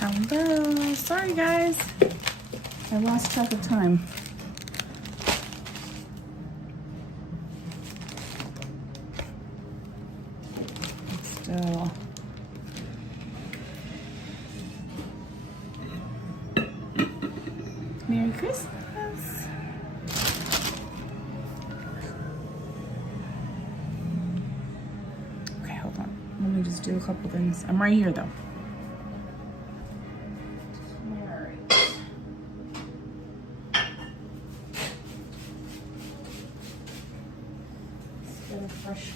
Hello. Sorry, guys. I lost track of time. Still. Merry Christmas. Okay, hold on. Let me just do a couple things. I'm right here, though. Fresh.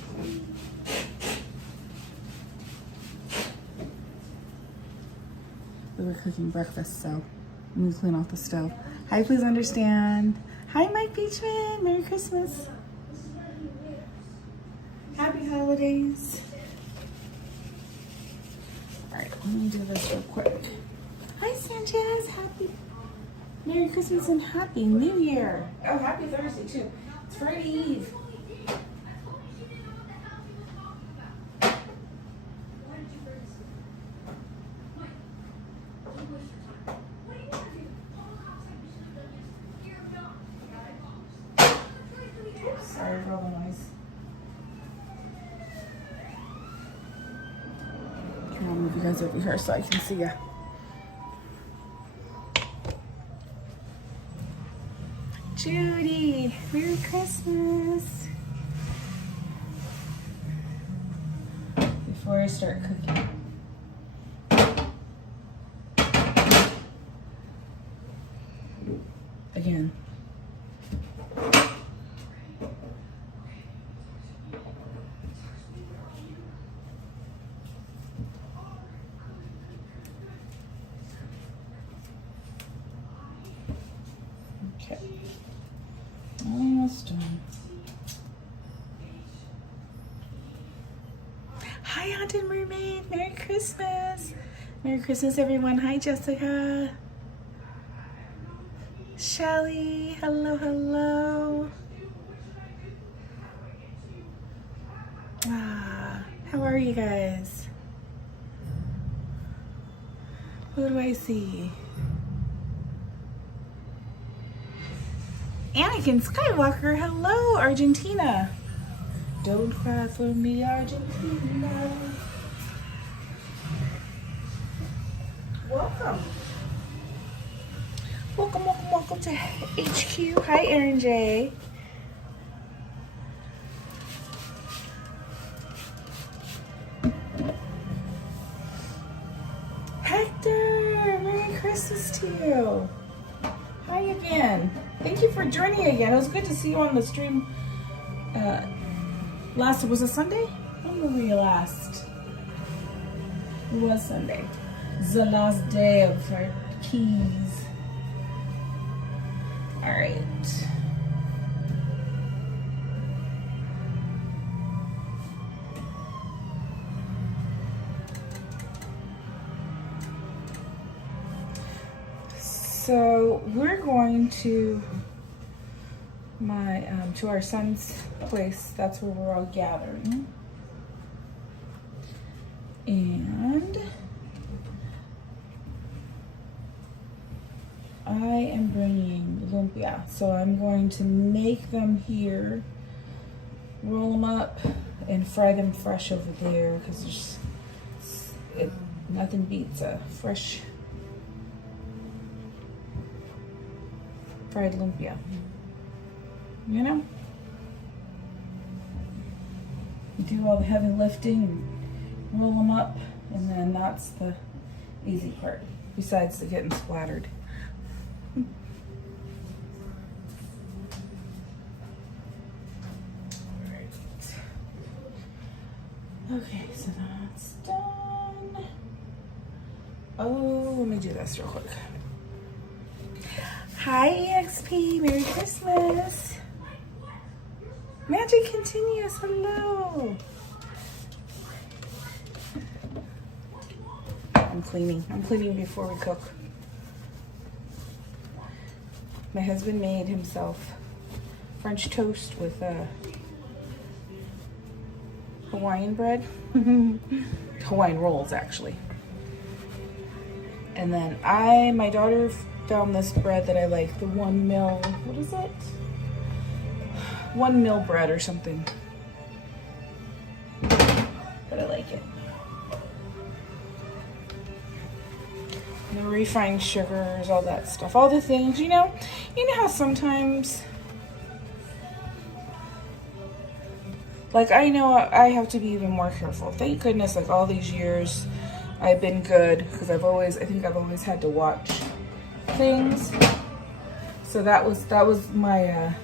We were cooking breakfast, so let me clean off the stove. Hi, please understand. Hi, Mike Beachman. Merry Christmas. Happy holidays. All right, let me do this real quick. Hi, Sanchez. Happy Merry Christmas and Happy New Year. Oh, happy Thursday, too. It's Friday Eve. Sorry for all the noise. Here, I'll move you guys over here so I can see ya. Judy, Merry Christmas. Before I start cooking. Again. Okay. Almost done. Hi, Haunted Mermaid. Merry Christmas. Merry Christmas, everyone. Hi, Jessica. Shelly. Hello, hello. How are you guys? Who do I see? Anakin Skywalker, hello, Argentina. Don't cry for me, Argentina. Welcome. Welcome, welcome, welcome to HQ. Hi, Aaron J. Hector, Merry Christmas to you. Hi again. Thank you for joining again. It was good to see you on the stream. Was it Sunday? When were we last? It was Sunday. It's the last day of our keys. All right. So we're going to to our son's place. That's where we're all gathering. And I am bringing lumpia. So I'm going to make them here, roll them up, and fry them fresh over there because nothing beats a fresh fried lumpia. You know? You do all the heavy lifting, roll them up, and then that's the easy part, besides the getting splattered. Okay, so that's done. Oh, let me do this real quick. Hi, EXP. Merry Christmas. Magic continues. Hello. I'm cleaning. I'm cleaning before we cook. My husband made himself French toast with Hawaiian bread. Hawaiian rolls, actually. And then my daughter found this bread that I like, the 1 mil, what is it? 1 mil bread or something. But I like it. No refined sugars, all that stuff, all the things, you know how sometimes, like, I know I have to be even more careful. Thank goodness, like, all these years I've been good, because I think I've always had to watch things. So that was my,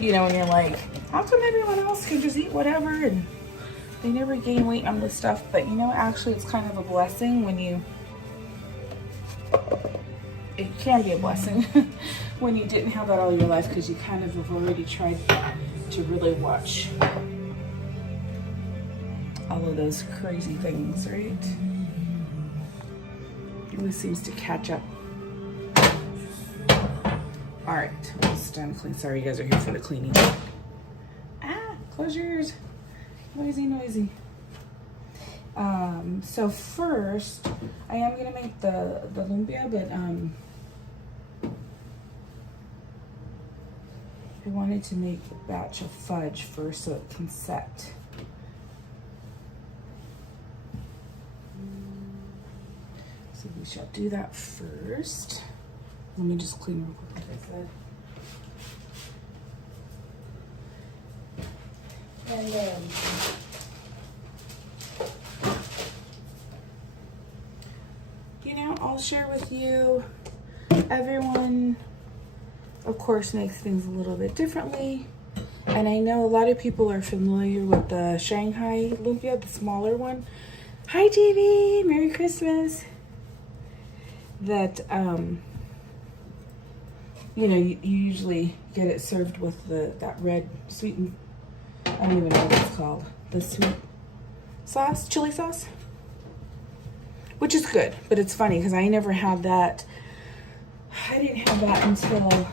you know, when you're like, how come everyone else can just eat whatever and they never gain weight on this stuff? But you know, actually it's kind of a blessing when it can be a blessing when you didn't have that all your life, because you kind of have already tried to really watch all of those crazy things, right? It always seems to catch up. All right, almost done clean. Sorry, you guys are here for the cleaning. Ah, close your ears. Noisy, noisy. So first, I am gonna make the lumpia, but I wanted to make a batch of fudge first so it can set. So we shall do that first. Let me just clean real quick, like I said. And you know, I'll share with you, everyone, of course, makes things a little bit differently. And I know a lot of people are familiar with the Shanghai lumpia, the smaller one. Hi, JV, Merry Christmas. That, you know, you usually get it served with that red sweetened, I don't even know what it's called, the sweet sauce, chili sauce, which is good. But it's funny because I never had that. I didn't have that until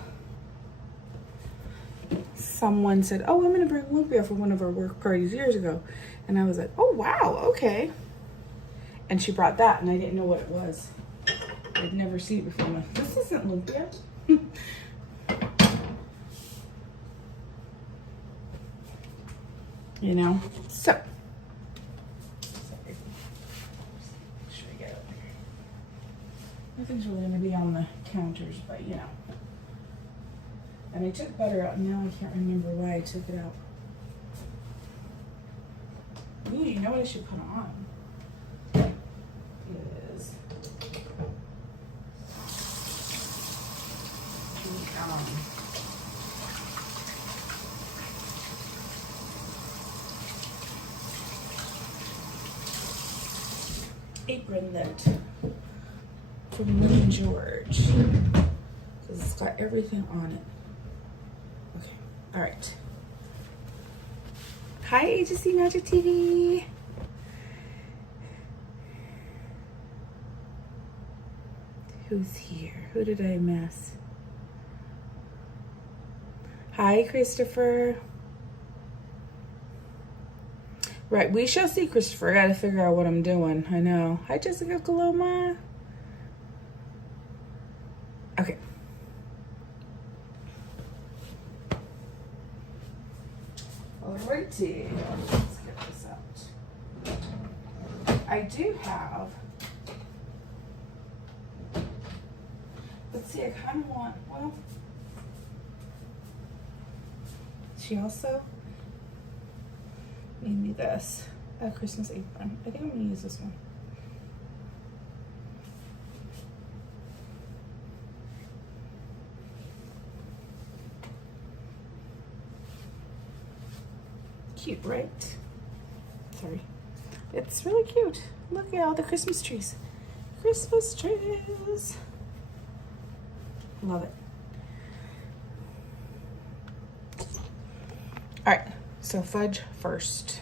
someone said, oh, I'm gonna bring lumpia for one of our work parties years ago. And I was like, oh wow, okay. And she brought that and I didn't know what it was. I'd never seen it before. I'm like, this isn't lumpia. You know, so sorry. Should I get it? Nothing's really gonna be on the counters, but you know. And I took butter out, and now I can't remember why I took it out. Ooh, you know what I should put on? Is apron lint from Lynn George, because it's got everything on it. Okay, all right. Hi, Agency Magic TV. Who's here? Who did I miss? Hi, Christopher. Right, we shall see, Christopher. I gotta figure out what I'm doing. I know. Hi, Jessica Coloma. Okay. Alrighty. Let's get this out. I do have. Let's see, I kind of want, well, she also made me this, a Christmas apron. I think I'm gonna use this one. Cute, right? Sorry. It's really cute. Look at all the Christmas trees. Christmas trees. Love it. All right, so fudge first.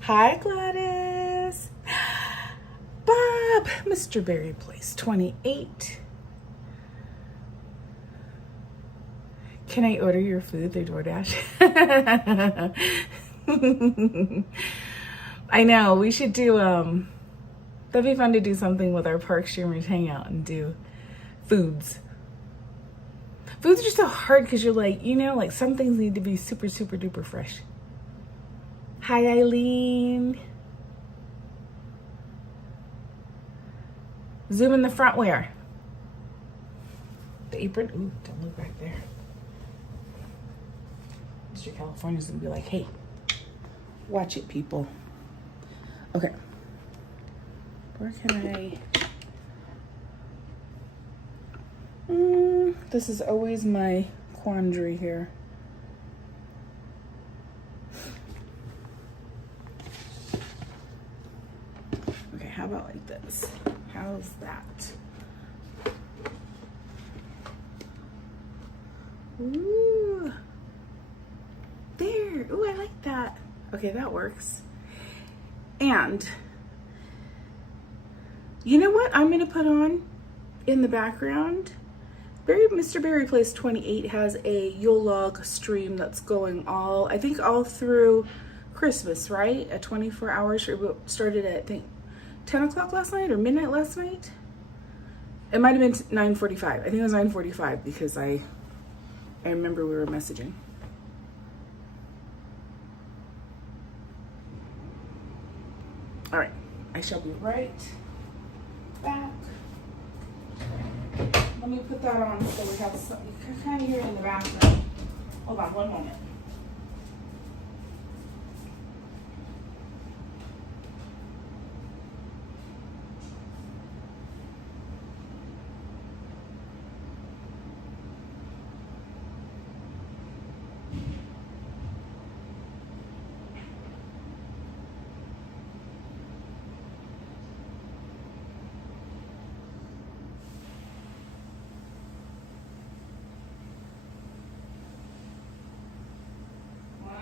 Hi, Gladys. Bob, Mr. Berry Place, 28. Can I order your food through DoorDash? I know, we should do, That'd be fun to do something with our park streamers, hang out and do foods. Foods are so hard because you're like, you know, like some things need to be super, super duper fresh. Hi, Eileen. Zoom in the front where? The apron? Ooh, don't look back there. Mr. California's gonna be like, hey, watch it, people. Okay. Where can I? This is always my quandary here. Okay, how about like this? How's that? Ooh. There. Ooh, I like that. Okay, that works. And you know what I'm gonna put on in the background? Mr. Berry Place 28 has a Yule log stream that's going I think all through Christmas, right? A 24-hour stream. Started at, I think, 10 o'clock last night or midnight last night. It might have been 9:45. I think it was 9:45 because I remember we were messaging. All right, I shall be right back. Let me put that on so we have some, you can kind of hear it in the background. Hold on one moment.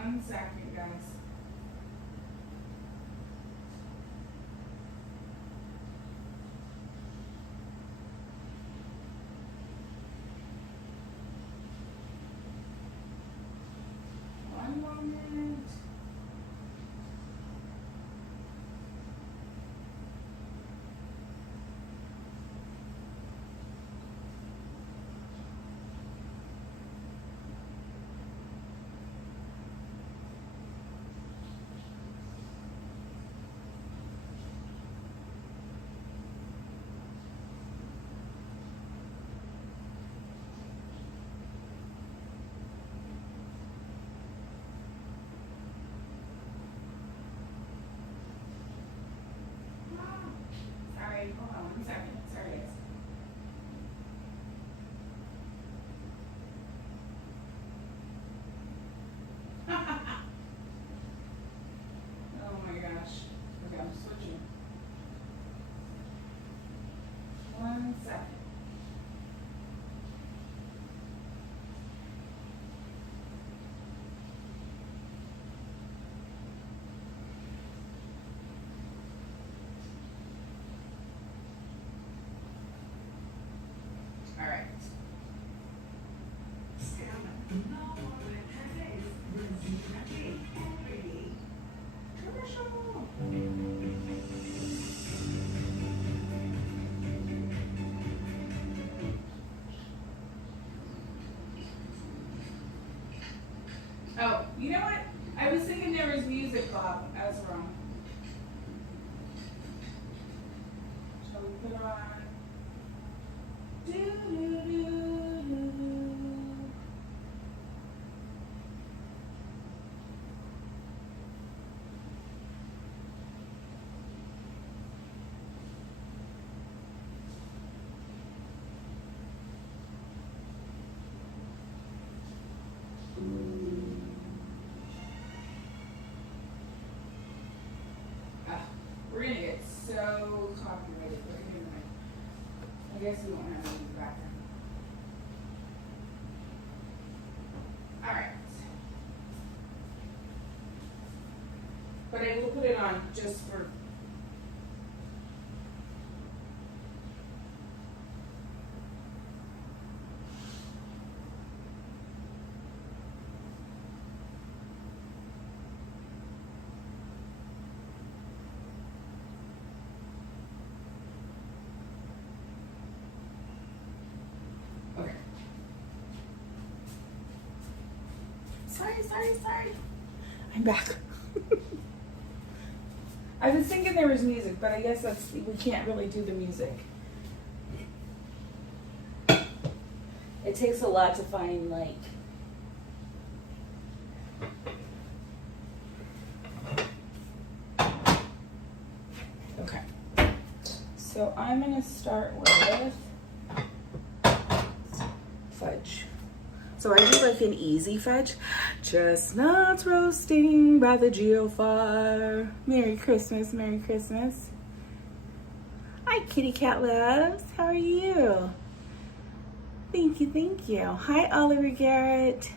One second, guys. One moment. Sorry, hold on 1 second. Sorry, guys. Oh my gosh. Okay, I'm switching. 1 second. All right. Oh, you know what? I was thinking there was music, Bob. I was wrong. Shall we put on? Do, do, do, do, do. We're gonna get so copyrighted. I guess we won't have any in the background. All right. But I will put it on just for. sorry. I'm back. I was thinking there was music, but I guess we can't really do the music. It takes a lot to find, like, okay. So I'm gonna start with fudge. So I do like an easy fudge. Chestnuts roasting by the geofire. Merry Christmas, Merry Christmas. Hi, kitty cat loves. How are you? Thank you, thank you. Hi, Oliver Garrett.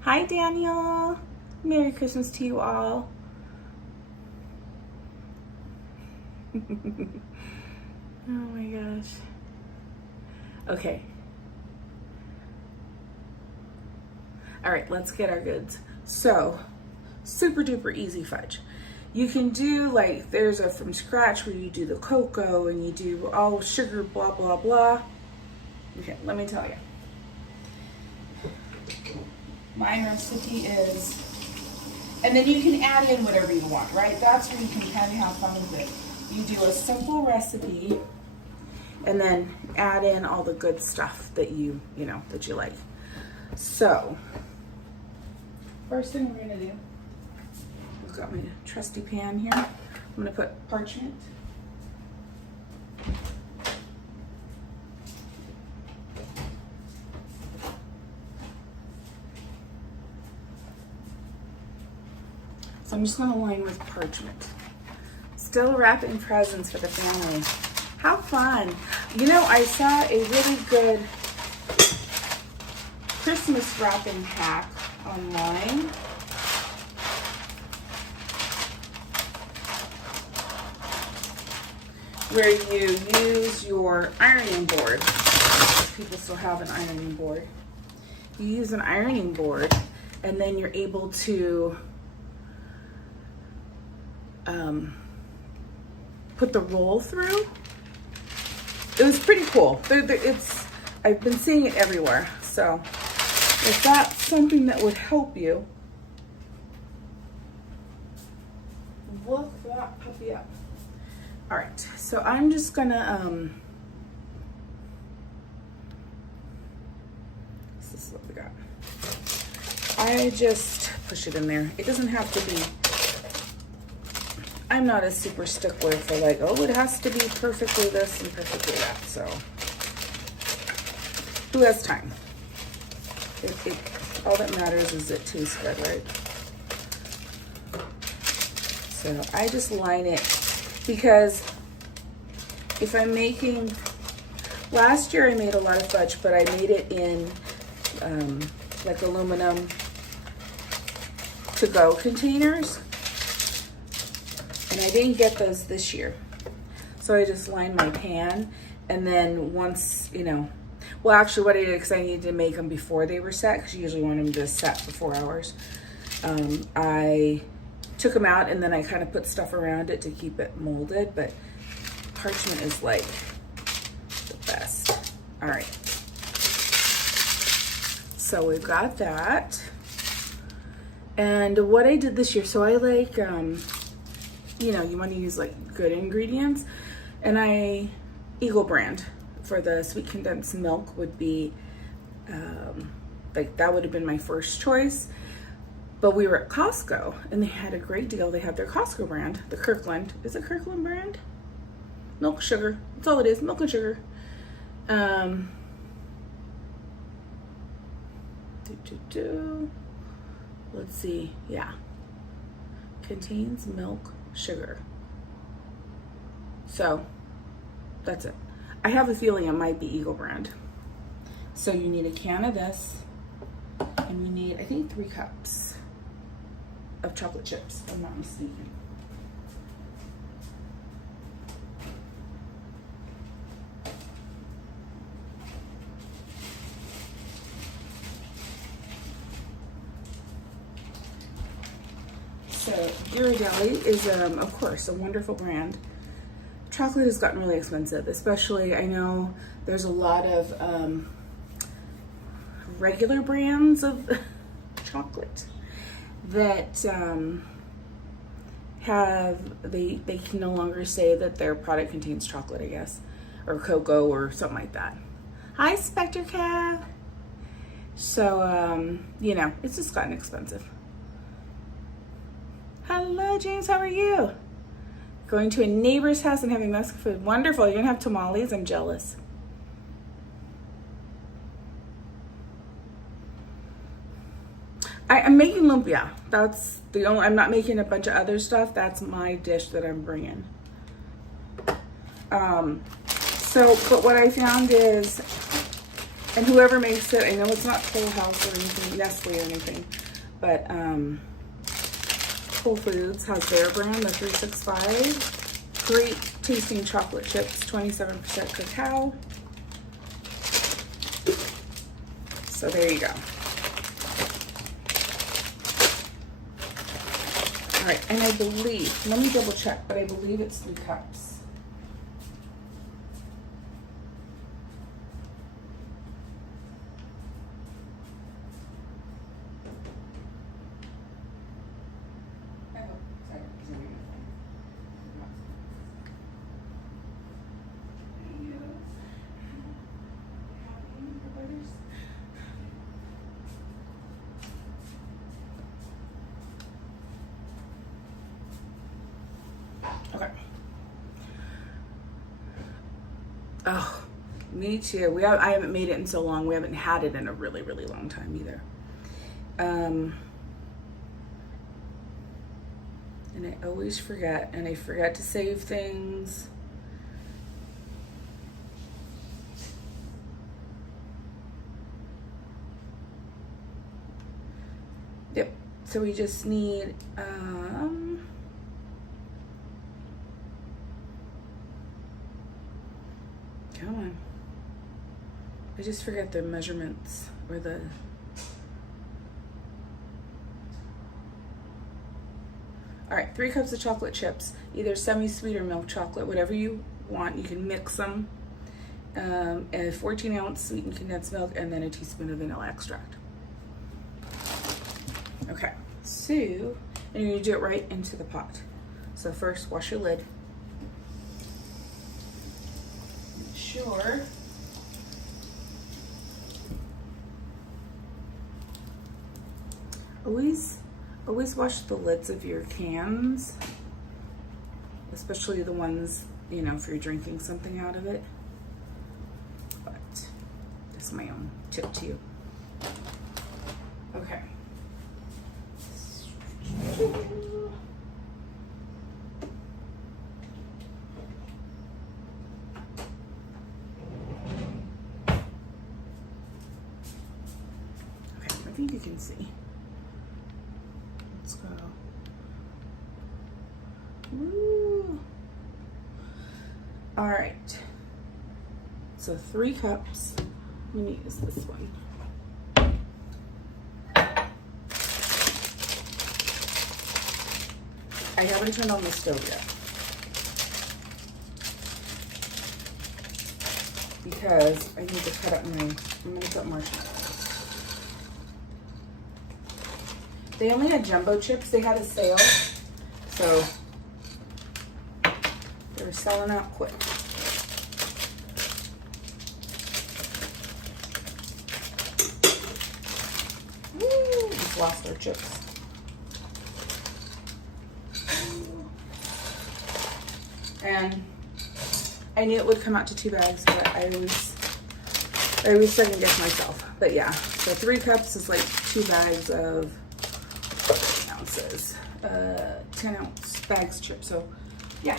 Hi, Daniel. Merry Christmas to you all. Oh my gosh. Okay. All right, let's get our goods. So, super duper easy fudge. You can do, like, there's a from scratch where you do the cocoa and you do all sugar, blah, blah, blah. Okay, let me tell you. My recipe is, and then you can add in whatever you want, right? That's where you can kind of have fun with it. You do a simple recipe and then add in all the good stuff that you like. So, first thing we're gonna do, I've got my trusty pan here. I'm gonna put parchment. So I'm just gonna line with parchment. Still wrapping presents for the family. How fun. You know, I saw a really good Christmas wrapping hack online. Where you use your ironing board. People still have an ironing board. You use an ironing board and then you're able to put the roll through. It was pretty cool. I've been seeing it everywhere. So if that's something that would help you, look that puppy up. All right, so I'm just gonna, this is what we got. I just push it in there. It doesn't have to be, I'm not a super stickler for like, oh, it has to be perfectly this and perfectly that, so. Who has time? All that matters is it tastes good, right? So I just line it because if I'm making, last year I made a lot of fudge, but I made it in like aluminum to-go containers. And I didn't get those this year. So I just lined my pan, and then once, well, actually what I did, because I needed to make them before they were set, because you usually want them to set for 4 hours. I took them out, and then I kind of put stuff around it to keep it molded, but parchment is like the best. All right. So we've got that. And what I did this year, so I like, you want to use like good ingredients, and Eagle brand for the sweet condensed milk would be, like that would have been my first choice, but we were at Costco and they had a great deal. They had their Costco brand, the Kirkland, is it Kirkland brand? Milk sugar, that's all it is, milk and sugar. Let's see, yeah, contains milk, sugar. So that's it. I have a feeling it might be Eagle brand. So you need a can of this, and we need, I think, 3 cups of chocolate chips, if I'm not mistaken. So Ghirardelli is, of course, a wonderful brand. Chocolate has gotten really expensive, especially, I know there's a lot of regular brands of chocolate that they can no longer say that their product contains chocolate, I guess, or cocoa or something like that. Hi, Spectre Cav. So, you know, it's just gotten expensive. Hello, James, how are you? Going to a neighbor's house and having Mexican food. Wonderful, you're gonna have tamales, I'm jealous. I'm making lumpia. That's the only, I'm not making a bunch of other stuff. That's my dish that I'm bringing. But what I found is, and whoever makes it, I know it's not Toll House or anything, Nestle or anything, but Whole Foods has their brand, the 365. Great tasting chocolate chips, 27% cacao. So there you go. All right, and I believe, let me double check, but I believe it's 3 cups. Okay. Oh, me too. I haven't made it in so long. We haven't had it in a really, really long time either. And I always forget, and I forget to save things. Yep. So we just need come on. I just forget the measurements or the. All right, 3 cups of chocolate chips, either semi-sweet or milk chocolate, whatever you want. You can mix them. A 14-ounce sweetened condensed milk, and then a teaspoon of vanilla extract. Okay, so, and you're gonna do it right into the pot. So first, wash your lid. Make sure always wash the lids of your cans, especially the ones, you know, if you're drinking something out of it. But that's my own tip to you. Okay. Okay, I think you can see. Let's go. Woo. All right. So 3 cups. Let me use this one. I haven't turned on the stove yet because I need to cut up I'm gonna put marshmallows. They only had jumbo chips. They had a sale, so they were selling out quick. Woo, just lost our chips. And I knew it would come out to 2 bags, but I always second guess myself. But yeah, so 3 cups is like 2 bags of ounces, 10-ounce bags chips. So yeah.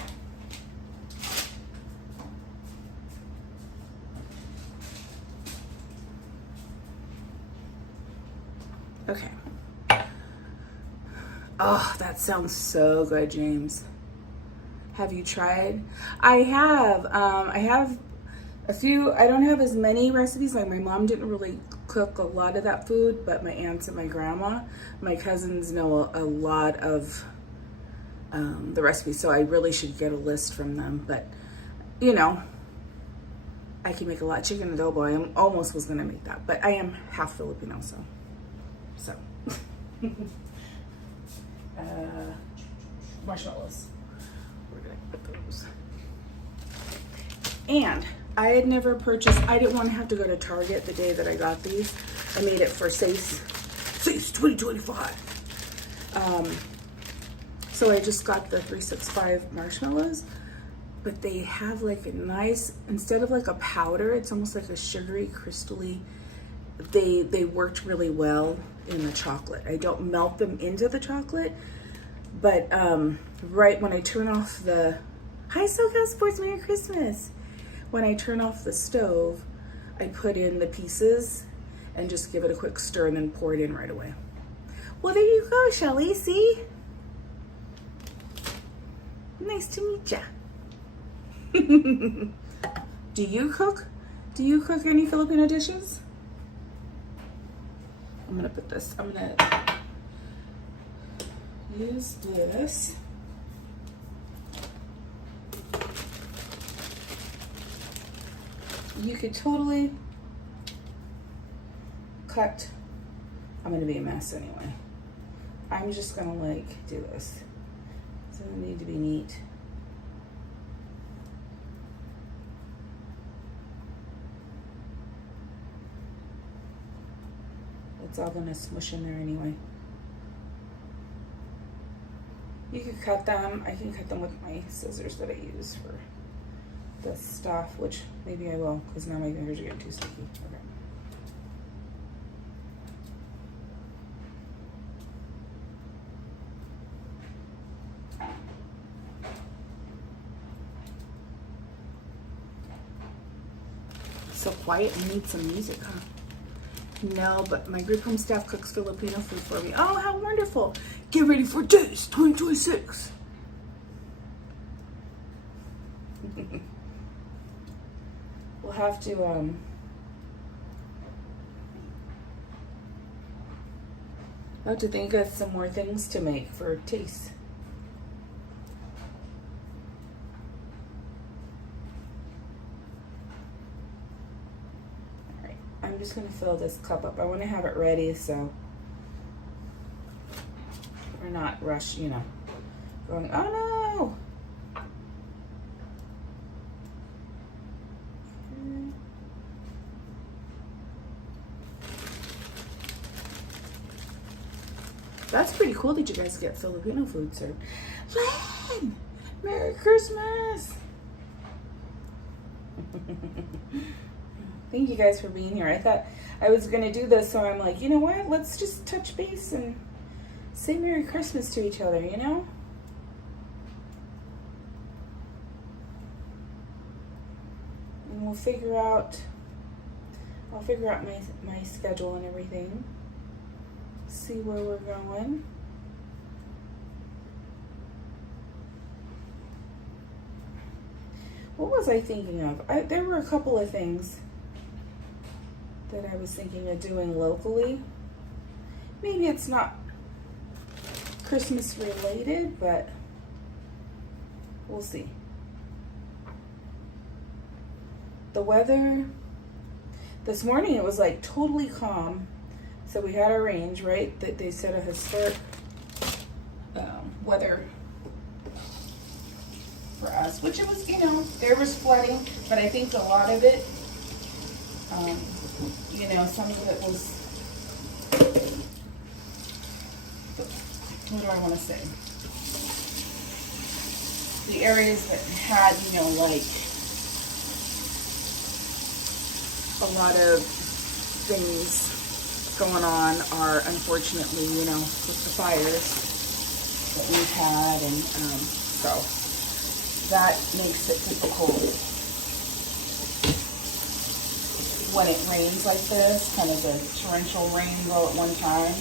Okay. Oh, that sounds so good, James. Have you tried? I have a few. I don't have as many recipes. Like my mom didn't really cook a lot of that food, but my aunts and my grandma, my cousins know a lot of the recipes. So I really should get a list from them. But you know, I can make a lot of chicken adobo. I almost was gonna make that, but I am half Filipino, so. Marshmallows. We're gonna put those. And I had never purchased, I didn't want to have to go to Target the day that I got these. I made it for SACE 2025. So I just got the 365 marshmallows, but they have like a nice, instead of like a powder, it's almost like a sugary, crystally. They worked really well in the chocolate. I don't melt them into the chocolate, but right when I turn off the, hi SoCal Sports, Merry Christmas. When I turn off the stove, I put in the pieces and just give it a quick stir and then pour it in right away. Well, there you go, Shelly, see? Nice to meet ya. Do you cook? Do you cook any Filipino dishes? I'm gonna put this, I'm gonna use this. You could totally cut, I'm gonna be a mess anyway. I'm just gonna like do this. It doesn't need to be neat. It's all gonna smush in there anyway. You could cut them, I can cut them with my scissors that I use for the stuff, which maybe I will, because now my fingers are getting too sticky. Okay. So quiet, I need some music, huh? No, but my group home staff cooks Filipino food for me. Oh, how wonderful. Get ready for Taste 2026. We'll have to, I'll have to think of some more things to make for Taste. All right, I'm just gonna fill this cup up. I wanna have it ready so we're not rushed, you know, going, oh no. That's pretty cool that you guys get Filipino food served. Len! Merry Christmas! Thank you guys for being here. I thought I was gonna do this, so I'm like, you know what? Let's just touch base and say Merry Christmas to each other, you know? And we'll figure out, I'll figure out my schedule and everything. See where we're going. What was I thinking of? There were a couple of things that I was thinking of doing locally. Maybe it's not Christmas related, but we'll see. The weather, this morning it was like totally calm. So we had our range, right? That they set a historic weather for us, which it was, you know, there was flooding, but I think a lot of it, you know, some of it was, what do I want to say? The areas that had, you know, like a lot of things going on are unfortunately, you know, with the fires that we've had, and so that makes it difficult when it rains like this, kind of the torrential rain all at one time.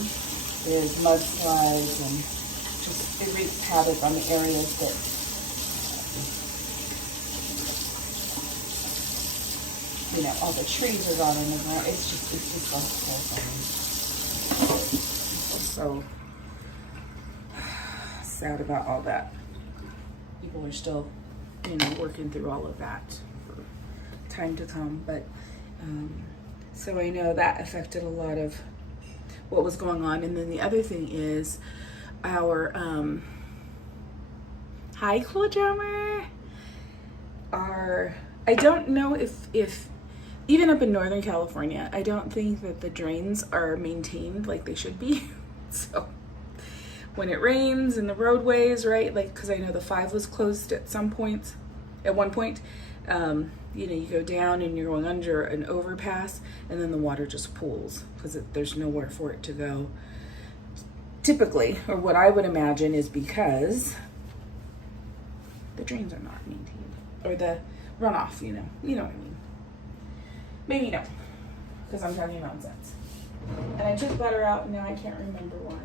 There's mudslides and just it wreaks havoc on the areas that you know, all the trees are gone in the ground. It's just a whole thing. So sad about all that. People are still, you know, working through all of that for time to come, but so I know that affected a lot of what was going on. And then the other thing is our hi Cool Drummer, I don't know if even up in Northern California, I don't think that the drains are maintained like they should be. So when it rains in the roadways, right, like, because I know the 5 was closed at one point, you know, you go down and you're going under an overpass, and then the water just pools because there's nowhere for it to go. Typically, or what I would imagine, is because the drains are not maintained, or the runoff, you know what I mean. Maybe no, because I'm talking nonsense. And I took butter out, and now I can't remember why.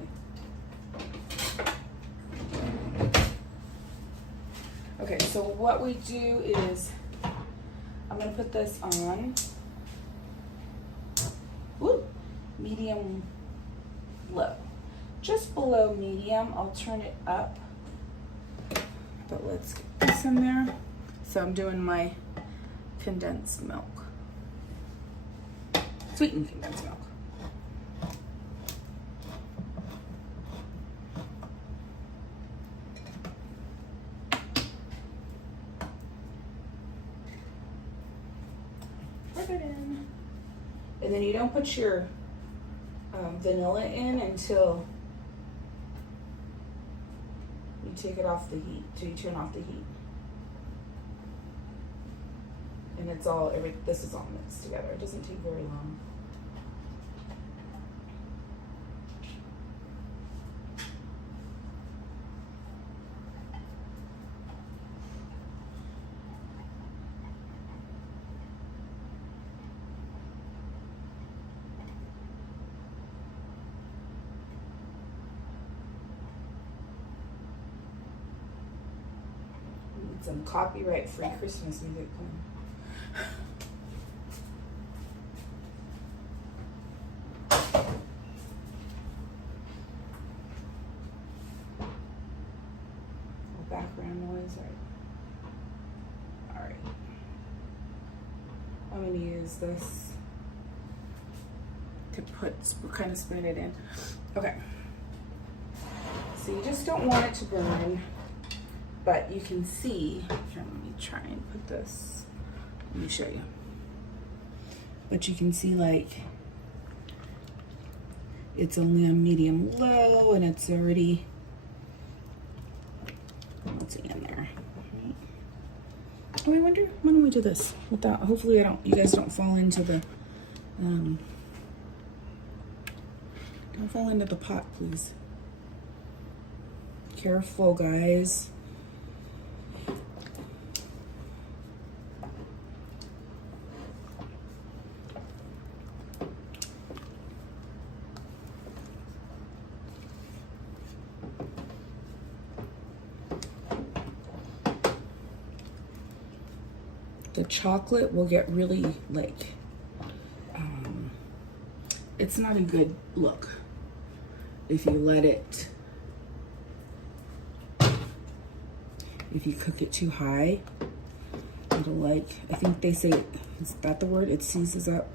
Okay, so what we do is, I'm gonna put this on medium low. Just below medium, I'll turn it up. But let's get this in there. So I'm doing my condensed milk. Sweetened condensed milk. Put it in. And then you don't put your vanilla in until you take it off the heat, so you turn off the heat. And it's all, this is all mixed together. It doesn't take very long. Some copyright-free Christmas music playing. Background noise, right? All right. I'm going to use this to kind of spread it in. Okay. So you just don't want it to burn. But you can see, here, let me try and put this, let me show you. But you can see, like, it's only on medium low, and it's already, what's in there? Oh, I wonder, why don't we do this without, hopefully you guys don't fall into the, don't fall into the pot, please. Careful, guys. The chocolate will get really, like, it's not a good look if you let it, if you cook it too high. It'll, like, I think they say, is that the word? It seizes up.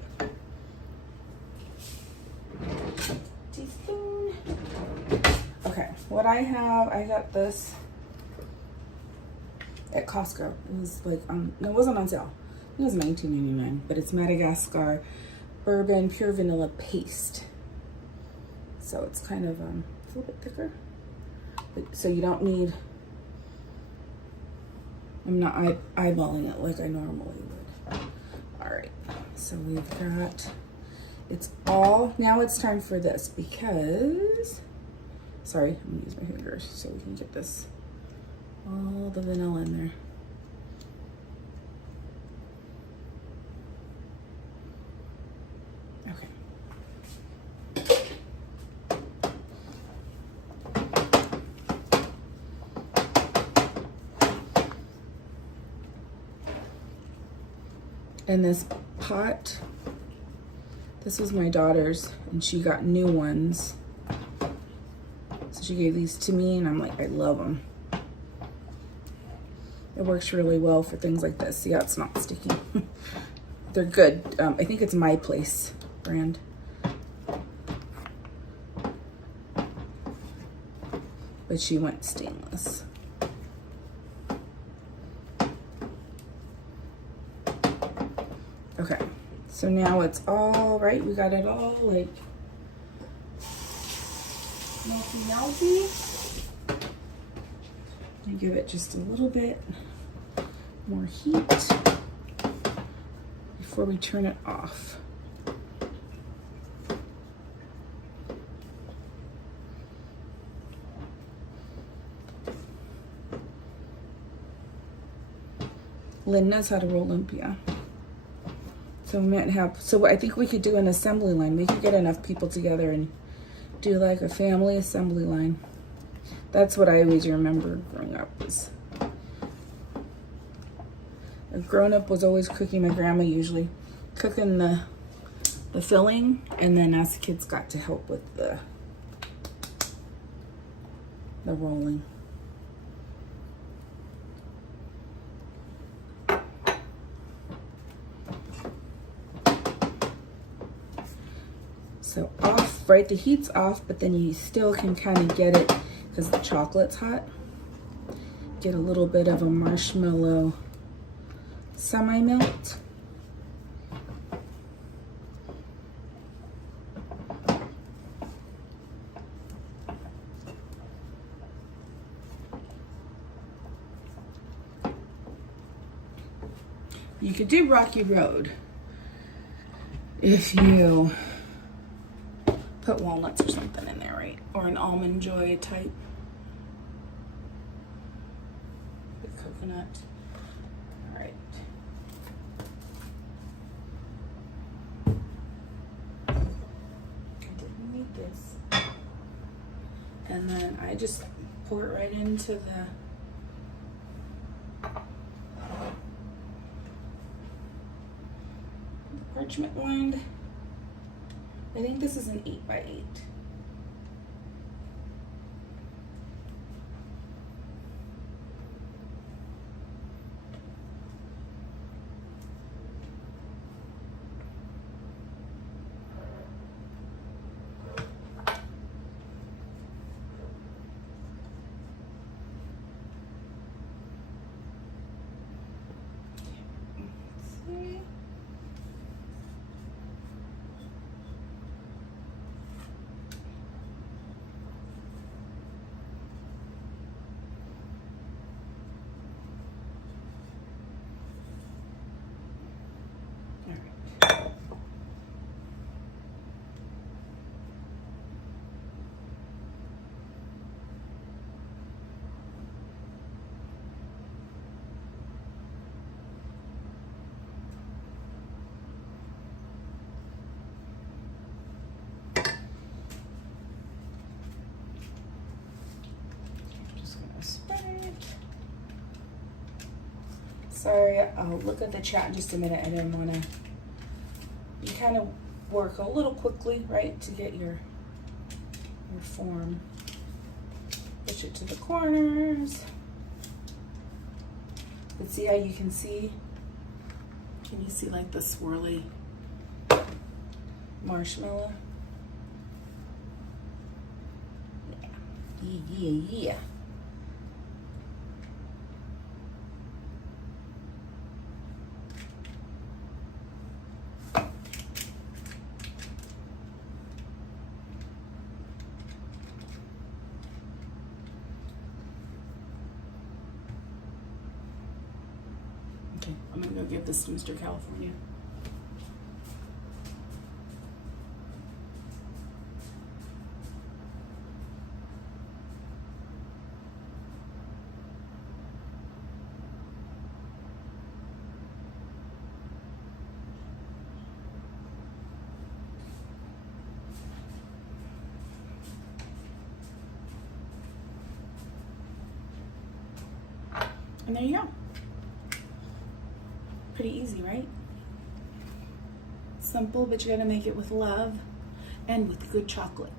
Teaspoon. Okay, what I have, I got this at Costco. It was like, no, it wasn't on sale. It was $19.99, but it's Madagascar bourbon pure vanilla paste. So it's kind of it's a little bit thicker. But, so you don't need, I'm not eyeballing it like I normally would. All right, so we've got, it's all, now it's time for this because, sorry, I'm gonna use my fingers so we can get this, all the vanilla in there. Okay. And this pot, this was my daughter's, and she got new ones. So she gave these to me, and I'm like, I love them. It works really well for things like this. See how it's not sticky? They're good. I think it's My Place brand. But she went stainless. Okay, so now it's all right. We got it all like melty. I give it just a little bit more heat before we turn it off. Lynn knows how to roll lumpia. So we might have, so I think we could do an assembly line. We could get enough people together and do like a family assembly line. That's what I always remember growing up. A grown-up was always cooking. My grandma usually cooking the filling, and then us kids got to help with the rolling. So off, right, the heat's off, but then you still can kind of get it, because the chocolate's hot, get a little bit of a marshmallow semi-melt. You could do Rocky Road if you put walnuts or something in there, right? Or an Almond Joy type. The coconut. All right. I didn't need this. And then I just pour it right into the parchment wand. I think this is an 8x8. Sorry, I'll look at the chat in just a minute. I didn't want to. You kind of work a little quickly, right, to get your form. Push it to the corners. But see how you can see? Can you see like the swirly marshmallow? Yeah. Okay, I'm gonna go give this to Mr. California. And there you go. Pretty easy, right? Simple, but you gotta make it with love and with good chocolate.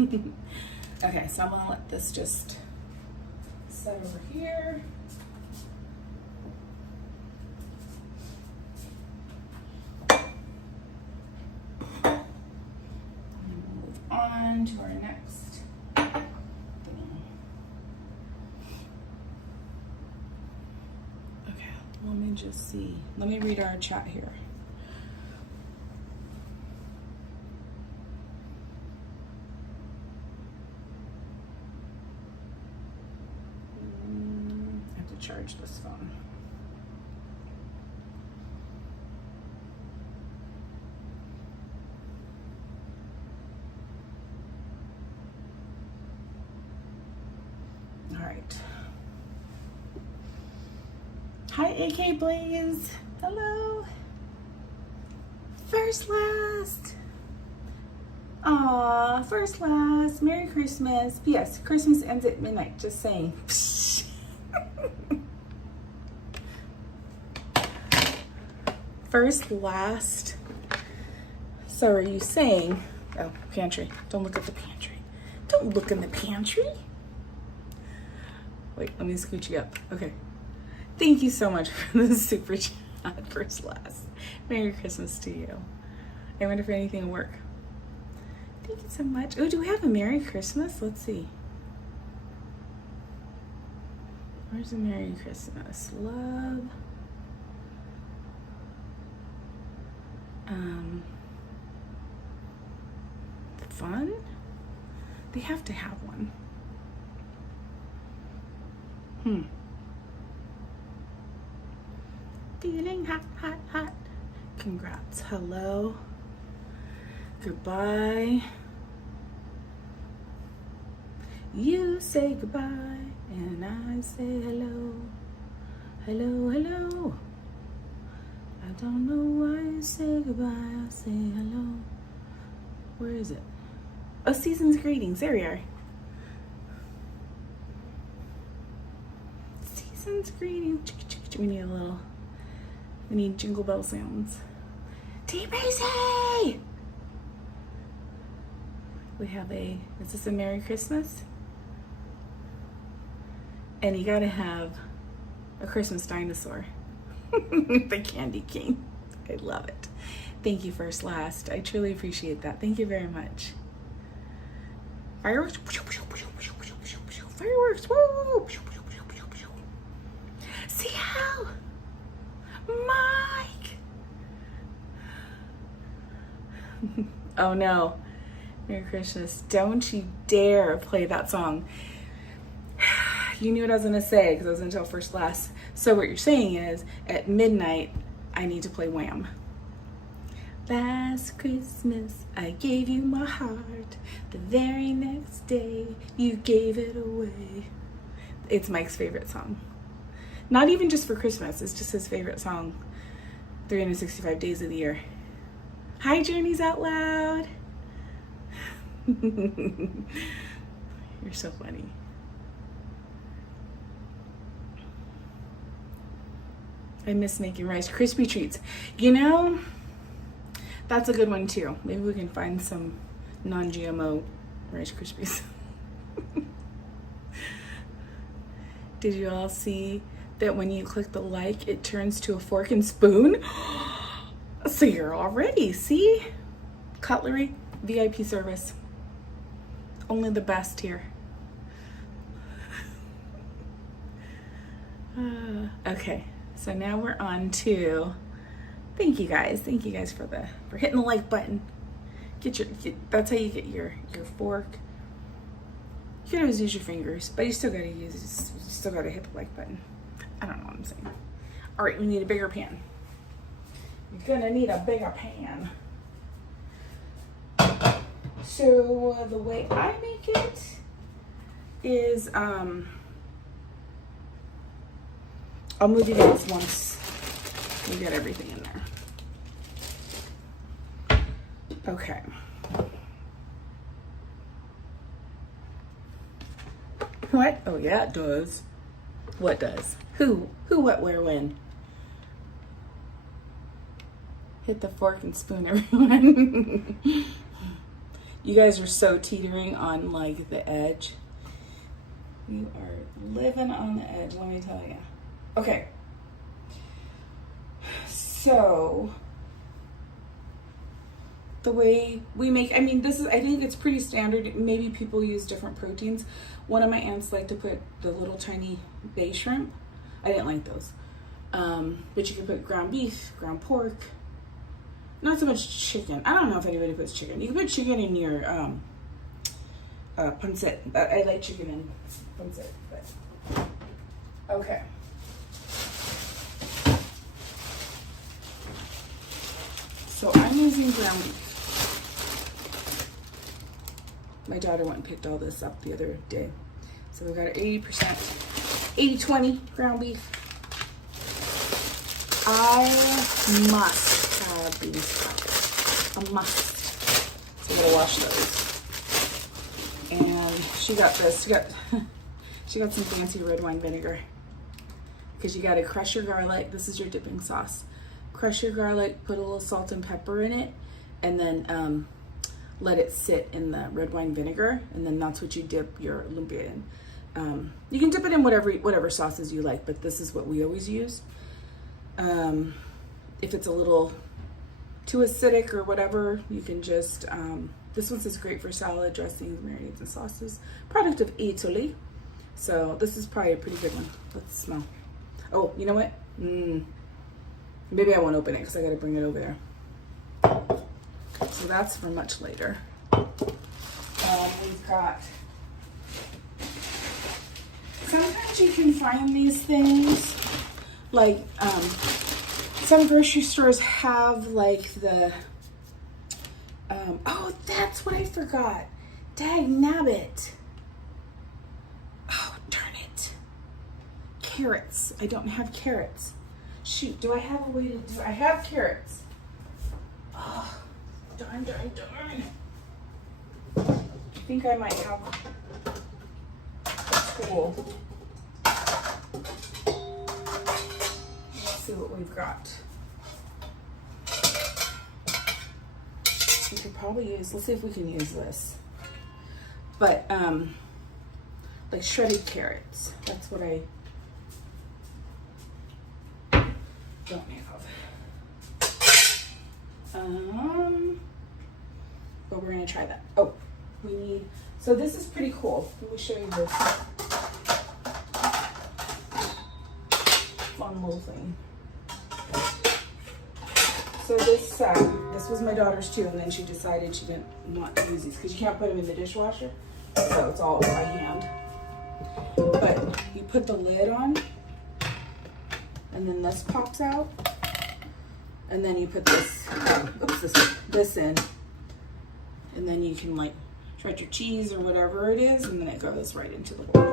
Okay, so I'm gonna let this just set over here. on to our next thing. Okay, let me just see. Let me read our chat here. I have to charge this phone. All right. Hi, AK Blaze. Hello. First last. Aw, first last. Merry Christmas. P.S. Christmas ends at midnight. Just saying. First last. So are you saying? Oh, pantry. Don't look at the pantry. Don't look in the pantry. Wait, let me scooch you up. Okay. Thank you so much for the super chat. First last. Merry Christmas to you. I wonder if anything will work. Thank you so much. Oh, do we have a Merry Christmas? Let's see. Where's the Merry Christmas? Love. Fun? They have to have one. Feeling hot, hot, hot. Congrats. Hello. Goodbye. You say goodbye, and I say hello. Hello, hello. I don't know why you say goodbye. I say hello. Where is it? Oh, season's greetings. There we are. Season's greetings. We need a little. We need jingle bell sounds. T-Bracy! We have a. Is this a Merry Christmas? And you gotta have a Christmas dinosaur. The Candy King. I love it. Thank you, First Last. I truly appreciate that. Thank you very much. Fireworks. Fireworks. Woo! See how? Mike. Oh no. Merry Christmas. Don't you dare play that song. You knew what I was gonna say because I was gonna tell First Last. So what you're saying is at midnight I need to play Wham. Last Christmas I gave you my heart. The very next day you gave it away. It's Mike's favorite song. Not even just for Christmas, it's just his favorite song 365 days of the year. Hi, Journeys Out Loud. You're so funny. I miss making Rice Krispie treats. You know, that's a good one too. Maybe we can find some non-GMO Rice Krispies. Did you all see that when you click the like, it turns to a fork and spoon? So you're all ready, see? Cutlery, VIP service. Only the best here. Okay, so now we're on to, thank you guys for hitting the like button. That's how you get your fork. You can always use your fingers, but you still gotta hit the like button. I don't know what I'm saying. All right, we need a bigger pan. You're gonna need a bigger pan. So the way I make it is, I'll move you guys once we get everything in there. Okay. What? Oh yeah, it does. What does? Who, what, where, when? Hit the fork and spoon, everyone. You guys are so teetering on like the edge. You are living on the edge, let me tell you. Okay. So the way we make, I mean, this is, I think it's pretty standard. Maybe people use different proteins. One of my aunts liked to put the little tiny bay shrimp. I didn't like those. But you can put ground beef, ground pork, not so much chicken. I don't know if anybody puts chicken. You can put chicken in your pancit, but I like chicken in pancit. But okay. So I'm using ground beef. My daughter went and picked all this up the other day. So we got our 80%, 80-20 ground beef. I must have bean sprouts. A must. So I'm gonna wash those. And she got this. She got some fancy red wine vinegar. Because you gotta crush your garlic. This is your dipping sauce. Crush your garlic, put a little salt and pepper in it, and then let it sit in the red wine vinegar, and then that's what you dip your lumpia in. You can dip it in whatever sauces you like, but this is what we always use. If it's a little too acidic or whatever, you can just, this one says great for salad, dressings, marinades, and sauces. Product of Italy. So this is probably a pretty good one. Let's smell. Oh, you know what? Maybe I won't open it because I got to bring it over there. So that's for much later. We've got, sometimes you can find these things, like some grocery stores have like the, oh, that's what I forgot. Dag nabbit. Oh, darn it. Carrots. I don't have carrots. Shoot, do I have a way to do, I have carrots. Oh, darn. I think I might have a tool. Let's see what we've got. We could probably use, let's see if we can use this. But, like shredded carrots. That's what I don't have. But we're gonna try that. Oh, we need, so this is pretty cool. Let me show you this fun little thing. So this was my daughter's too, and then she decided she didn't want to use these because you can't put them in the dishwasher, so it's all by hand. But you put the lid on, and then this pops out, and then you put this in, and then you can like shred your cheese or whatever it is, and then it goes right into the bowl.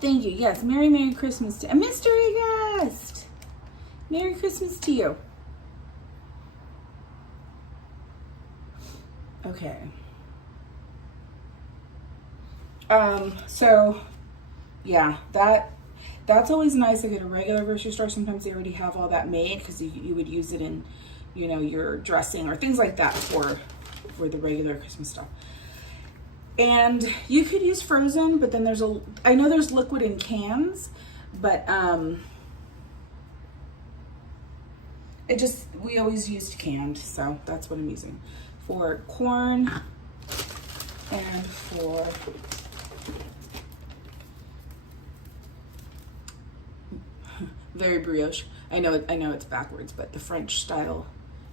Thank you. Yes, Merry Christmas to a mystery guest. Merry Christmas to you. Okay. So yeah, that's always nice to get a regular grocery store. Sometimes they already have all that made because you would use it in, you know, your dressing or things like that for the regular Christmas stuff. And you could use frozen, but then I know there's liquid in cans, but we always used canned, so that's what I'm using for corn and for very brioche. I know it's backwards, but the French style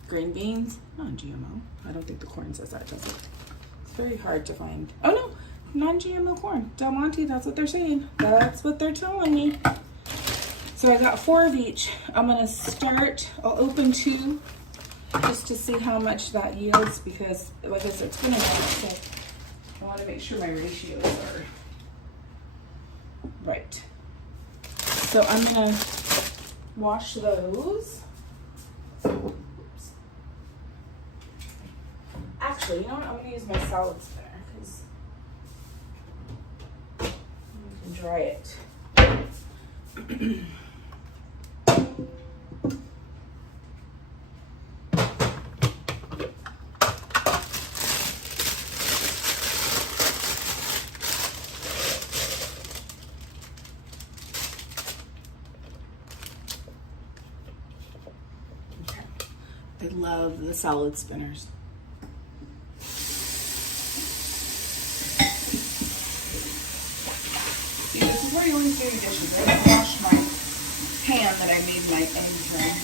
green beans, non-GMO. I don't think the corn says that, does it? It's very hard to find. Oh no, non-GMO corn. Del Monte, that's what they're saying. That's what they're telling me. So I got 4 of each. I'm gonna start, I'll open 2 just to see how much that yields because like I said, it's gonna go, so I wanna make sure my ratios are right. So I'm gonna wash those. Oops. Actually, you know what? I'm gonna use my salad spinner because you can dry it. love the salad spinners. See, this is where you always do your dishes. I didn't wash my pan that I made my eggs in.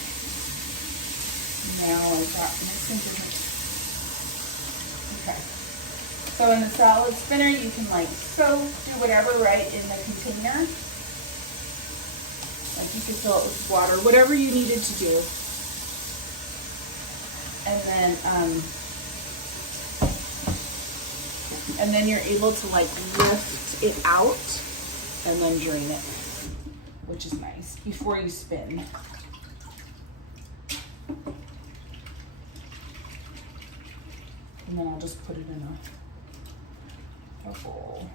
Now I've got mixing different. Okay. So in the salad spinner, you can like soak, do whatever, right, in the container. Like you could fill it with water, whatever you needed to do. And then you're able to like lift it out and then drain it, which is nice before you spin. And then I'll just put it in a bowl.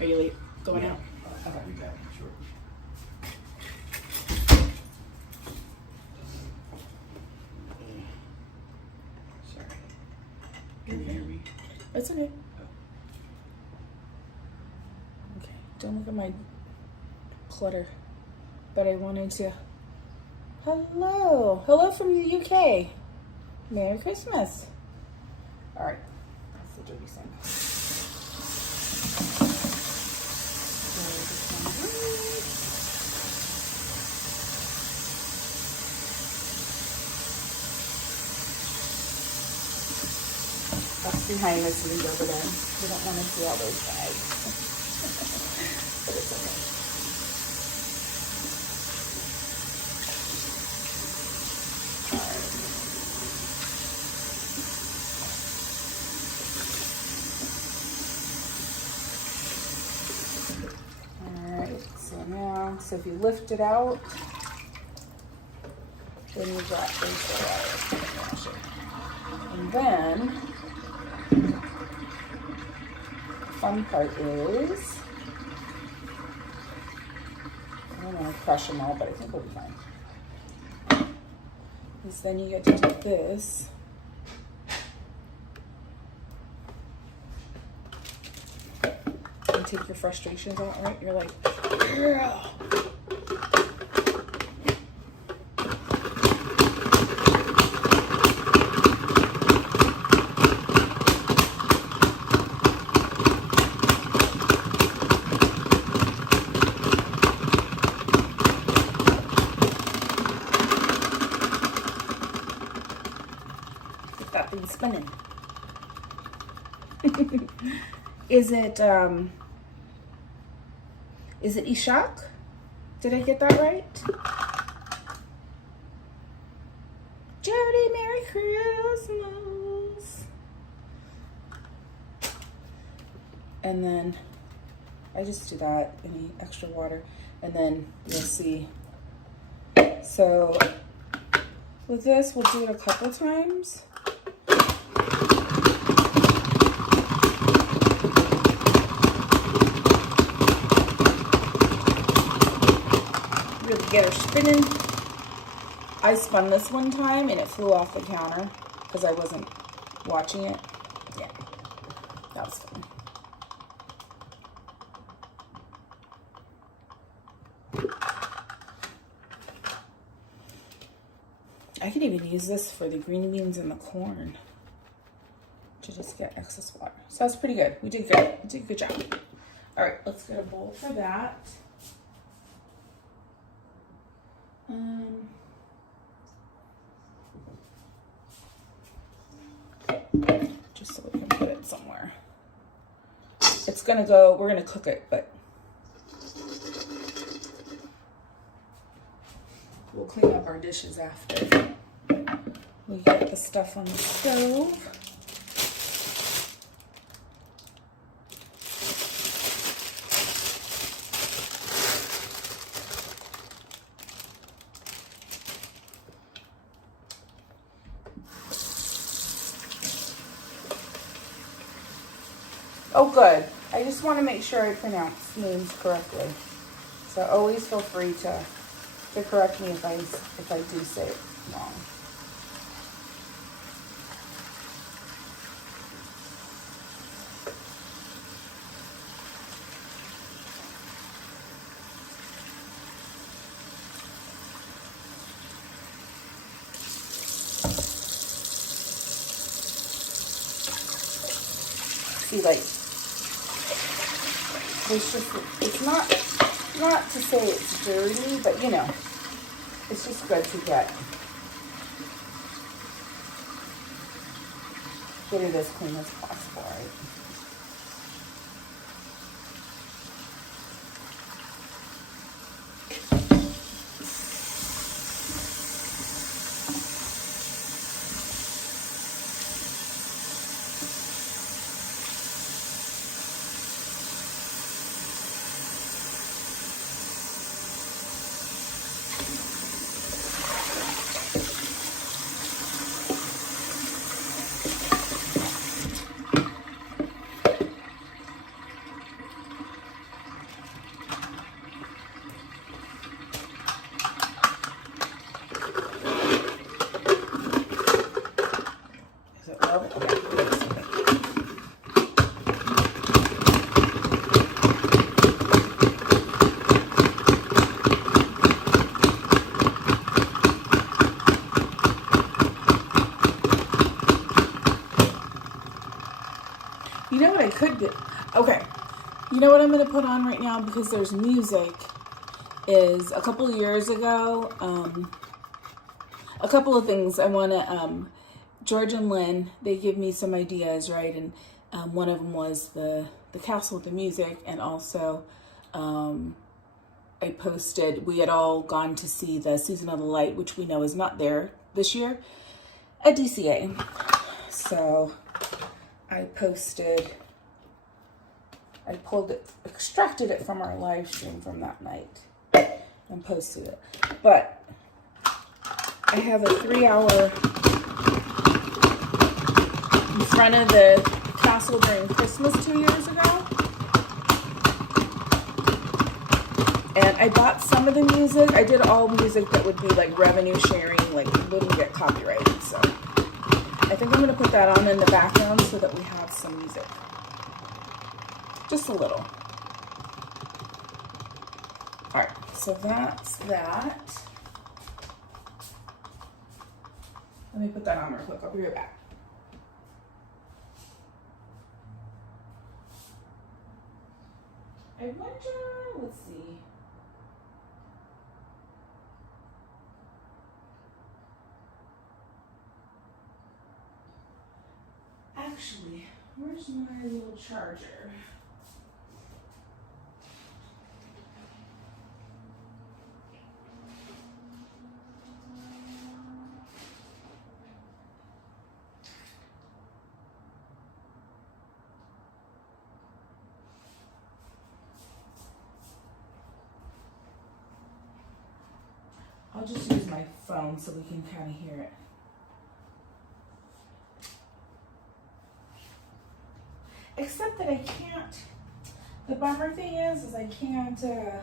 Are you late going out? Okay. Sure. Sorry. Can you hear me? It's okay. Okay, don't look at my clutter. But I wanted to. Hello. Hello from the UK. Merry Christmas. Alright. That's the dirty sink. That's behind the scenes over there. We don't want to see all those bags. But it's okay. Alright, so now, so if you lift it out, then you drop those water. And then, the fun part is, I don't want to crush them all, but I think we'll be fine. Is then you get to take this. And take your frustrations out, right? You're like, girl. That thing's spinning. Is it Ishak? Did I get that right? Jody, Merry Christmas. And then I just do that, any extra water, and then you'll see. So with this, we'll do it a couple times. Really get her spinning. I spun this one time and it flew off the counter because I wasn't watching it. Yeah, that was fun. I could even use this for the green beans and the corn to just get excess water. So that's pretty good. We did good. We did a good job. All right, let's get a bowl for that. Just so we can put it somewhere. It's gonna go, we're gonna cook it, but we'll clean up our dishes after we get the stuff on the stove. Oh, good. I just want to make sure I pronounce names correctly. So always feel free to correct me if I do say it wrong. see, like, there's just, it's not to say it's dirty, but you know, it's just good to get it as clean as possible, right? You know what I could do? Okay. You know what I'm going to put on right now because there's music is a couple of years ago, a couple of things I want to, George and Lynn, they give me some ideas, right? And one of them was the castle with the music, and also I posted, we had all gone to see the Season of the Light, which we know is not there this year at DCA. So I posted, I extracted it from our live stream from that night and posted it. But I have a 3-hour in front of the castle during Christmas 2 years ago. And I bought some of the music. I did all music that would be like revenue sharing, like wouldn't get copyrighted. So I think I'm going to put that on in the background so that we have some music. Just a little. All right, so that's that. Let me put that on real quick. I'll be right back. I wonder, let's see. Actually, where's my little charger? I'll just use my phone so we can kind of hear it. Except that I can't, the bummer thing is I can't, I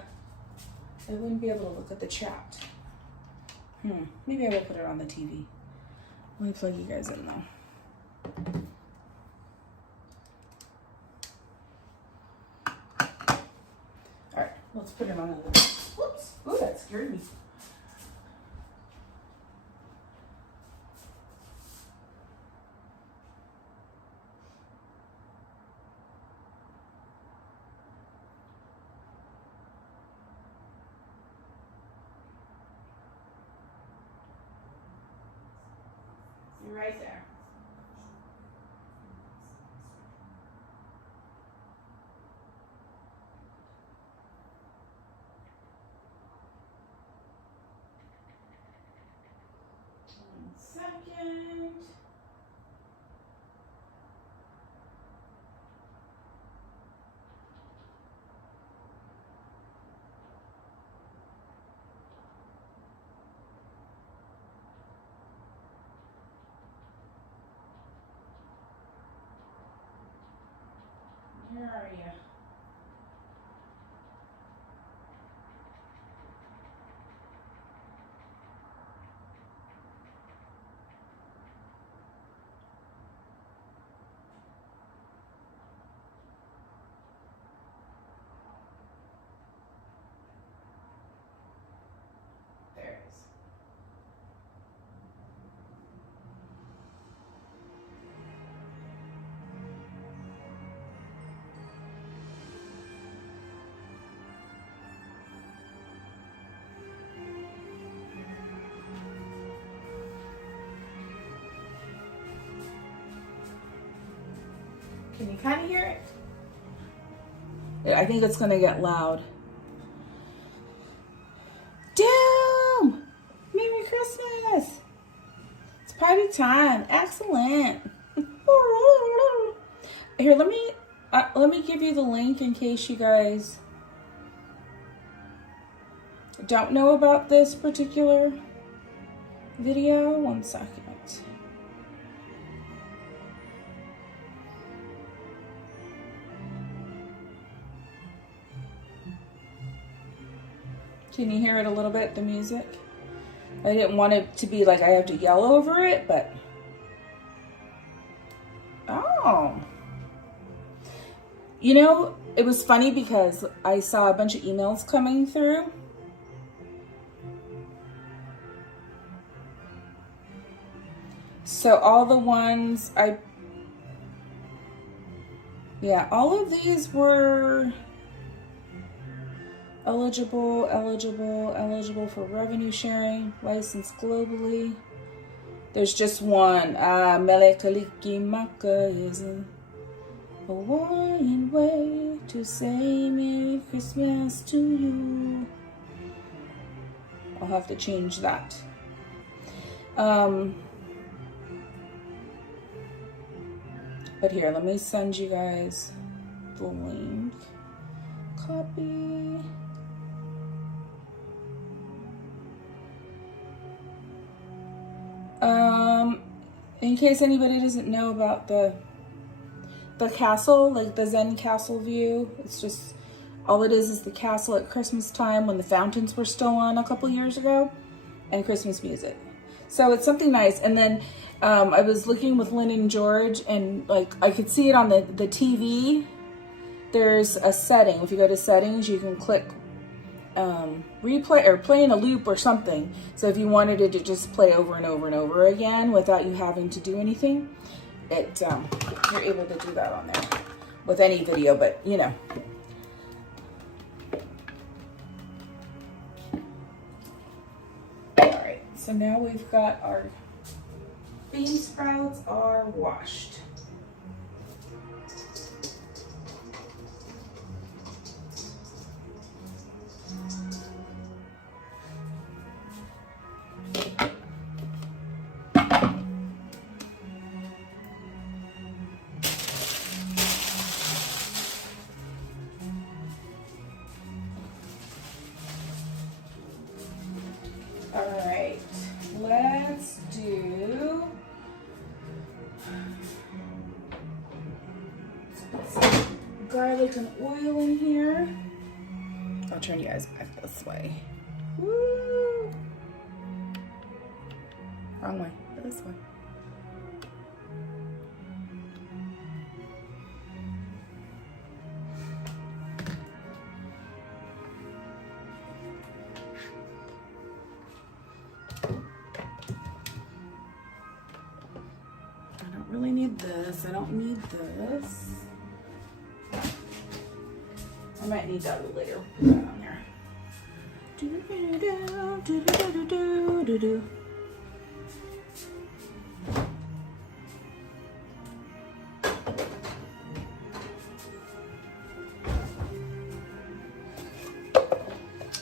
wouldn't be able to look at the chat. Maybe I will put it on the TV. Let me plug you guys in though. All right, let's put it on the, whoops, ooh, that scared me. You're right there. One second. Where are you? There it is. Can you kind of hear it? Yeah, I think it's gonna get loud. Doom! Merry Christmas! It's party time. Excellent. Here, let me give you the link in case you guys don't know about this particular video. 1 second. Can you hear it a little bit, the music? I didn't want it to be like I have to yell over it, but... Oh. You know, it was funny because I saw a bunch of emails coming through. So all the ones all of these were eligible for revenue sharing, licensed globally. There's just one. Melekaliki Maka is a Hawaiian way to say Merry Christmas to you. I'll have to change that. But here, let me send you guys the link. Copy. In case anybody doesn't know about the castle, like the Zen castle view, it's just, all it is the castle at Christmas time when the fountains were still on a couple years ago, and Christmas music. So it's something nice. And then I was looking with Lynn and George, and like I could see it on the TV. There's a setting. If you go to settings, you can click replay or play in a loop or something. So if you wanted it to just play over and over and over again without you having to do anything, you're able to do that on there with any video, but you know. All right, so now we've got our bean sprouts are washed. All right, let's do some garlic and oil in here. I'll turn you guys back this way. Woo! Wrong way, this way. Really need this. I don't need this. I might need that later. Put that on there.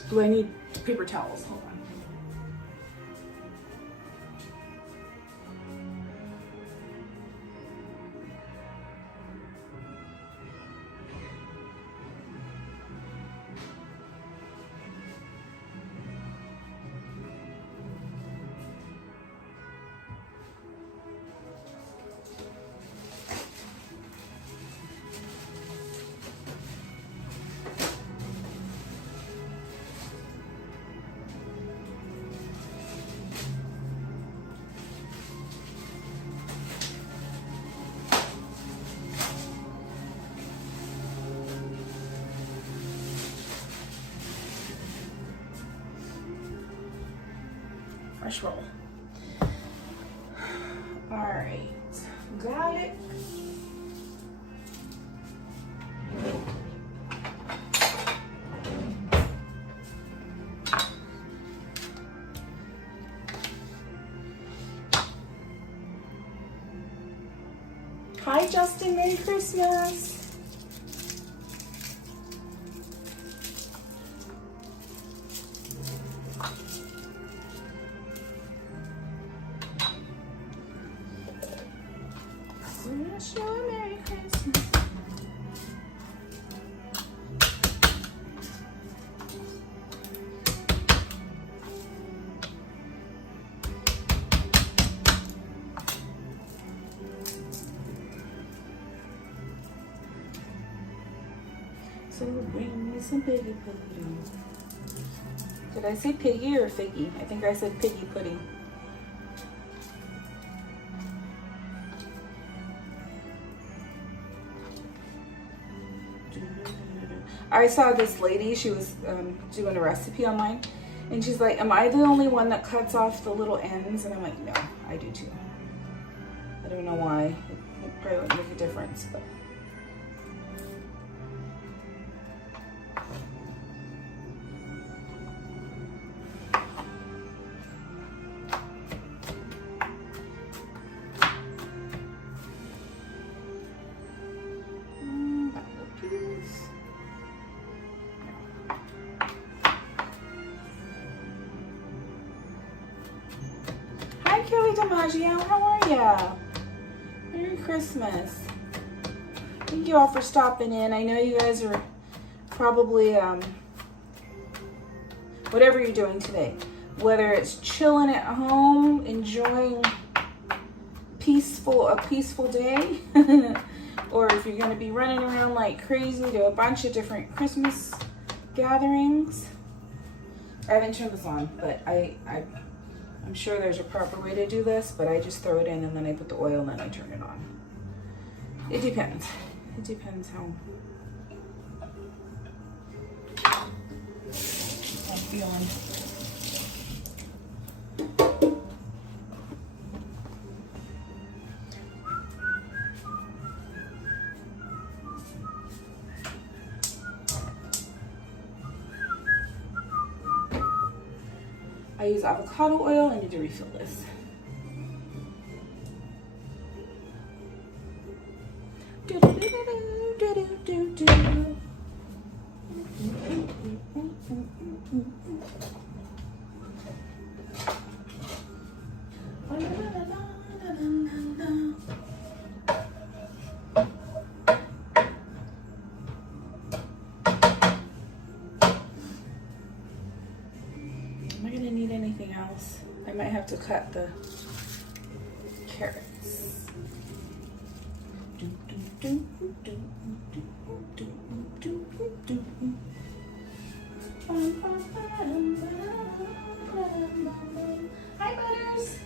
Do I need paper towels? Hold on. Fresh roll. All right, got it. Hi, Justin. Merry Christmas. Wish you a Merry Christmas. So bring me some piggy pudding. Did I say piggy or figgy? I think I said piggy pudding. I saw this lady, she was doing a recipe online, and she's like, am I the only one that cuts off the little ends? And I'm like, no, I do too. I don't know why. It probably wouldn't make a difference, but. Kelly DiMaggio, how are ya? Merry Christmas. Thank you all for stopping in. I know you guys are probably, whatever you're doing today, whether it's chilling at home, enjoying a peaceful day, or if you're gonna be running around like crazy to a bunch of different Christmas gatherings. I haven't turned this on, but I'm sure there's a proper way to do this, but I just throw it in and then I put the oil and then I turn it on. It depends. It depends how I'm feeling. I use avocado oil. I need to refill this. I might have to cut the carrots. Hi, Butters.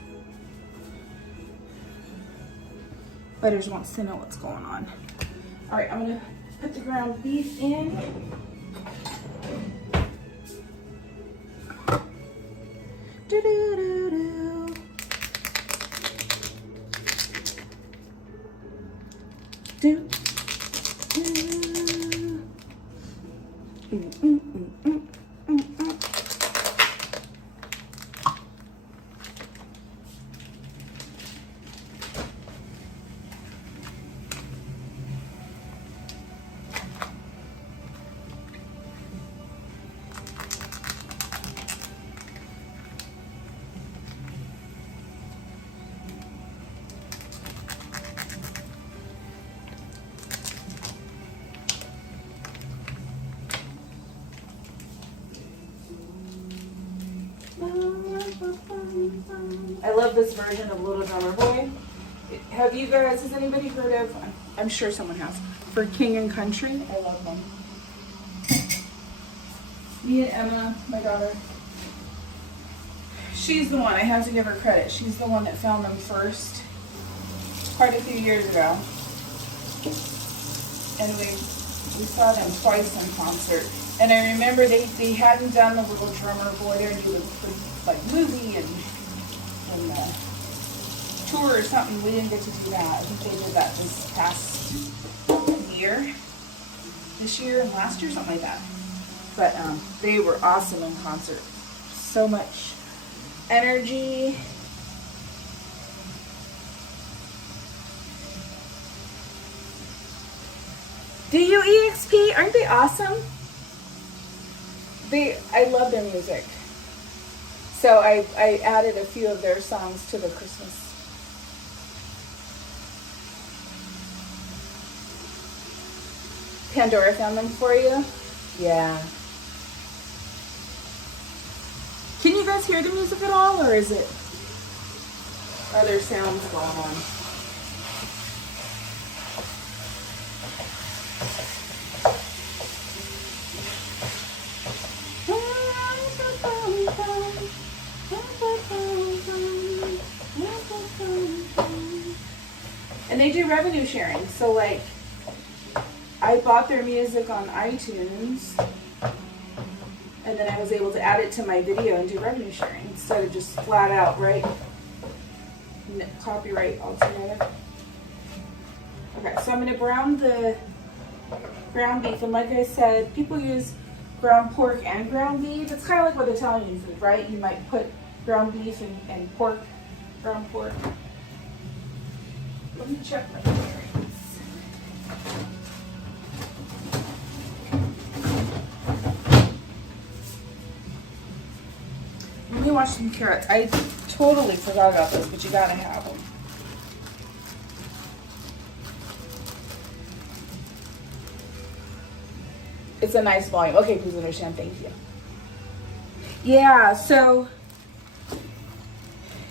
Butters wants to know what's going on. All right, I'm gonna put the ground beef in. I love this version of Little Drummer Boy. Has anybody heard of, I'm sure someone has, For King and Country? I love them. Me and Emma, my daughter, she's the one, I have to give her credit. She's the one that found them first, quite a few years ago. And we saw them twice in concert. And I remember they hadn't done the Little Drummer Boy. They were doing like movie and tour or something. We didn't get to do that. I think they did that this past year. This year and last year, something like that. But they were awesome in concert. So much energy. Do you EXP? Aren't they awesome? I love their music. So I added a few of their songs to the Christmas. Pandora found them for you? Yeah. Can you guys hear the music at all, or is it other sounds going on? And they do revenue sharing. So like, I bought their music on iTunes, and then I was able to add it to my video and do revenue sharing instead of just flat out, right? Copyright altogether. Okay, so I'm gonna brown the ground beef, and like I said, people use ground pork and ground beef. It's kind of like with Italian food, right? You might put ground beef and pork, ground pork. Let me check my bearings. Let me wash some carrots. I totally forgot about those, but you gotta have them. It's a nice volume. Okay, please understand. Thank you. Yeah, so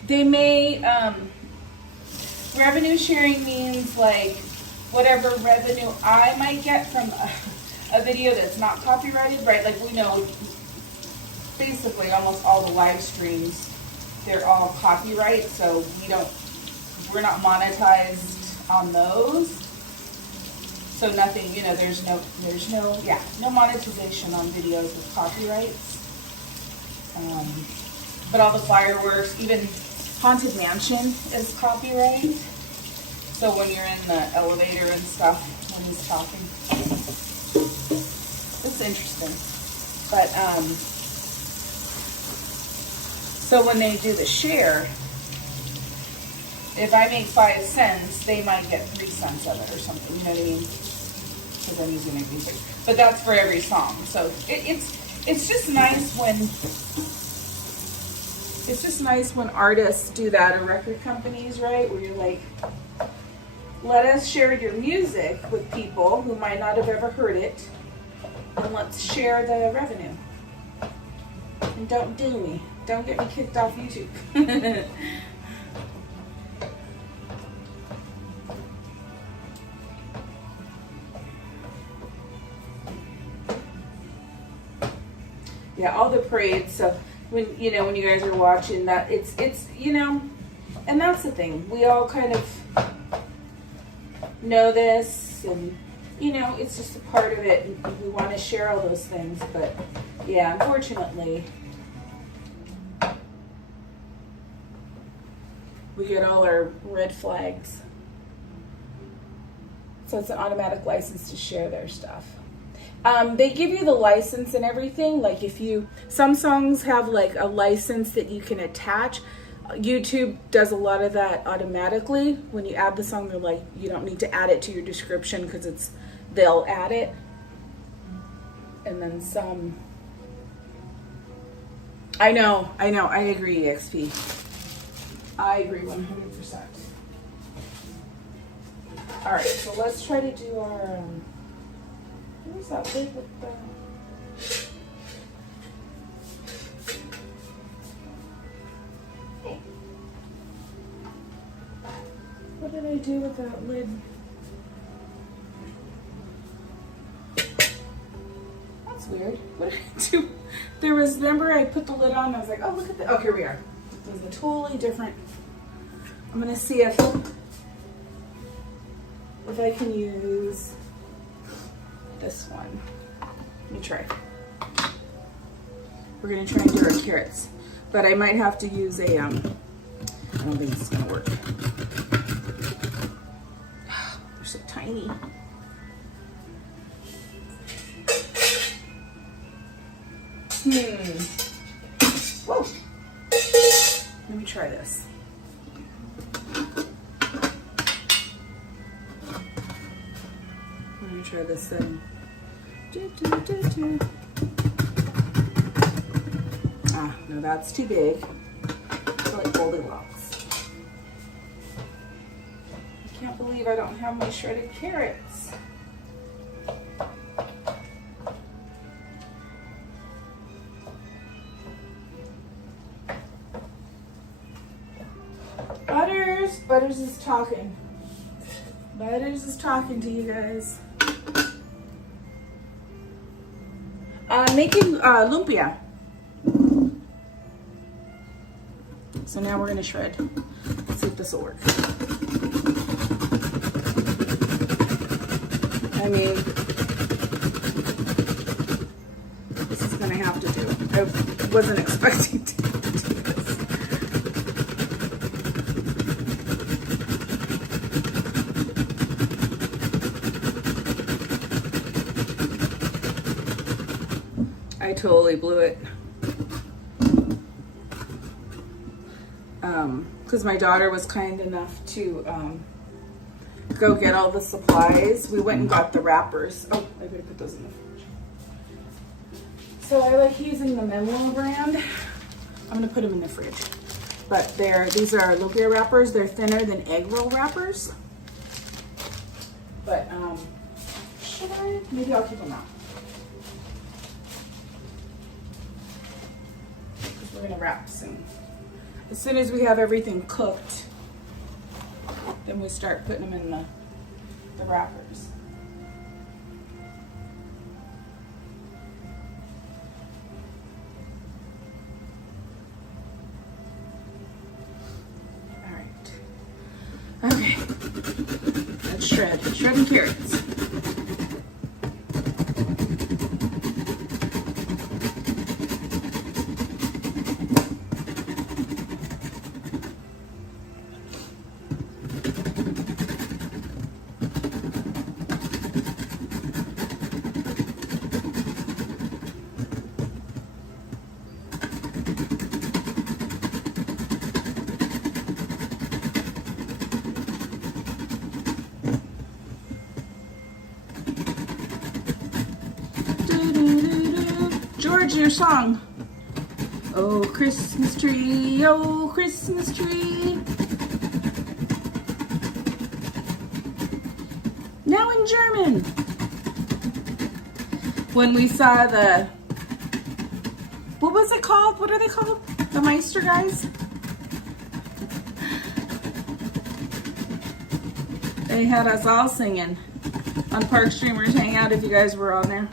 they may, revenue sharing means like whatever revenue I might get from a video that's not copyrighted, right? Like we know basically almost all the live streams, they're all copyright, so we're not monetized on those. So nothing, you know, there's no monetization on videos with copyrights. But all the fireworks, even Haunted Mansion is copyright. So when you're in the elevator and stuff, when he's talking, it's interesting. But so when they do the share, if I make 5 cents, they might get 3 cents of it or something. You know what I mean? Because I'm using their music. But that's for every song. So it's just nice when artists do that, or record companies, right? Where you're like, let us share your music with people who might not have ever heard it, and let's share the revenue. And don't do me. Don't get me kicked off YouTube. Yeah, all the parades. So when you guys are watching that, it's and that's the thing. We all kind of know this, and it's just a part of it, and we want to share all those things. But yeah, unfortunately, we get all our red flags. So it's an automatic license to share their stuff. They give you the license and everything. Like some songs have like a license that you can attach. YouTube does a lot of that automatically. When you add the song, they're like, you don't need to add it to your description because they'll add it. And then some. I know. I agree, EXP. I agree 100%. All right, so let's try to do our. Where's that lid with the... What did I do with that lid? That's weird. What did I do? Remember I put the lid on and I was like, oh, look at that. Oh, here we are. It was a totally different... I'm going to see if I can use... this one. Let me try. We're gonna try and do our carrots, but I might have to use a. I don't think it's gonna work. They're so tiny. Whoa. Let me try this. try this. Ah, no, that's too big. I like Goldilocks. I can't believe I don't have my shredded carrots. Butters is talking. Butters is talking to you guys. Making lumpia. So now we're gonna shred. Let's see if this will work. I mean, this is gonna have to do. I wasn't expecting to do this. I totally blew it. Because my daughter was kind enough to go get all the supplies. We went and got the wrappers. Oh, I better put those in the fridge. So I like using the Venmo brand. I'm gonna put them in the fridge. But these are lumpia wrappers. They're thinner than egg roll wrappers. But should I? Maybe I'll keep them out. We're gonna wrap soon. As soon as we have everything cooked, then we start putting them in the wrappers. All right. Okay. Let's shred. Shredding carrots. George, your song. Oh, Christmas tree, oh, Christmas tree. Now in German. When we saw what was it called? What are they called? The Meister guys? They had us all singing on Park Streamers Hangout if you guys were on there.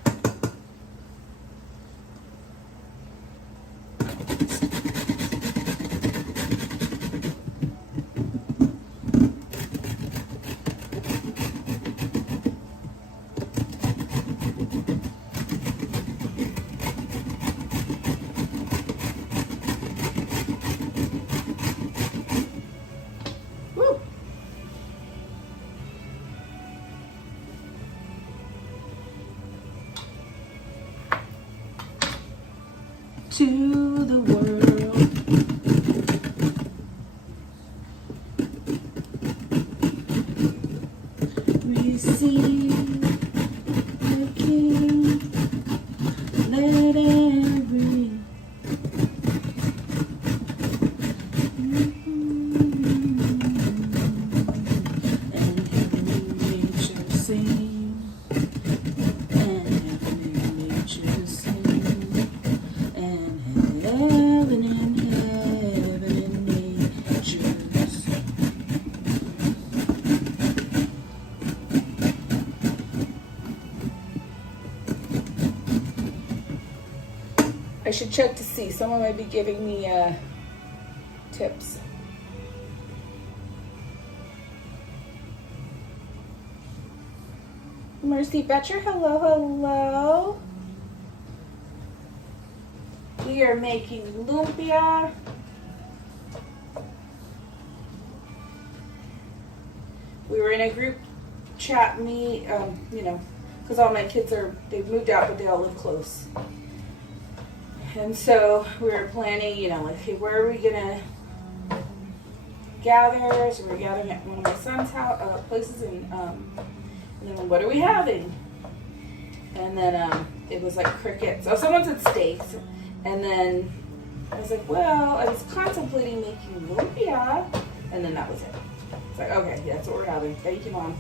To the world. Receive the King, let every and heaven and nature sing, and heaven and nature sing. Heaven and natures. I should check to see. Someone might be giving me tips. Mercy Betcher, hello, hello. We are making lumpia. We were in a group chat, because all my kids they've moved out, but they all live close. And so we were planning, like, hey, where are we gonna gather? So we're gathering at one of my son's house, places, and then what are we having? And then it was like crickets. Oh, someone said steaks. And then I was like, well, I was contemplating making lumpia. And then that was it. It's like, okay, yeah, that's what we're having. Thank you, Mom.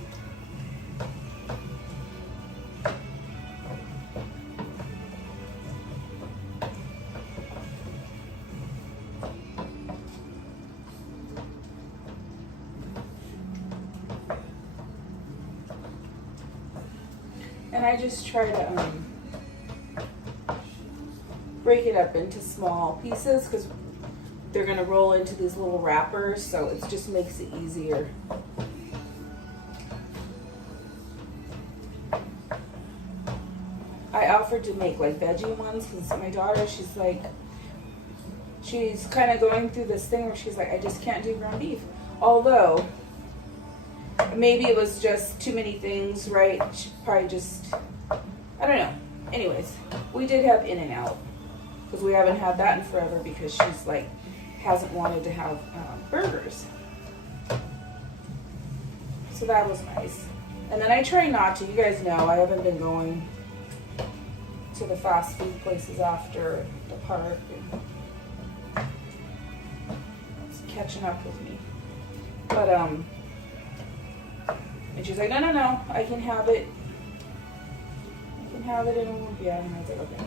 And I just try to break it up into small pieces because they're gonna roll into these little wrappers, so it just makes it easier. I offered to make like veggie ones because my daughter, she's kind of going through this thing where she's like, I just can't do ground beef. Although, maybe it was just too many things, right? She probably just, I don't know. Anyways, we did have In-N-Out because we haven't had that in forever because she's like, hasn't wanted to have burgers. So that was nice. And then I try not to, you guys know, I haven't been going to the fast food places after the park. And it's catching up with me. But, and she's like, no, I can have it. I can have it in Olympia. And I was like, okay.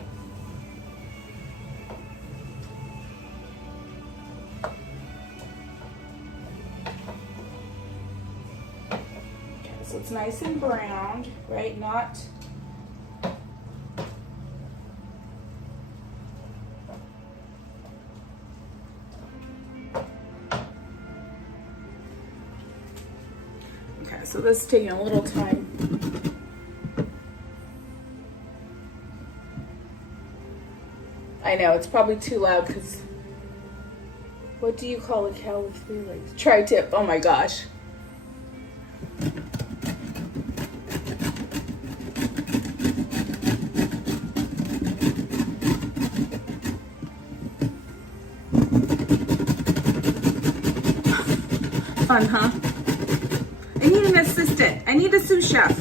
So it's nice and browned, right? Not okay, so this is taking a little time. I know it's probably too loud because what do you call a cow with 3 legs? Tri-tip. Oh my gosh. Fun, huh? I need an assistant. I need a sous chef.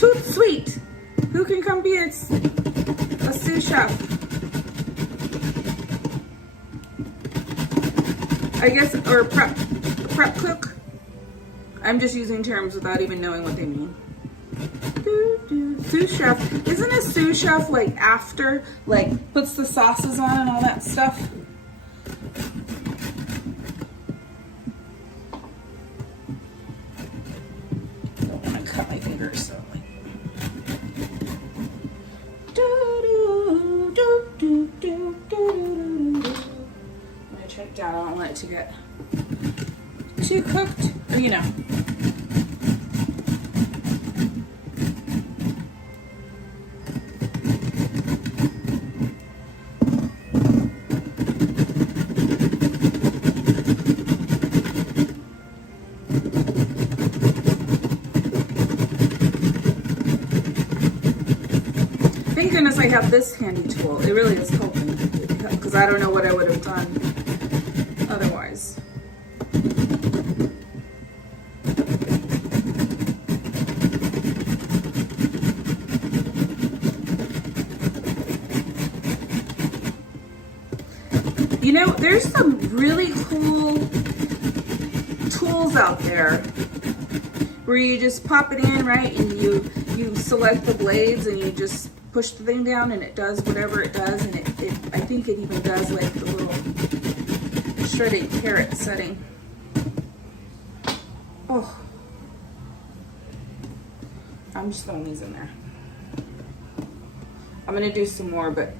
Toot sweet. Who can come be a sous chef? I guess, or prep cook. I'm just using terms without even knowing what they mean. Sous chef. Isn't a sous chef like after, like puts the sauces on and all that stuff? Down, I don't want it to get too cooked, or you know. Thank goodness I have this handy tool. It really is helping because I don't know what I would have done otherwise. You know, there's some really cool tools out there where you just pop it in, right? And you select the blades and you just push the thing down and it does whatever it does. And I think it even does like the little shredded carrot setting. Oh, I'm just throwing these in there. I'm gonna do some more, but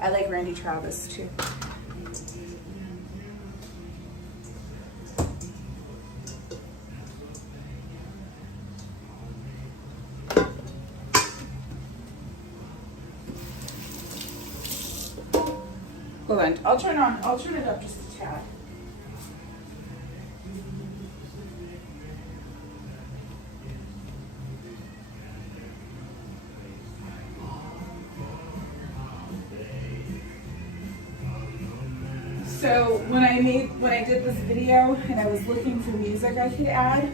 I like Randy Travis too. Hold on, I'll turn it up just a tad. So when I did this video and I was looking for music I could add,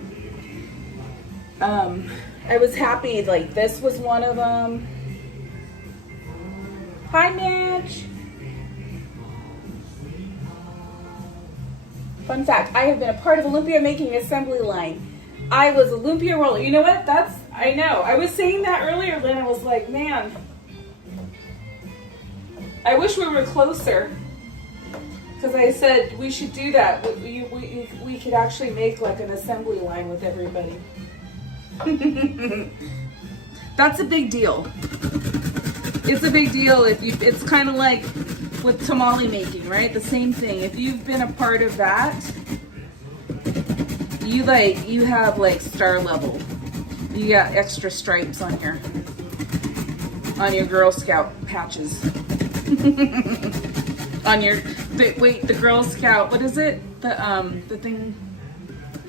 I was happy, like this was one of them. Hi, Mitch. Fun fact, I have been a part of Olympia making assembly line. I was Olympia roller. You know what? I know. I was saying that earlier, Lynn. I was like, man, I wish we were closer. Because I said we should do that. We could actually make like an assembly line with everybody. That's a big deal. It's a big deal if you. It's kind of like with tamale making, right? The same thing. If you've been a part of that, you have like star level. You got extra stripes on your Girl Scout patches. On your the Girl Scout, what is it? The thing.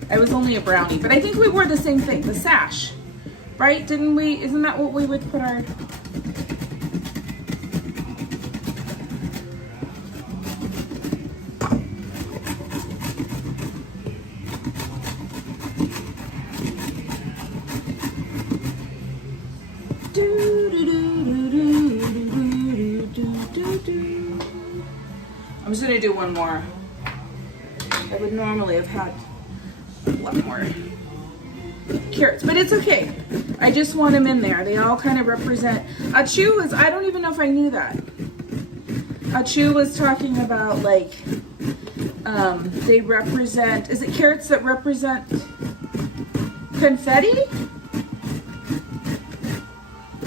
I was only a brownie, but I think we wore the same thing, the sash, right? Didn't we? Isn't that what we would put our? I'm just gonna do one more. I would normally have had a lot more carrots, but it's okay. I just want them in there. They all kind of represent. Achu is, I don't even know if I knew that. Achu was talking about like, they represent, is it carrots that represent confetti?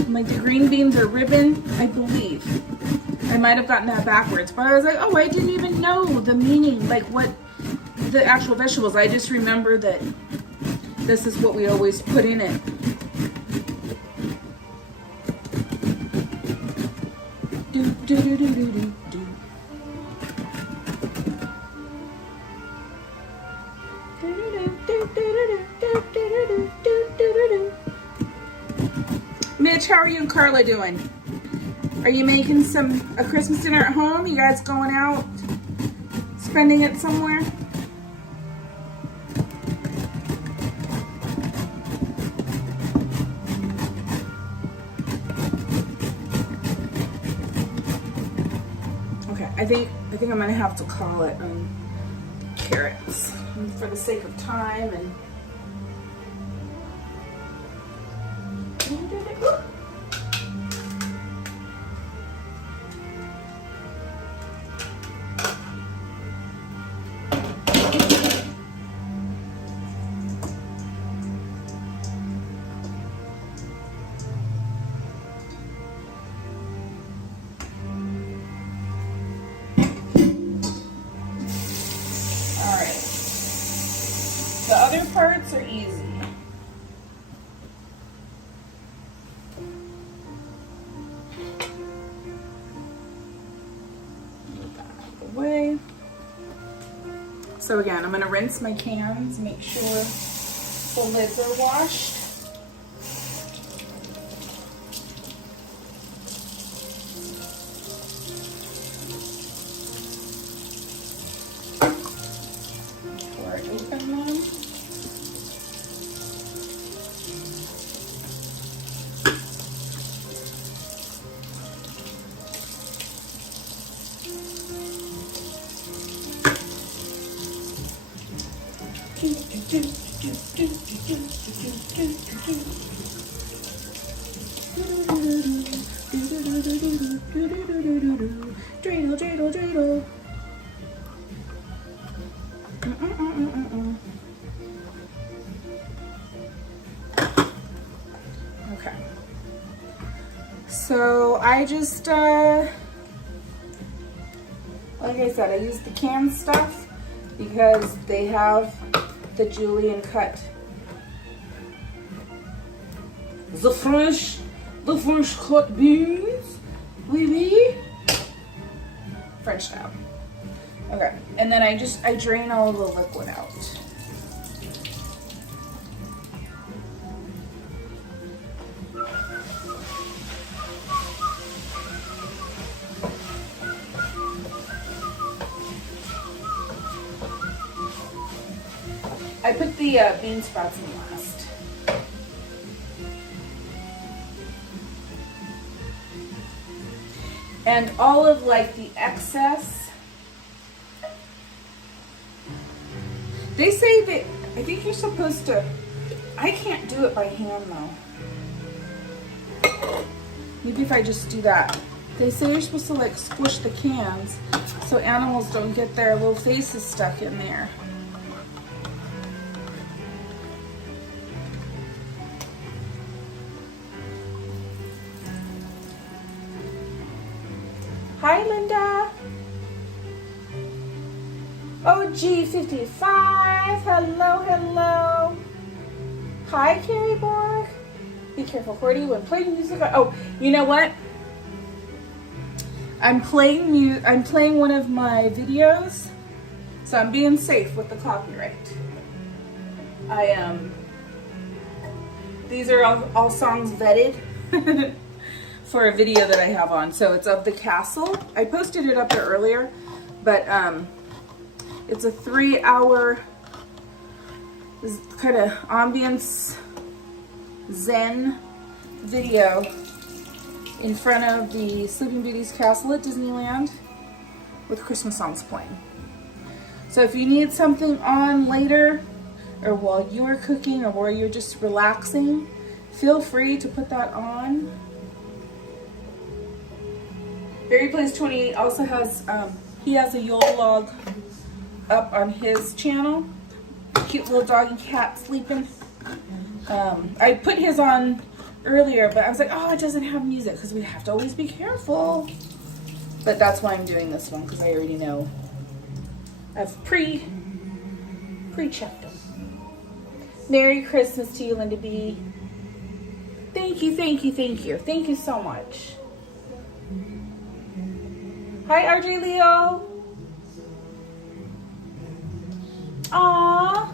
Like the green beans are ribbon, I believe. I might have gotten that backwards, but I was like, oh, I didn't even know the meaning, like what the actual vegetables. I just remember that this is what we always put in it. Mitch, how are you and Carla doing? Are you making a Christmas dinner at home? You guys going out, spending it somewhere? Okay, I think I'm gonna have to call it carrots for the sake of time and. The other parts are easy. Move that out of the way. So again, I'm going to rinse my cans, make sure the lids are washed. Before I open them. Dreidel, dreidel, dreidel. Okay. So I just, like I said, I use the canned stuff because they have the julienne cut. The fresh cut beans, oui. French style. Okay, and then I drain all of the liquid out. I put the bean sprouts in last. And all of like the excess, they say that, I think you're supposed to, I can't do it by hand though. Maybe if I just do that. They say you're supposed to like squish the cans so animals don't get their little faces stuck in there. Hi, Linda. OG55. Hello, hello. Hi, Carrie Borg. Be careful, Cordy, when playing music. Oh, you know what? I'm playing one of my videos, so I'm being safe with the copyright. I am. These are all songs vetted. For a video that I have on. So it's of the castle. I posted it up there earlier, but it's a 3-hour kind of ambience zen video in front of the Sleeping Beauty's castle at Disneyland with Christmas songs playing. So if you need something on later, or while you are cooking, or while you're just relaxing, feel free to put that on. Barry Plays 28 also has, he has a Yule log up on his channel. Cute little dog and cat sleeping. I put his on earlier, but I was like, oh, it doesn't have music because we have to always be careful. But that's why I'm doing this one, because I already know. I've pre-checked them. Merry Christmas to you, Linda B. Thank you, thank you, thank you. Thank you so much. Hi, RJ Leo. Aww.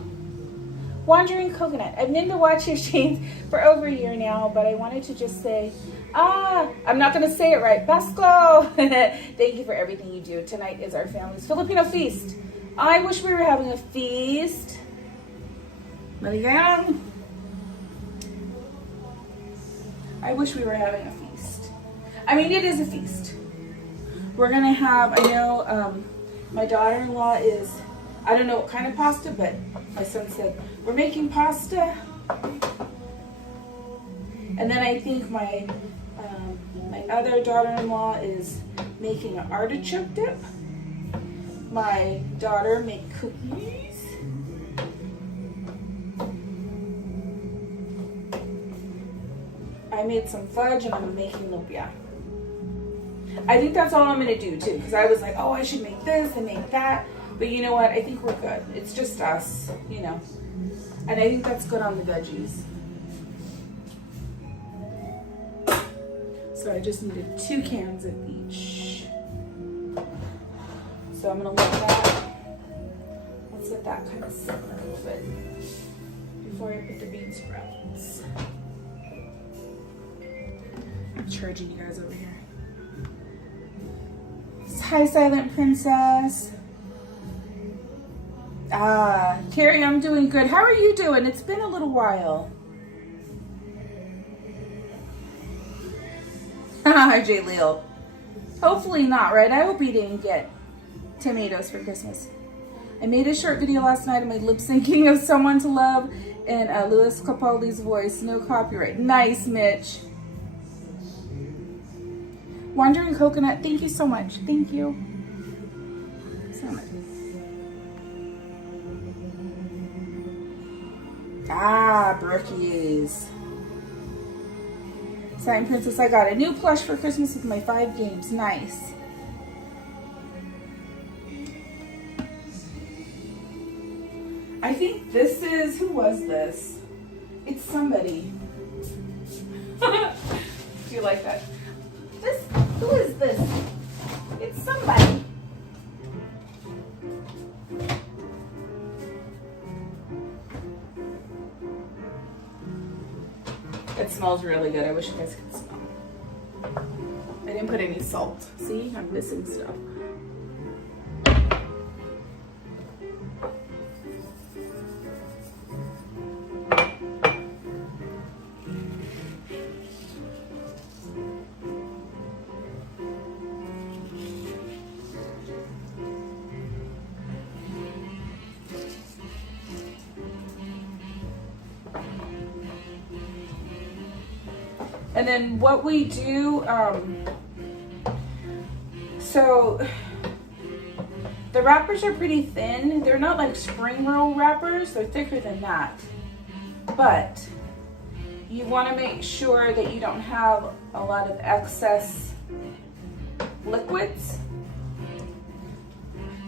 Wandering Coconut. I've been to watch your streams for over a year now, but I wanted to just say, I'm not going to say it right. Basco. Thank you for everything you do. Tonight is our family's Filipino feast. I wish we were having a feast. Maligang. I wish we were having a feast. I mean, it is a feast. We're going to have, I know my daughter-in-law is, I don't know what kind of pasta, but my son said, we're making pasta. And then I think my other daughter-in-law is making an artichoke dip. My daughter made cookies. I made some fudge and I'm making lumpia. I think that's all I'm gonna do too, because I was like, oh, I should make this and make that. But you know what? I think we're good. It's just us, you know. And I think that's good on the veggies. So I just needed 2 cans of each. So I'm gonna let that kind of simmer a little bit before I put the bean sprouts. I'm charging you guys over here. Hi, Silent Princess. Carrie, I'm doing good. How are you doing? It's been a little while. Hi, J. Leo. Hopefully not, right? I hope you didn't get tomatoes for Christmas. I made a short video last night of my lip syncing of Someone to Love and Louis Capaldi's voice. No copyright. Nice, Mitch. Wandering Coconut, thank you so much. Thank you. So much. Brookies. Silent Princess, I got a new plush for Christmas with my 5 games. Nice. I think this is, who was this? It's somebody. Do you like that? This, who is this? It's somebody. It smells really good. I wish you guys could smell. I didn't put any salt. See, I'm missing stuff. And then what we do, so the wrappers are pretty thin. They're not like spring roll wrappers. They're thicker than that. But you want to make sure that you don't have a lot of excess liquids.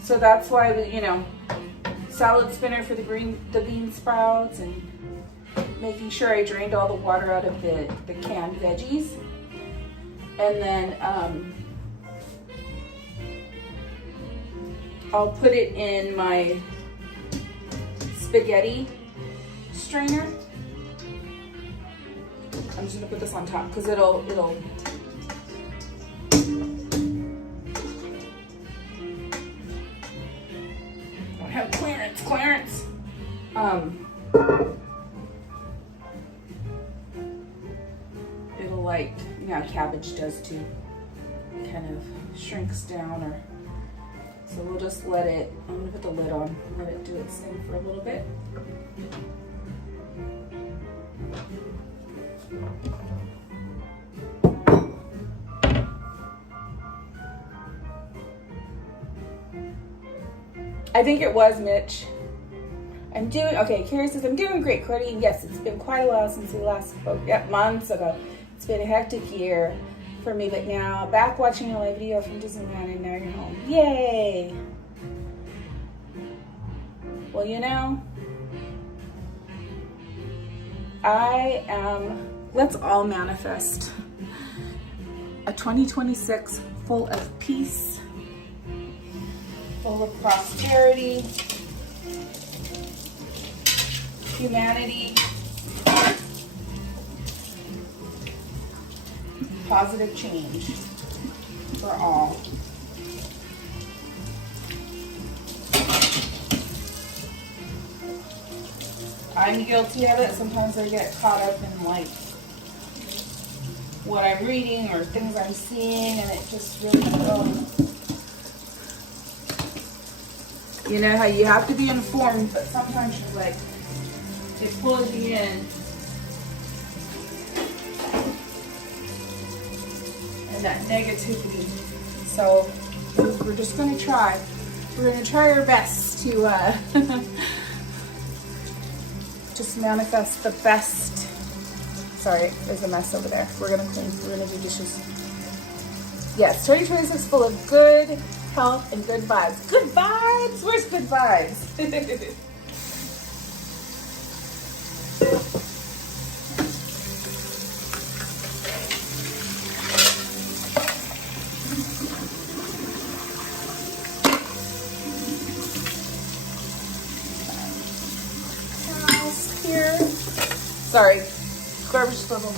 So that's why, salad spinner for the bean sprouts, and making sure I drained all the water out of the canned veggies. And then I'll put it in my spaghetti strainer. I'm just gonna put this on top because it'll don't have clearance. It'll, like, how cabbage does too. Kind of shrinks down, or so we'll just let it. I'm gonna put the lid on, let it do its thing for a little bit. I think it was Mitch. Carrie says, I'm doing great, Cordy. And yes, it's been quite a while since we last spoke. Yep, months ago. It's been a hectic year for me, but now back watching a live video from Disneyland, and now you're home. Yay! Well, let's all manifest a 2026 full of peace, full of prosperity, humanity, positive change for all. I'm guilty of it. Sometimes I get caught up in like what I'm reading or things I'm seeing, and it just really you know how you have to be informed, but sometimes you're like, it pulls you in. And that negativity. So we're just gonna try. We're gonna try our best to just manifest the best. Sorry, there's a mess over there. We're gonna clean, we're gonna do dishes. Yes, 2026 full of good health and good vibes. Good vibes? Where's good vibes? Here. Sorry, garbage disposal.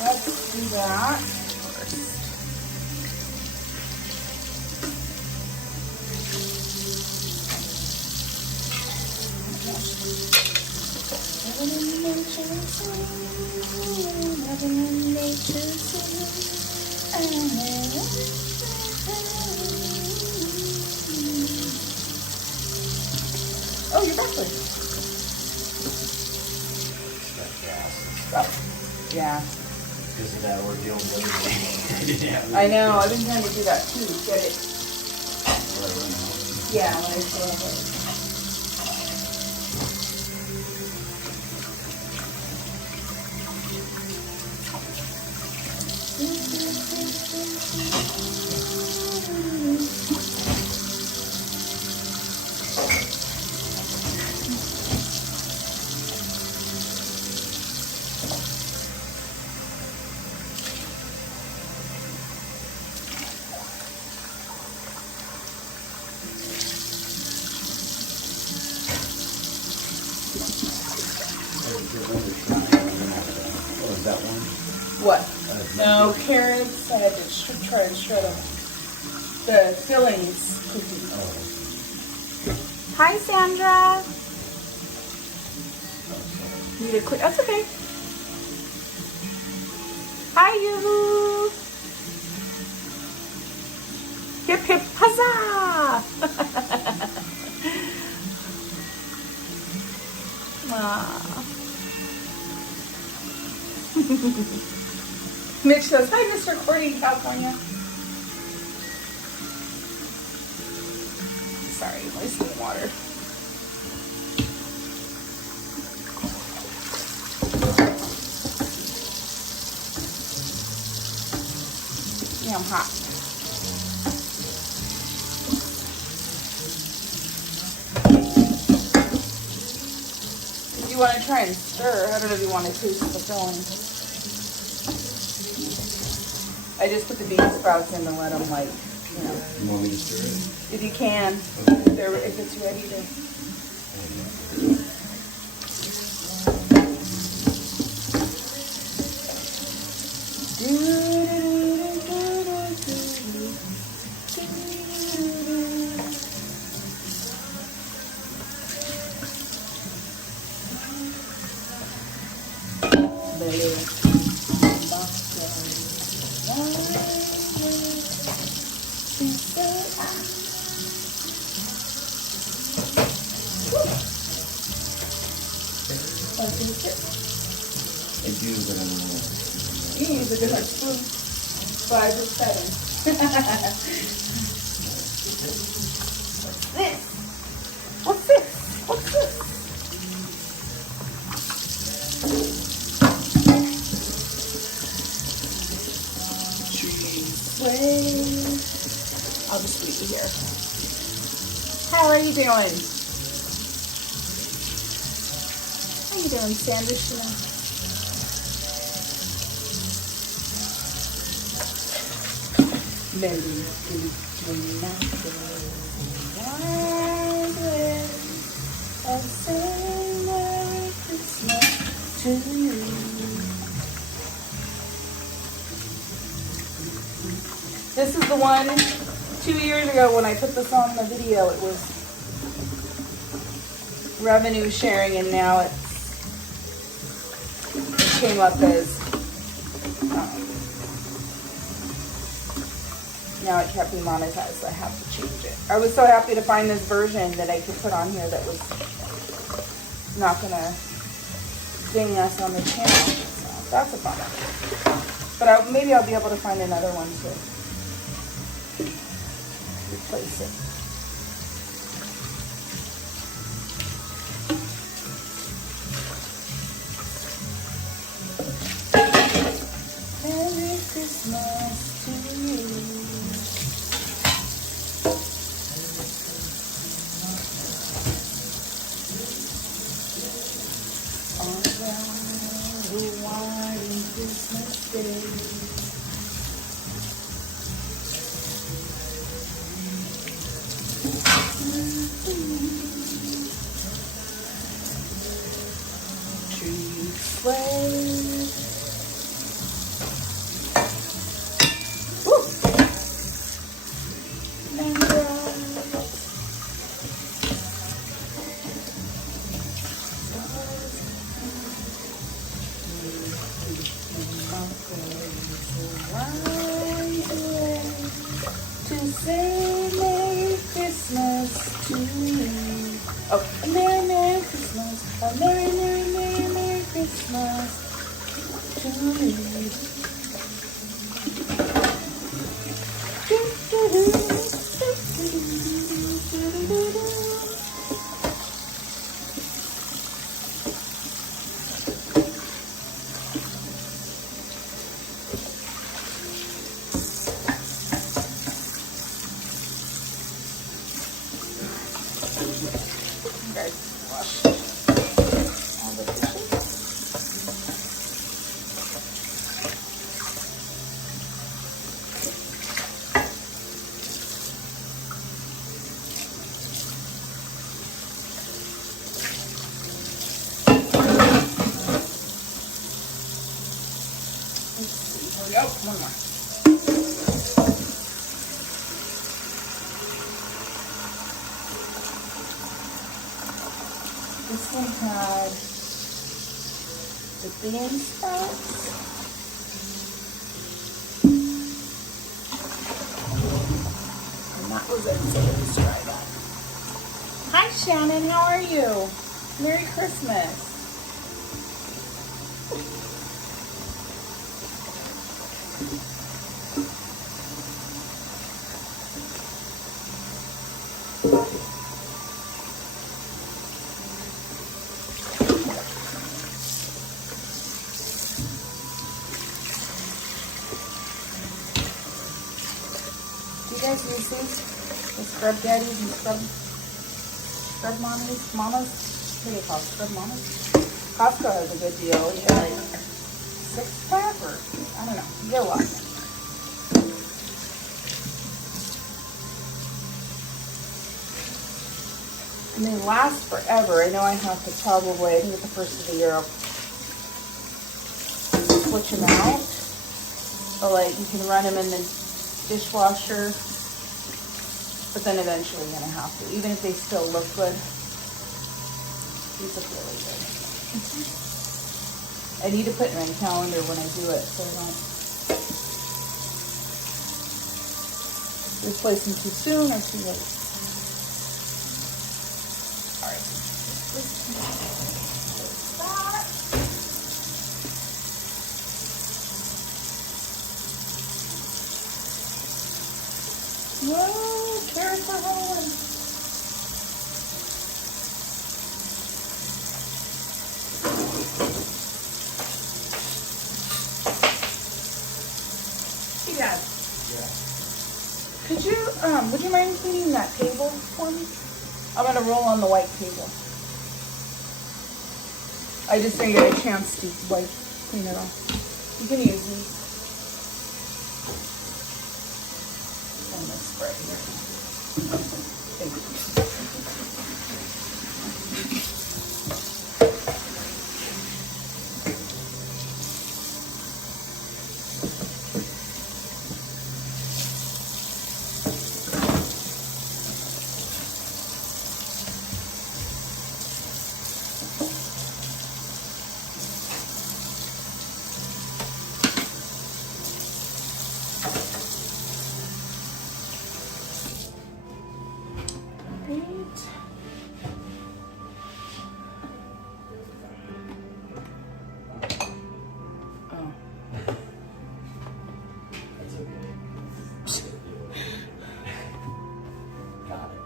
Let's do that first. Oh, you're backwards. Oh, yeah. Because of that ordeal the other day. I know, I've been trying to do that too, get it. Yeah, when I still have it. Oh, is that one? What? No, carrots. I had to try and shred them. The fillings cookie. Hi, Sandra. Need a quick. That's okay. Hi, you. Hip hip huzzah! Mitch says, hi, Mr. Cordy in California. Sorry, wasting water. Yeah, I'm hot. If you want to try and stir, I don't know if you want to taste the filling. I just put the bean sprouts in to let them, like, you know. You want me to stir it? If you can, if it's ready to. I do, but I don't know. You can use a different spoon. 5 or 7. What's this? What's this? Cheese. Wait. I'll just leave you here. How are you doing? How are you doing, Sandwich tonight? Merry Christmas to you. This is the one 2 years ago when I put this on the video. It was revenue sharing, and now it came up as now it can't be monetized, so I have to change it. I was so happy to find this version that I could put on here that was not gonna ding us on the channel. So that's a fun one. But maybe I'll be able to find another one to replace it. Merry Christmas to you. On the white Christmas day. Trees sway. To say Merry Christmas to you. Oh, a Merry, Merry Christmas. A Merry, Merry, Merry, Merry Christmas to you. There we go. One more. This one had the bean sprouts. And that was it, so let's try that. Hi Shannon, how are you? Merry Christmas. Do you guys use these? The scrub daddies and scrub mommies? Mamas? What do you call it? Scrub mamas? Costco has a good deal. You get like 6-pack or, I don't know. You get a lot. And they last forever. I know I have to probably, I think at the first of the year, I'll switch them out. But like, you can run them in the dishwasher, but then eventually you're gonna have to, even if they still look good. These look really good. I need to put in my calendar when I do it so I don't replace them too soon or too late. All right. Whoa, carrots are rolling. Hey, Dad. Yeah. Could you, would you mind cleaning that table for me? I'm gonna roll on the white table. I just didn't get a chance to clean it off. You can use these. I'm gonna spray here. Thank you. That's okay. Got it.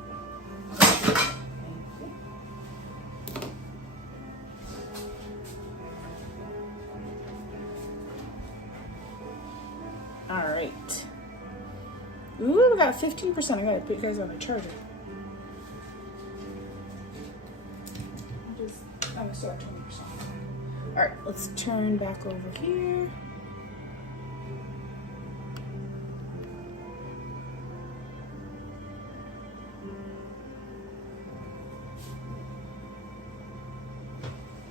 All right. Ooh, we got 15%. I gotta put you guys on the charger. I'm still at 20%. All right, let's turn back over here.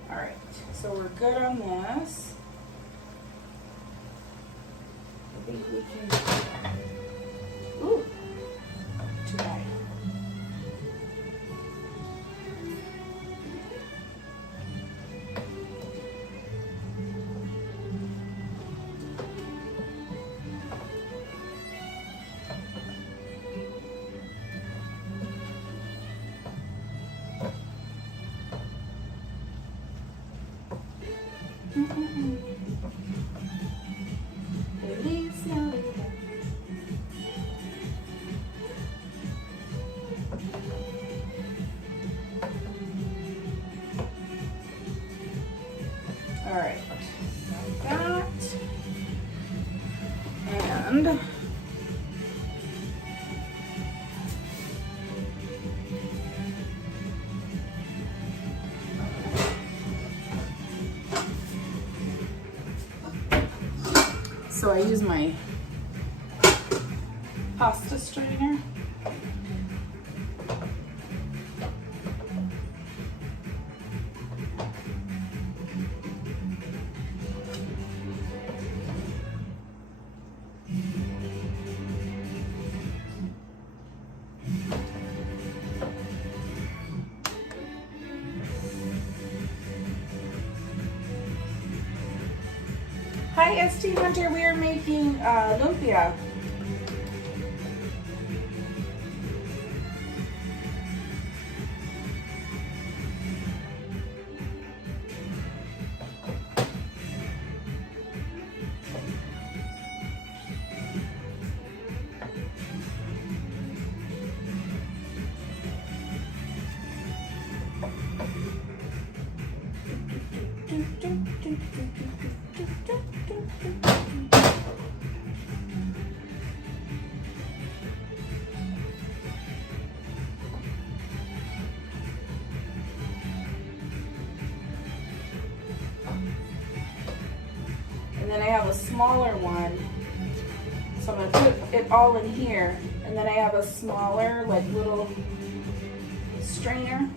All right, so we're good on this. I think we can. Ooh, too bad. All right, like that. And so I use my pasta strainer. Hi, ST Hunter. We are making lumpia. And then I have a smaller one. So I'm gonna put it all in here. And then I have a smaller, like little strainer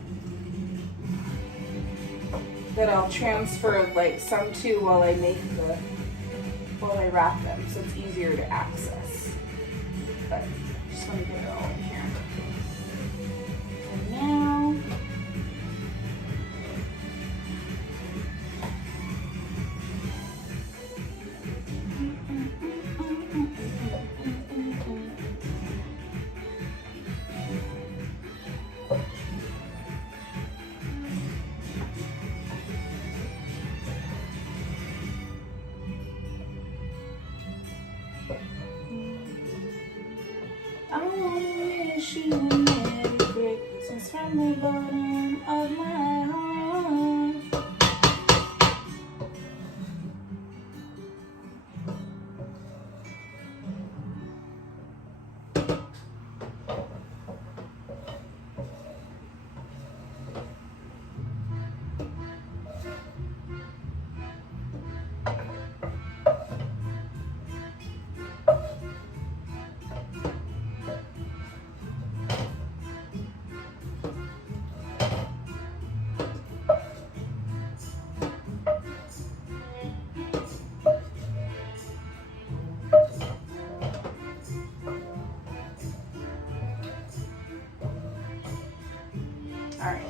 that I'll transfer like some to while I wrap them, so it's easier to access. But just want to get it all in here. And now I wish you would let it break, since from the bottom of my heart. Alright.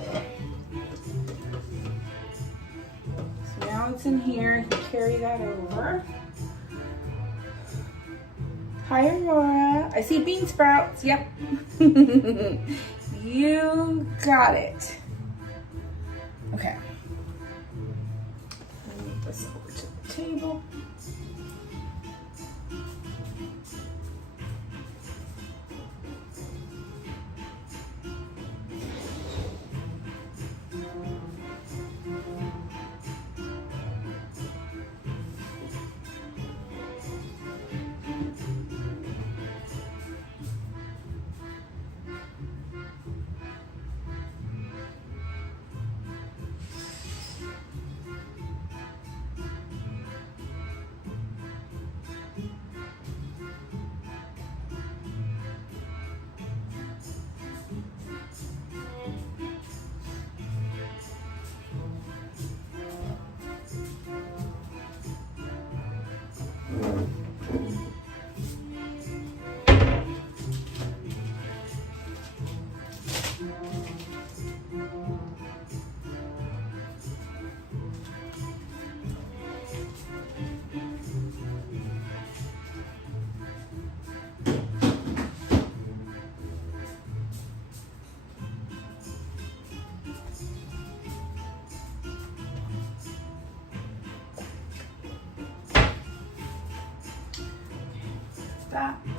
So now it's in here. You carry that over. Hi, Aurora. I see bean sprouts. Yep. You got it. Okay. Move this over to the table.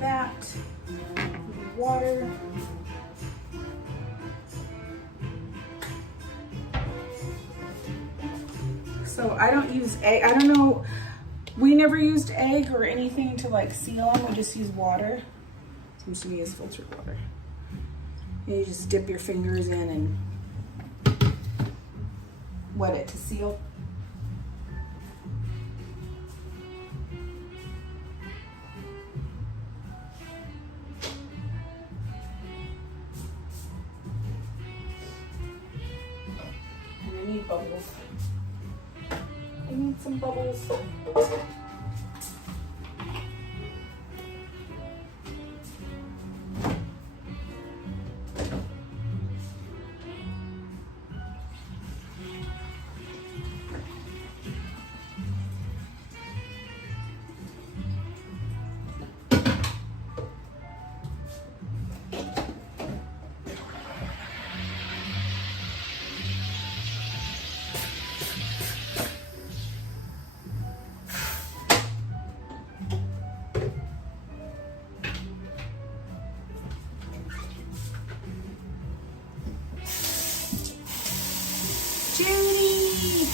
That, water. So I don't use egg. I don't know. We never used egg or anything to like seal them. We just use water. Seems to me as filtered water. And you just dip your fingers in and wet it to seal. I need bubbles. I need some bubbles. Judy!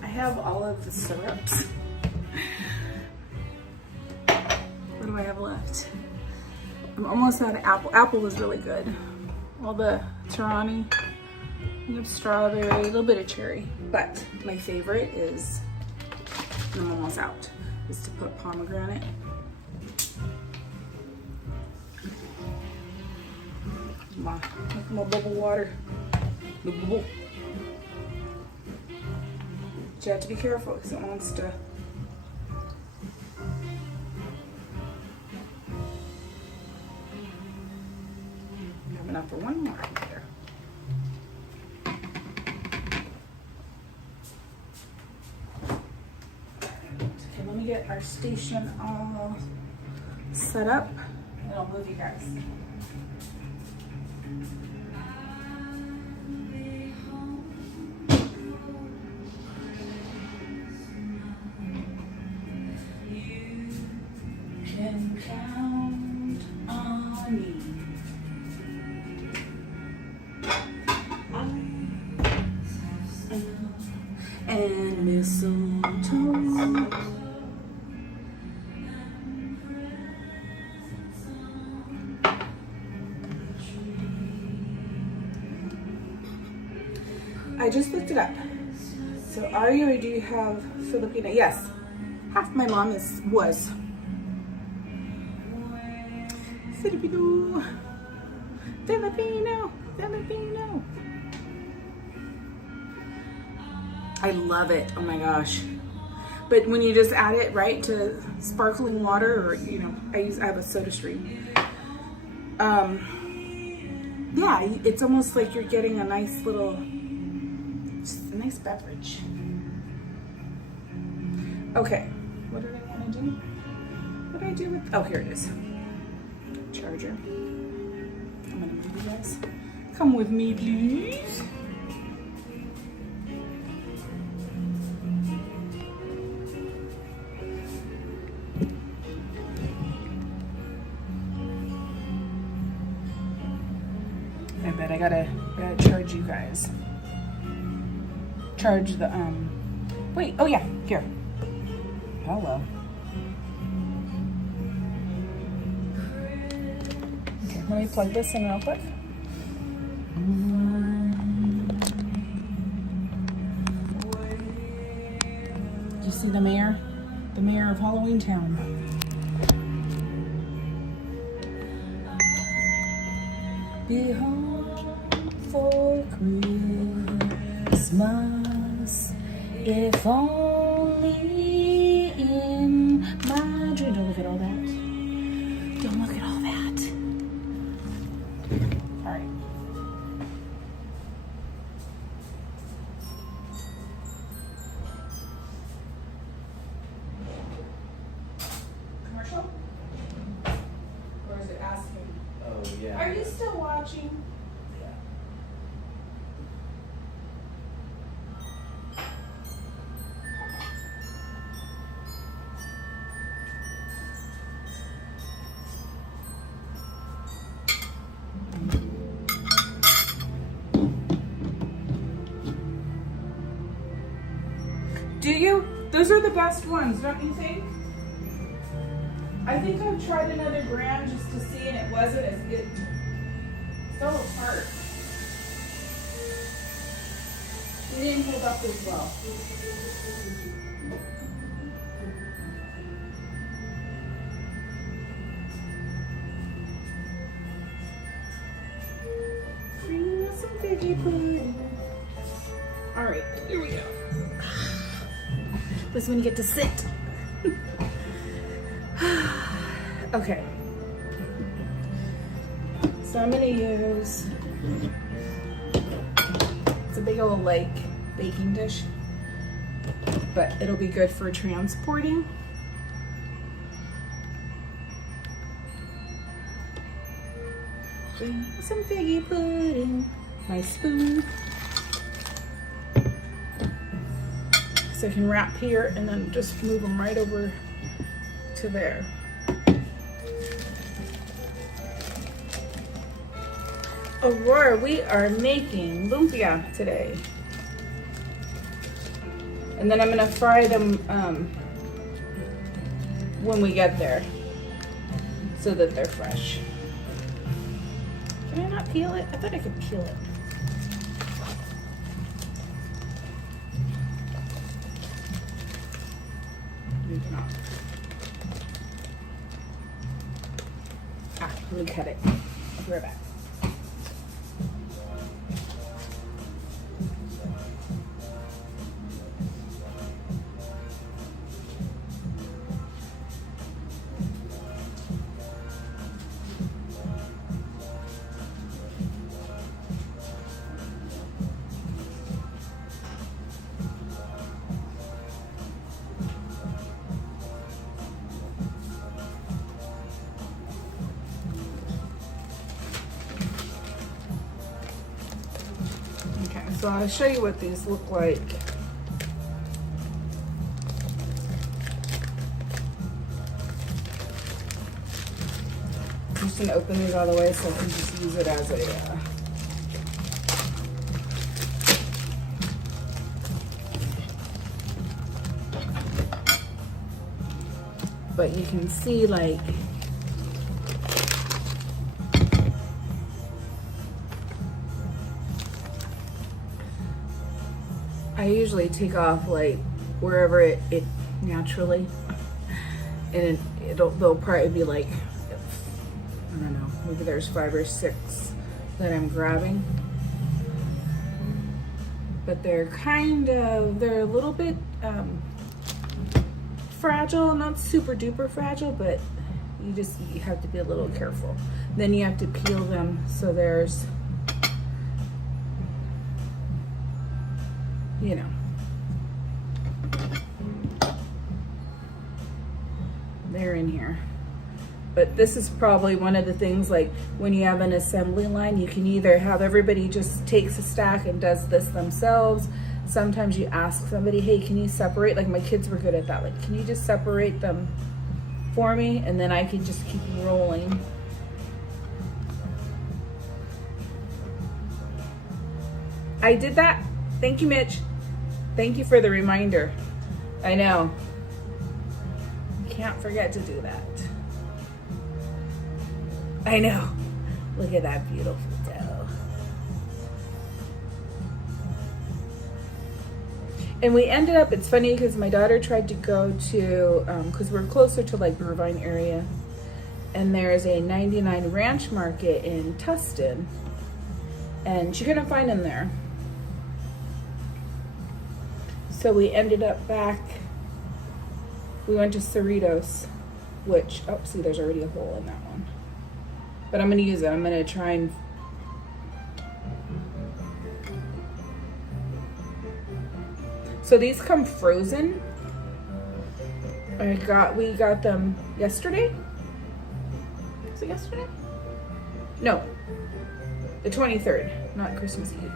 I have all of the syrups. What do I have left? I'm almost out of apple. Apple was really good. All the Tirani. We have strawberry, a little bit of cherry. But my favorite is, and I'm almost out, is to put pomegranate. More bubble water. Bubble. But you have to be careful because it wants to. Have enough for one more here. Okay, let me get our station all set up and I'll move you guys. Count on me. And mistletoe. I just looked it up. So are you or do you have Filipino? Yes. Half my mom was. Filipino. I love it. Oh my gosh. But when you just add it right to sparkling water, or you know, I have a soda stream. Yeah, it's almost like you're getting a nice little, just a nice beverage. Okay, what did I want to do? What did I do with? Oh, here it is. Charger. I'm gonna move you guys. Come with me, please. I bet I gotta charge you guys. Charge the wait, oh yeah, here. Hello. Okay, let me plug this in real quick. Do you see the mayor? The mayor of Halloween Town. Be home for Christmas, if only in my dream. Don't look at all that. Don't look at all that. All right. Commercial? Or is it asking? Oh, yeah. Are you still watching? Yeah. Do you? Those are the best ones, don't you think? I think I've tried another brand just to see and it wasn't as good. It fell apart. They didn't hold up as well. Bring us some veggie pudding. All right, here we go. This is when you get to sit. Okay. So I'm gonna use, it's a big old like baking dish. but it'll be good for transporting. Some figgy pudding, my spoon. So I can wrap here and then just move them right over to there. Aurora, we are making lumpia today. And then I'm gonna fry them when we get there so that they're fresh. Can I not peel it? I thought I could peel it. Maybe not. Let me cut it. I'll be right back. So I'll show you what these look like. I'm just gonna open these all the way so I can just use it as a but you can see like I usually take off like wherever it naturally, and they'll probably be like, I don't know, maybe there's 5 or 6 that I'm grabbing, but they're a little bit fragile, not super duper fragile, but you have to be a little careful. Then you have to peel them so there's, you know, they're in here. But this is probably one of the things, like when you have an assembly line, you can either have everybody just takes a stack and does this themselves. Sometimes you ask somebody, hey, can you separate? Like my kids were good at that. Like, can you just separate them for me? And then I can just keep rolling. I did that. Thank you, Mitch. Thank you for the reminder. I know. Can't forget to do that. I know. Look at that beautiful dough. And we ended up, it's funny because my daughter tried to go to, because we're closer to like Irvine area, and there's a 99 ranch market in Tustin, and she couldn't find them there. So we ended up back, we went to Cerritos, which, oh, see, there's already a hole in that one. But I'm gonna use it. I'm gonna try and, so these come frozen. We got them yesterday. Was it yesterday? No, the 23rd, not Christmas Eve.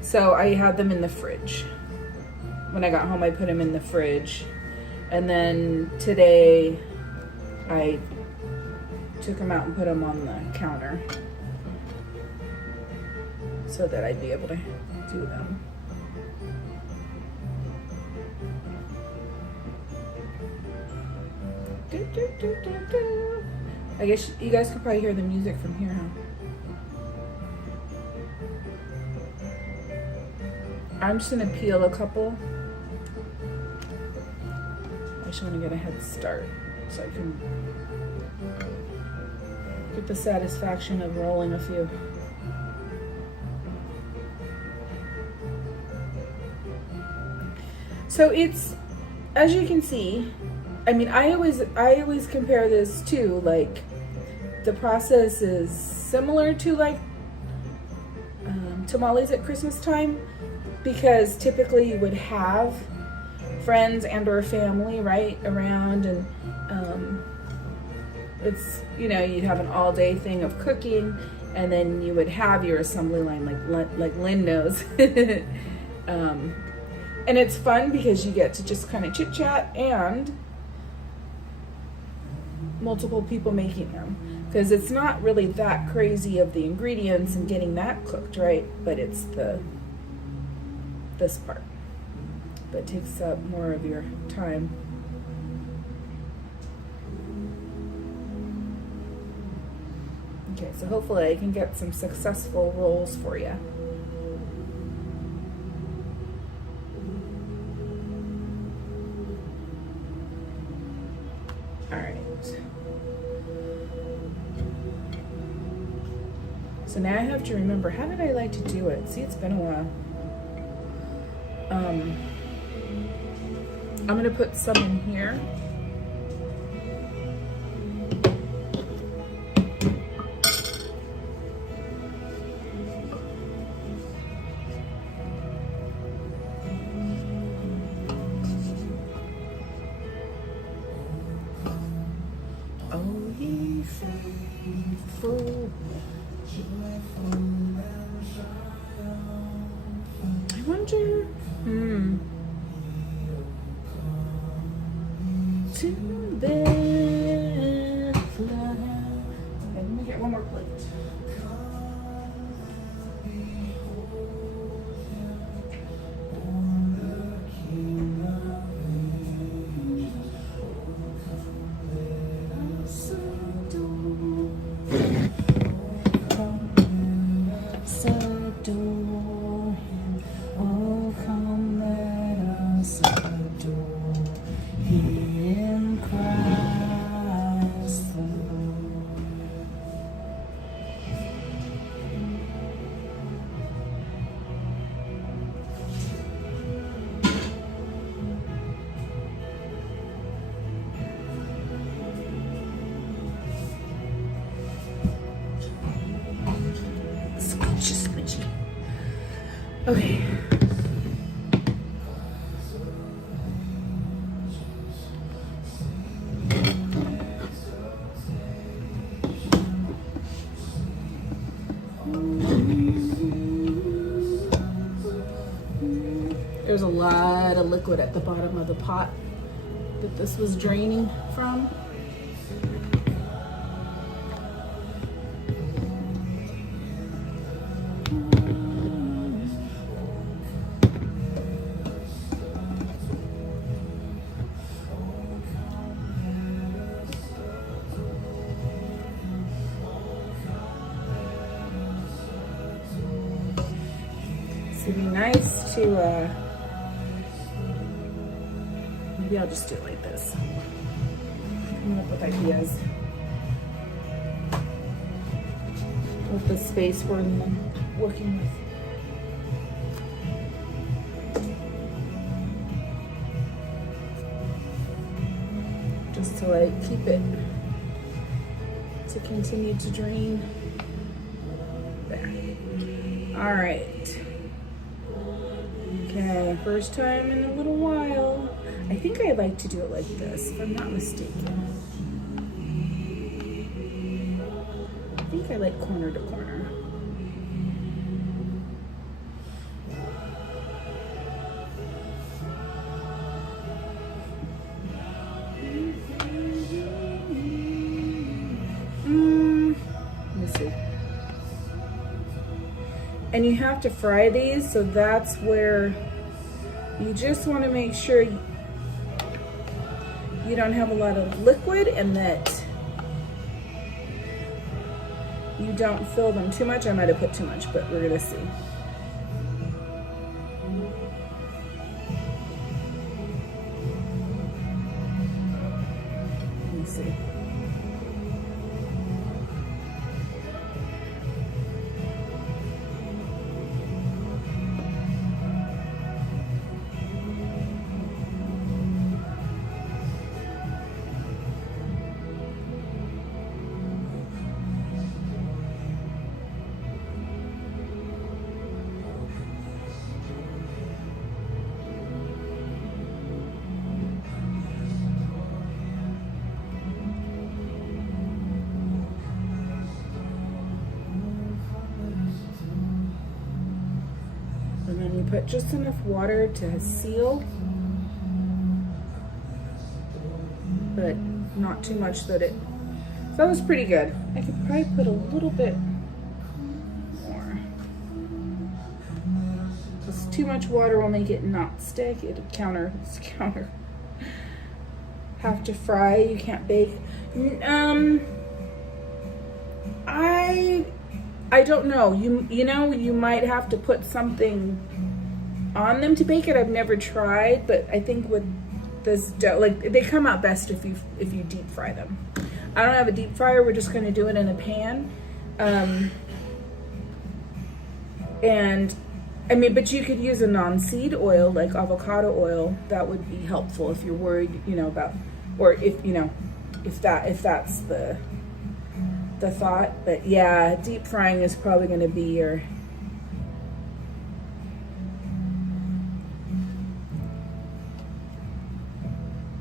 So I had them in the fridge. When I got home, I put them in the fridge. And then today, I took them out and put them on the counter so that I'd be able to do them. I guess you guys could probably hear the music from here, huh? I'm just gonna peel a couple. I just want to get a head start so I can get the satisfaction of rolling a few. So it's, as you can see, I mean, I always compare this to, like, the process is similar to like tamales at Christmas time, because typically you would have friends and or family, right, around, and it's, you know, you'd have an all-day thing of cooking, and then you would have your assembly line like Lynn knows. And it's fun because you get to just kind of chit chat and multiple people making them, because it's not really that crazy of the ingredients and getting that cooked, right? But it's this part that takes up more of your time. Okay, so hopefully I can get some successful rolls for you. All right. So now I have to remember, how did I like to do it? See, it's been a while. I'm gonna put some in here. Oh, ye faithful. I wonder, to Bethlehem. Okay, let me get one more plate. Adore him. Oh, come let us adore him, Christ the Lord. Squishy, squishy. Okay. There's a lot of liquid at the bottom of the pot that this was draining from. So it'd be nice to, maybe I'll just do it like this. Coming up with ideas with the space we're working with. Just to like keep it to continue to drain. There. All right. Okay, first time in a little while. I think I like to do it like this, if I'm not mistaken. I think I like corner to corner. Let me see. And you have to fry these, so that's where you just want to make sure you don't have a lot of liquid and that you don't fill them too much. I might have put too much, but we're gonna see. Let me see. but just enough water to seal, but not too much that it, so that was pretty good. I could probably put a little bit more. Because too much water will make it not stick. It'll counter. Have to fry. You can't bake. I don't know. You know, you might have to put something on them to bake it. I've never tried, but I think with this dough, like, they come out best if you deep fry them. I don't have a deep fryer. We're just going to do it in a pan. And I mean, but you could use a non-seed oil like avocado oil. That would be helpful if you're worried, you know, about, or if, you know, if that's the thought. But yeah, deep frying is probably going to be your,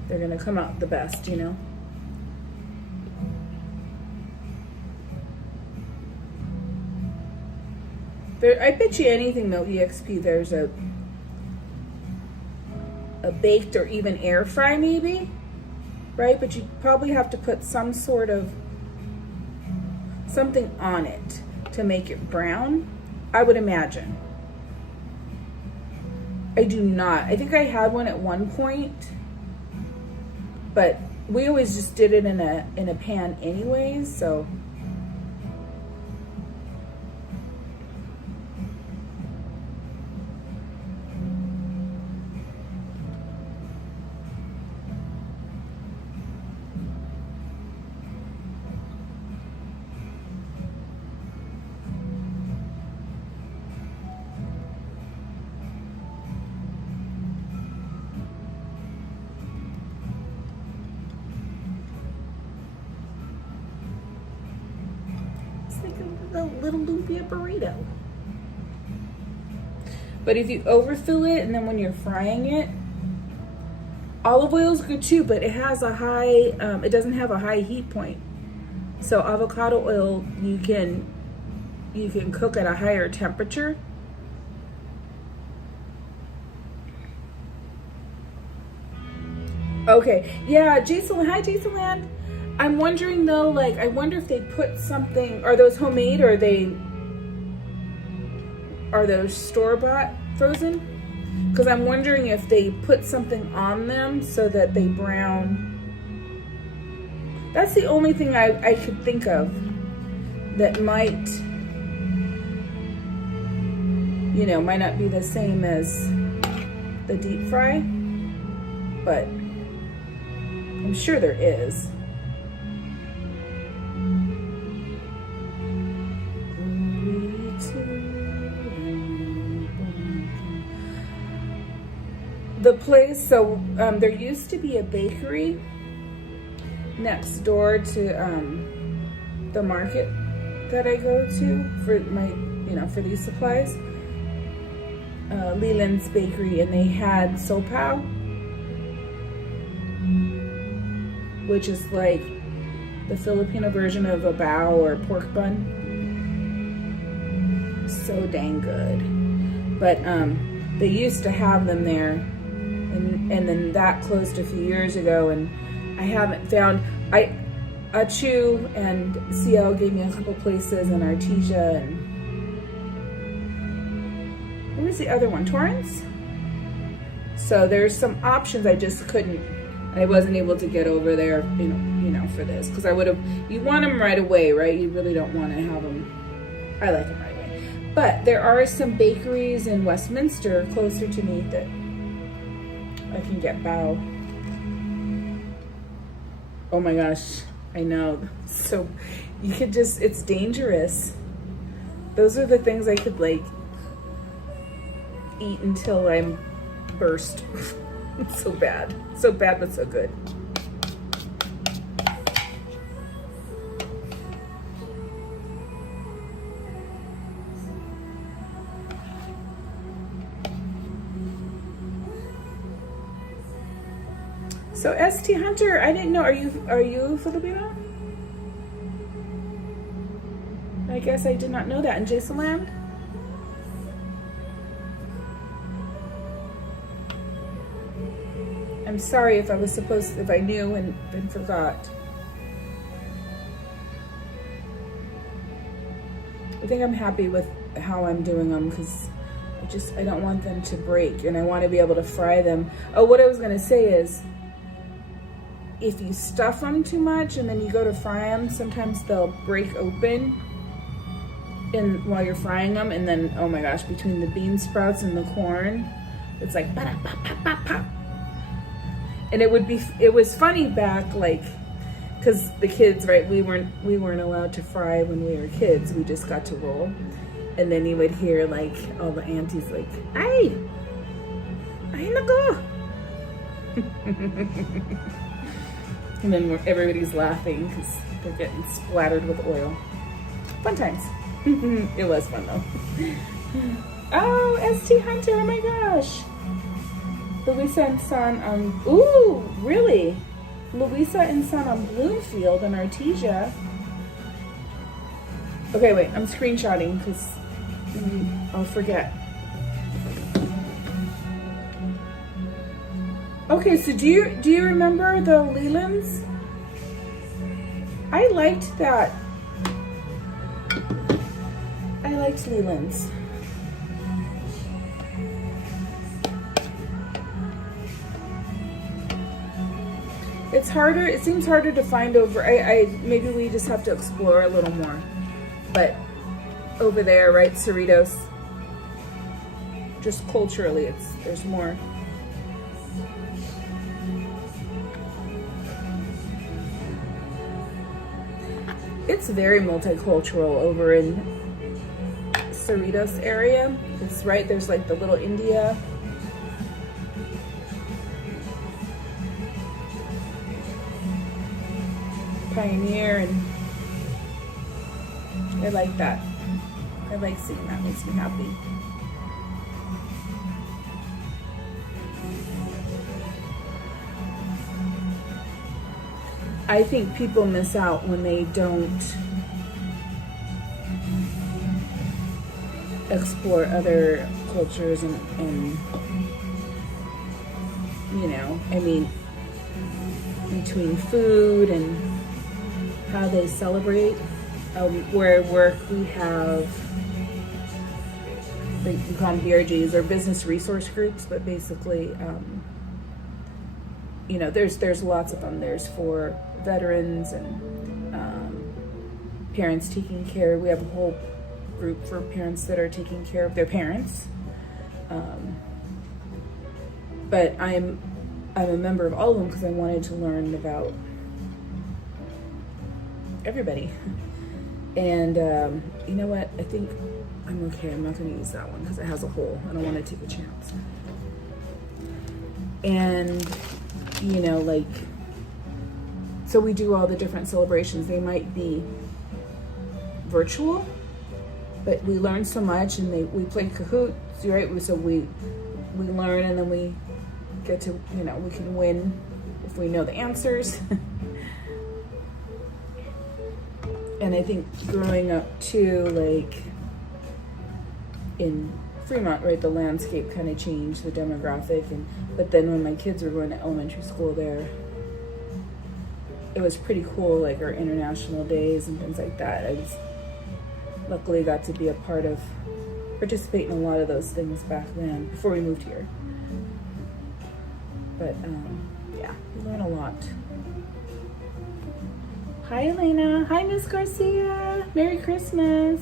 they're going to come out the best, you know. I bet you anything though, EXP, there's a baked or even air fry maybe, right? But you probably have to put some sort of something on it to make it brown, I would imagine. I do not. I think I had one at one point, but we always just did it in a pan anyways, so. A little lumpia burrito. But if you overfill it and then when you're frying it, olive oil is good too, but it has a high, it doesn't have a high heat point. So avocado oil, you can cook at a higher temperature. Okay, yeah, Jason, hi Jason Land. I'm wondering though, like, I wonder if they put something, are those homemade or are those store-bought frozen? Because I'm wondering if they put something on them so that they brown. That's the only thing I could think of that might, you know, might not be the same as the deep fry, but I'm sure there is. The place, so there used to be a bakery next door to the market that I go to for my, you know, for these supplies. Leland's Bakery, and they had sopao, which is like the Filipino version of a bao or pork bun. So dang good. But they used to have them there. And then that closed a few years ago, and I haven't found. Achu and CL gave me a couple places in Artesia, and what was the other one? Torrance. So there's some options. I just couldn't. I wasn't able to get over there, you know, for this, because I would have. You want them right away, right? You really don't want to have them. I like them right away. But there are some bakeries in Westminster closer to me that I can get bao. Oh my gosh, I know. So you could just, it's dangerous. Those are the things I could like eat until I'm burst. It's so bad but so good. So ST Hunter, I didn't know, are you Filipino? I guess I did not know that. And Jason Land? I'm sorry if if I knew and forgot. I think I'm happy with how I'm doing them because I don't want them to break and I want to be able to fry them. Oh, what I was going to say is if you stuff them too much and then you go to fry them, sometimes they'll break open while you're frying them, and then, oh my gosh, between the bean sprouts and the corn, it's like pop, pop, pop, pop, pop. And it was funny back, like, because the kids, right, we weren't allowed to fry when we were kids, we just got to roll. And then you would hear like all the aunties like, "Ay, ay nako." And then everybody's laughing because they're getting splattered with oil. Fun times. It was fun though. Oh, ST Hunter, oh my gosh. Louisa and Son on, ooh, really? Louisa and Son on Bloomfield and Artesia. Okay, wait, I'm screenshotting because I'll forget. Okay, so do you remember the Lelands? I liked that. I liked Lelands. It's harder, it seems harder to find over, maybe we just have to explore a little more. But over there, right, Cerritos, just culturally, there's more. It's very multicultural over in Cerritos area. It's right, there's like the little India. Pioneer, and I like that. I like seeing that, makes me happy. I think people miss out when they don't explore other cultures and you know, I mean, between food and how they celebrate. Where I work, we have, we call them BRGs, or business resource groups, but basically, you know, there's lots of them. There's for veterans and parents taking care. We have a whole group for parents that are taking care of their parents. But I'm a member of all of them because I wanted to learn about everybody. And you know what? I think I'm okay. I'm not going to use that one because it has a hole. I don't want to take a chance. And you know, like, so we do all the different celebrations. They might be virtual, but we learn so much, and we play Kahoots, right? So we learn, and then we get to, you know, we can win if we know the answers. And I think growing up too, like in Fremont, right, the landscape kind of changed, the demographic, but then when my kids were going to elementary school there, it was pretty cool, like our international days and things like that. I luckily got to be a part of, participate in a lot of those things back then, before we moved here. But yeah, we learn a lot. Hi, Elena. Hi, Miss Garcia. Merry Christmas.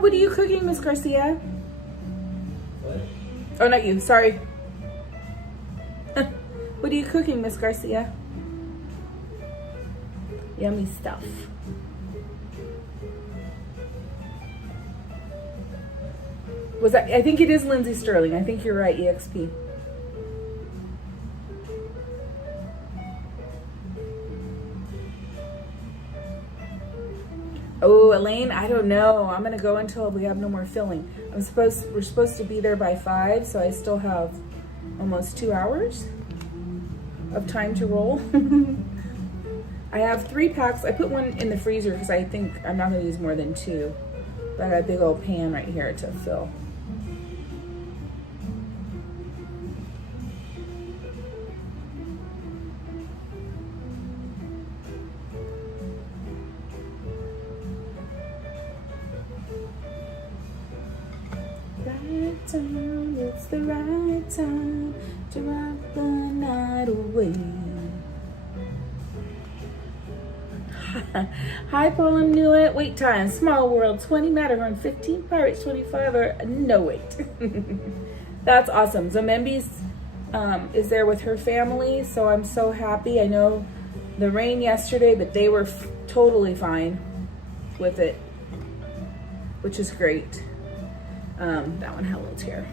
What are you cooking, Miss Garcia? What? Oh, not you. Sorry. What are you cooking, Miss Garcia? Yummy stuff. Was that? I think it is Lindsay Sterling. I think you're right, EXP. Oh, Elaine, I don't know. I'm gonna go until we have no more filling. We're supposed to be there by 5, so I still have almost 2 hours of time to roll. I have 3 packs. I put one in the freezer because I think I'm not going to use more than 2. But I got a big old pan right here to fill. Right time, it's the right time to rock the night away. Hi, Paul, I'm new at wait time. Small world 20, Matterhorn 15, Pirates 25, or no wait. That's awesome. So Membi's is there with her family, so I'm so happy. I know the rain yesterday, but they were totally fine with it, which is great. That one had a little tear.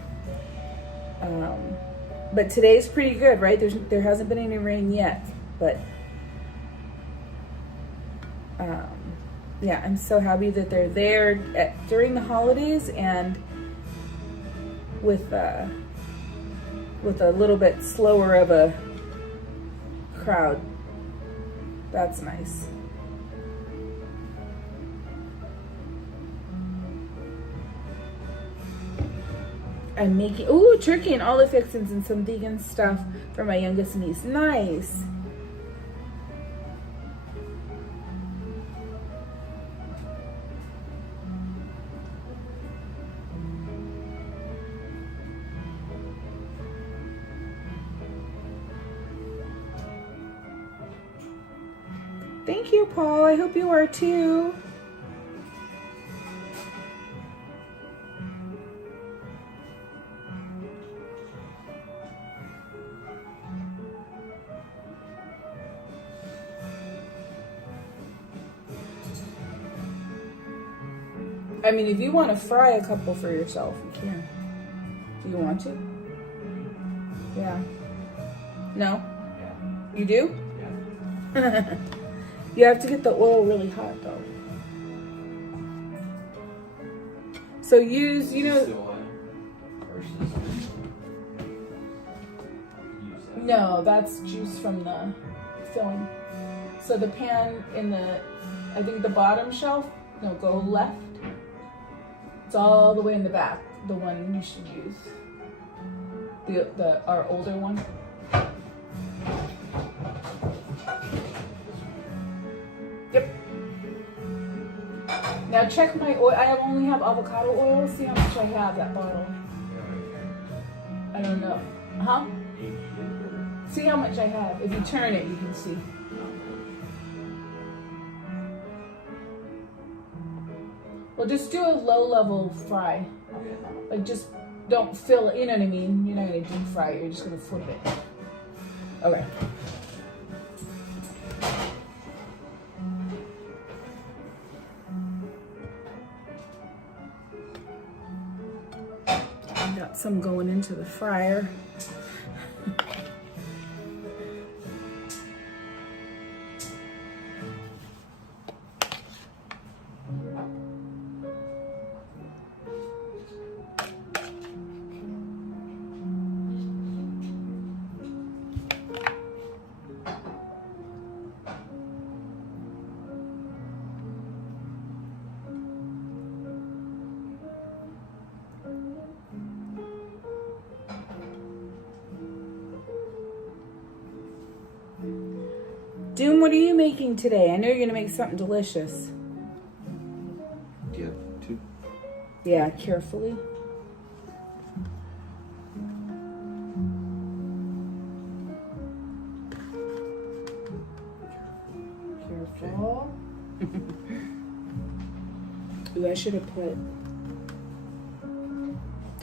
But today's pretty good, right? There hasn't been any rain yet, but yeah, I'm so happy that they're there during the holidays and with a little bit slower of a crowd. That's nice. I'm making, ooh, turkey and all the fixins and some vegan stuff for my youngest niece. Nice. Thank you, Paul. I hope you are too. I mean, if you want to fry a couple for yourself, you can. Do you want to? Yeah. No? Yeah. You do? Yeah. You have to get the oil really hot, though. So use, no, that's juice from the filling. So the pan in the, I think the bottom shelf, no, go left. It's all the way in the back, the one you should use. Our older one. Yep. Now check my oil. I only have avocado oil. See how much I have, that bottle. I don't know. Huh? See how much I have. If you turn it, you can see. Well, just do a low-level fry. Like, just don't fill it. You know what I mean? You're not going to deep fry it. You're just going to flip it. Okay. I got some going into the fryer. Doom, what are you making today? I know you're gonna make something delicious. Yeah, 2. Yeah, carefully. Careful. Ooh, I should have put,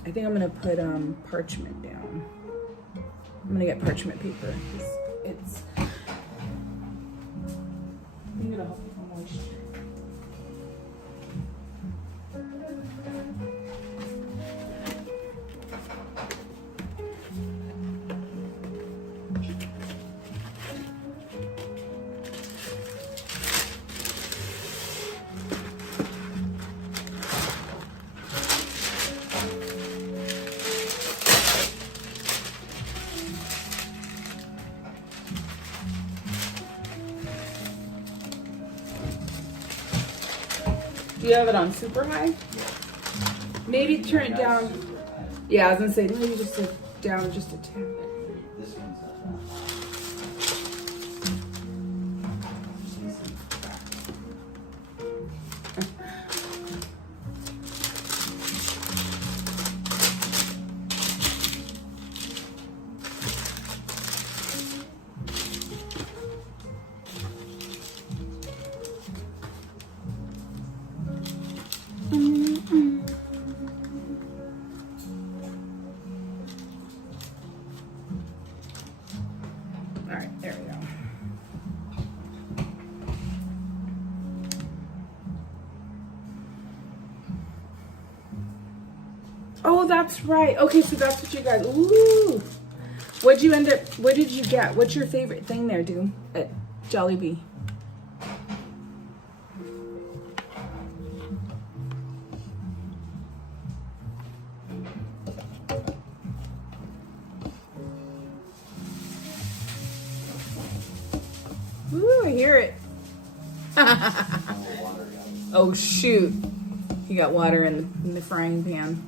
I think I'm gonna put parchment down. I'm gonna get parchment paper. It's I'm gonna help you for moisture. Do you have it on super high? Maybe turn it down. Yeah, I was gonna say maybe just down just a tad. This one's All right, there we go. Oh, that's right. Okay, so that's what you guys. Ooh, what'd you end up? What did you get? What's your favorite thing there, dude? At Jollibee. Ooh, I hear it. Oh shoot! You got water in the frying pan.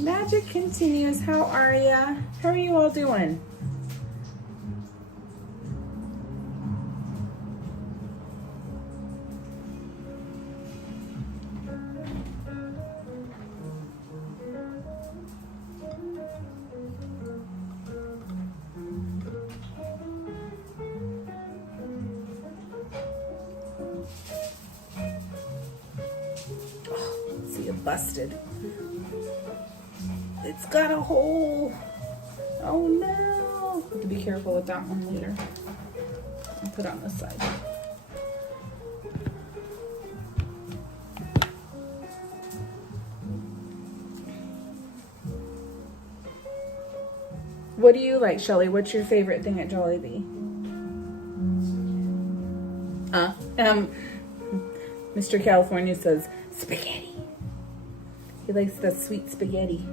Magic continues. How are ya? How are you all doing? Oh, see it busted. It's got a hole. Oh no. Have to be careful with that one later. I'll put it on this side. What do you like, Shelly? What's your favorite thing at Jollibee? Mr. California says spaghetti. He likes the sweet spaghetti.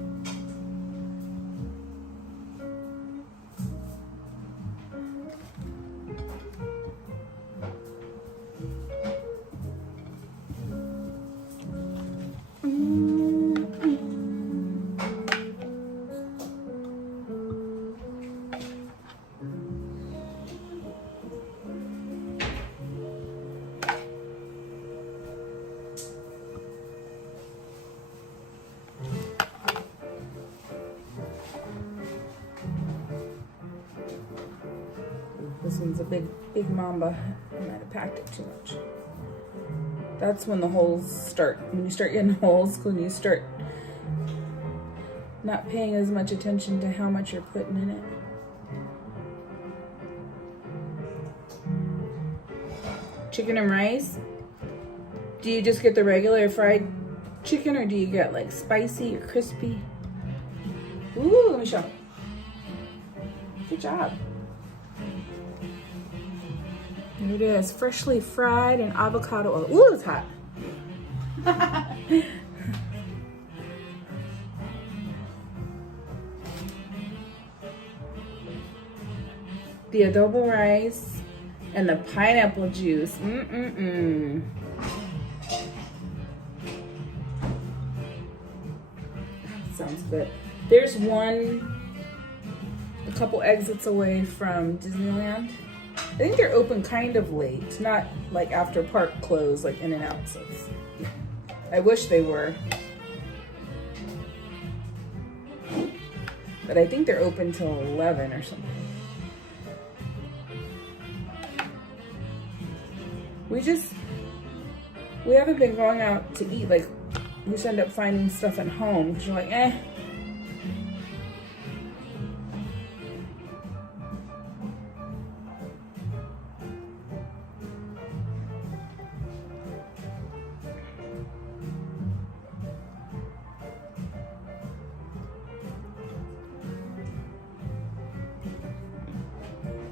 This one's a big mamba. I might have packed it too much. That's when the holes start. When you start getting holes, when you start not paying as much attention to how much you're putting in it. Chicken and rice? Do you just get the regular fried chicken or do you get like spicy or crispy? Ooh, let me show. Good job. Here it is, freshly fried and avocado oil. Ooh, it's hot. The adobo rice and the pineapple juice. Sounds good. There's one, a couple exits away from Disneyland. I think they're open kind of late, not like after park close, like in and out. So I wish they were. But I think they're open till 11 or something. We haven't been going out to eat. Like, we just end up finding stuff at home because you're like, eh.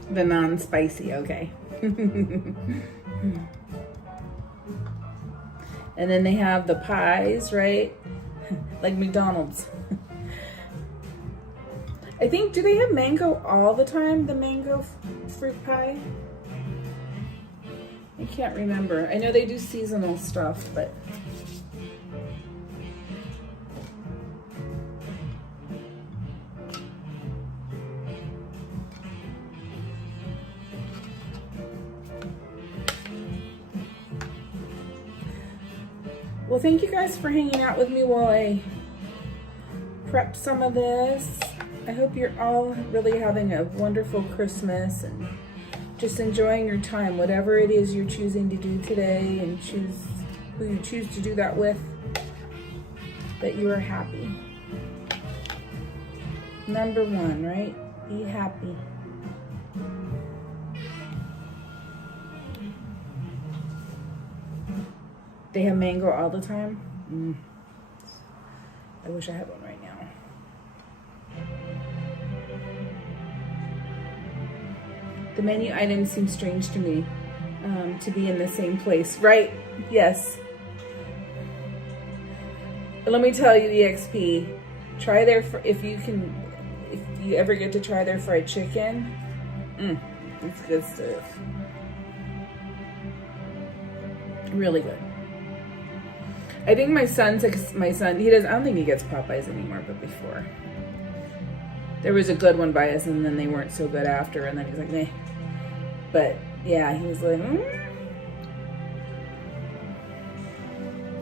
The non-spicy, okay. And then they have the pies, right? Like McDonald's. I think, do they have mango all the time, the mango fruit pie? I can't remember. I know they do seasonal stuff, but. Well, thank you guys for hanging out with me while I prep some of this. I hope you're all really having a wonderful Christmas and just enjoying your time, whatever it is you're choosing to do today, and choose who you choose to do that with, that you are happy. Number one, right? Be happy. They have mango all the time? I wish I had one right now. The menu items seem strange to me to be in the same place, right? Yes. Let me tell you, EXP, try their, if you ever get to try their fried chicken, it's good stuff. Really good. I think my son, he does, I don't think he gets Popeyes anymore, but before. There was a good one by us, and then they weren't so good after, and then he's like, meh. But yeah, he was like,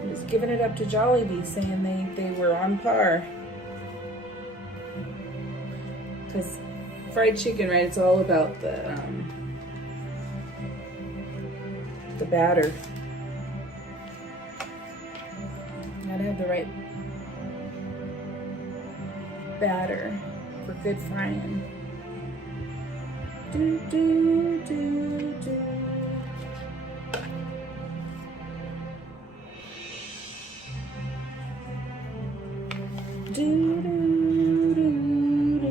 He was giving it up to Jollibee, saying they were on par. Because fried chicken, right, it's all about the batter. Gotta have the right batter for good frying. Do, do, do, do. Do, do, do, do.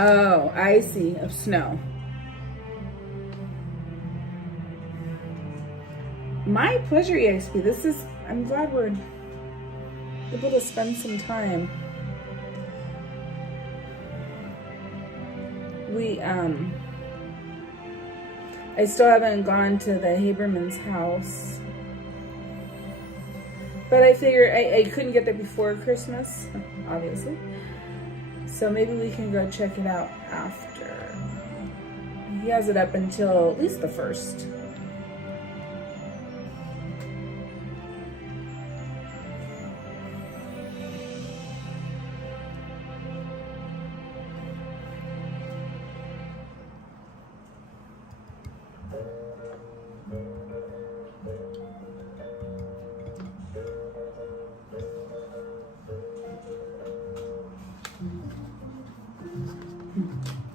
Oh, I see, of snow. My pleasure, EXP. This is, I'm glad we're able to spend some time. I still haven't gone to the Haberman's house. But I figure I couldn't get there before Christmas, obviously. So maybe we can go check it out after. He has it up until at least the 1st.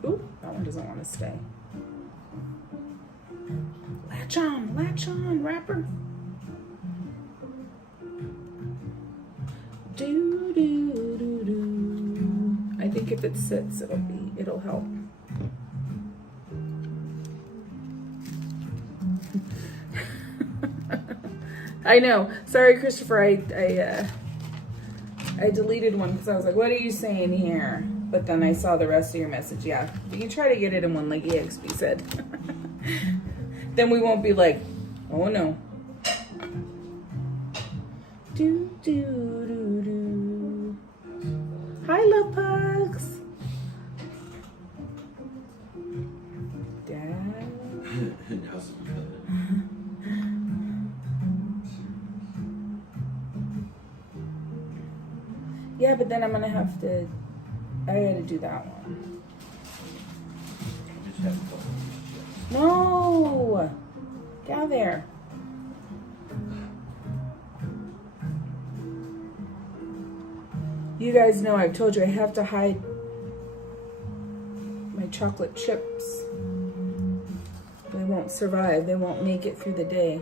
Ooh, that one doesn't want to stay. Latch on, wrapper. Do, do, do, do. I think if it sits, it'll help. I know. Sorry, Christopher. I deleted one because I was like, what are you saying here? But then I saw the rest of your message. Yeah, you can try to get it in one like EXP said. Then we won't be like, oh no. Do, do, do, do. Hi, love pugs. Dad. Yeah, but then I'm gonna have to. I gotta do that one. No! Get out of there. You guys know I've told you I have to hide my chocolate chips. They won't survive. They won't make it through the day.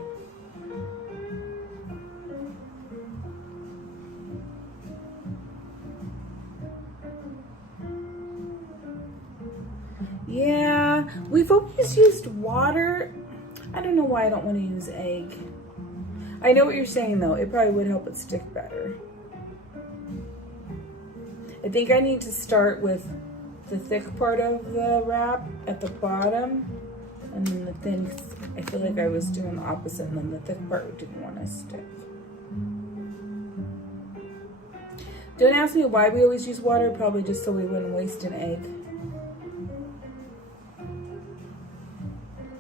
We've always used water. I don't know why I don't want to use egg. I know what you're saying though. It probably would help it stick better. I think I need to start with the thick part of the wrap at the bottom, and then the thin. I feel like I was doing the opposite, and then the thick part didn't want to stick. Don't ask me why we always use water, probably just so we wouldn't waste an egg.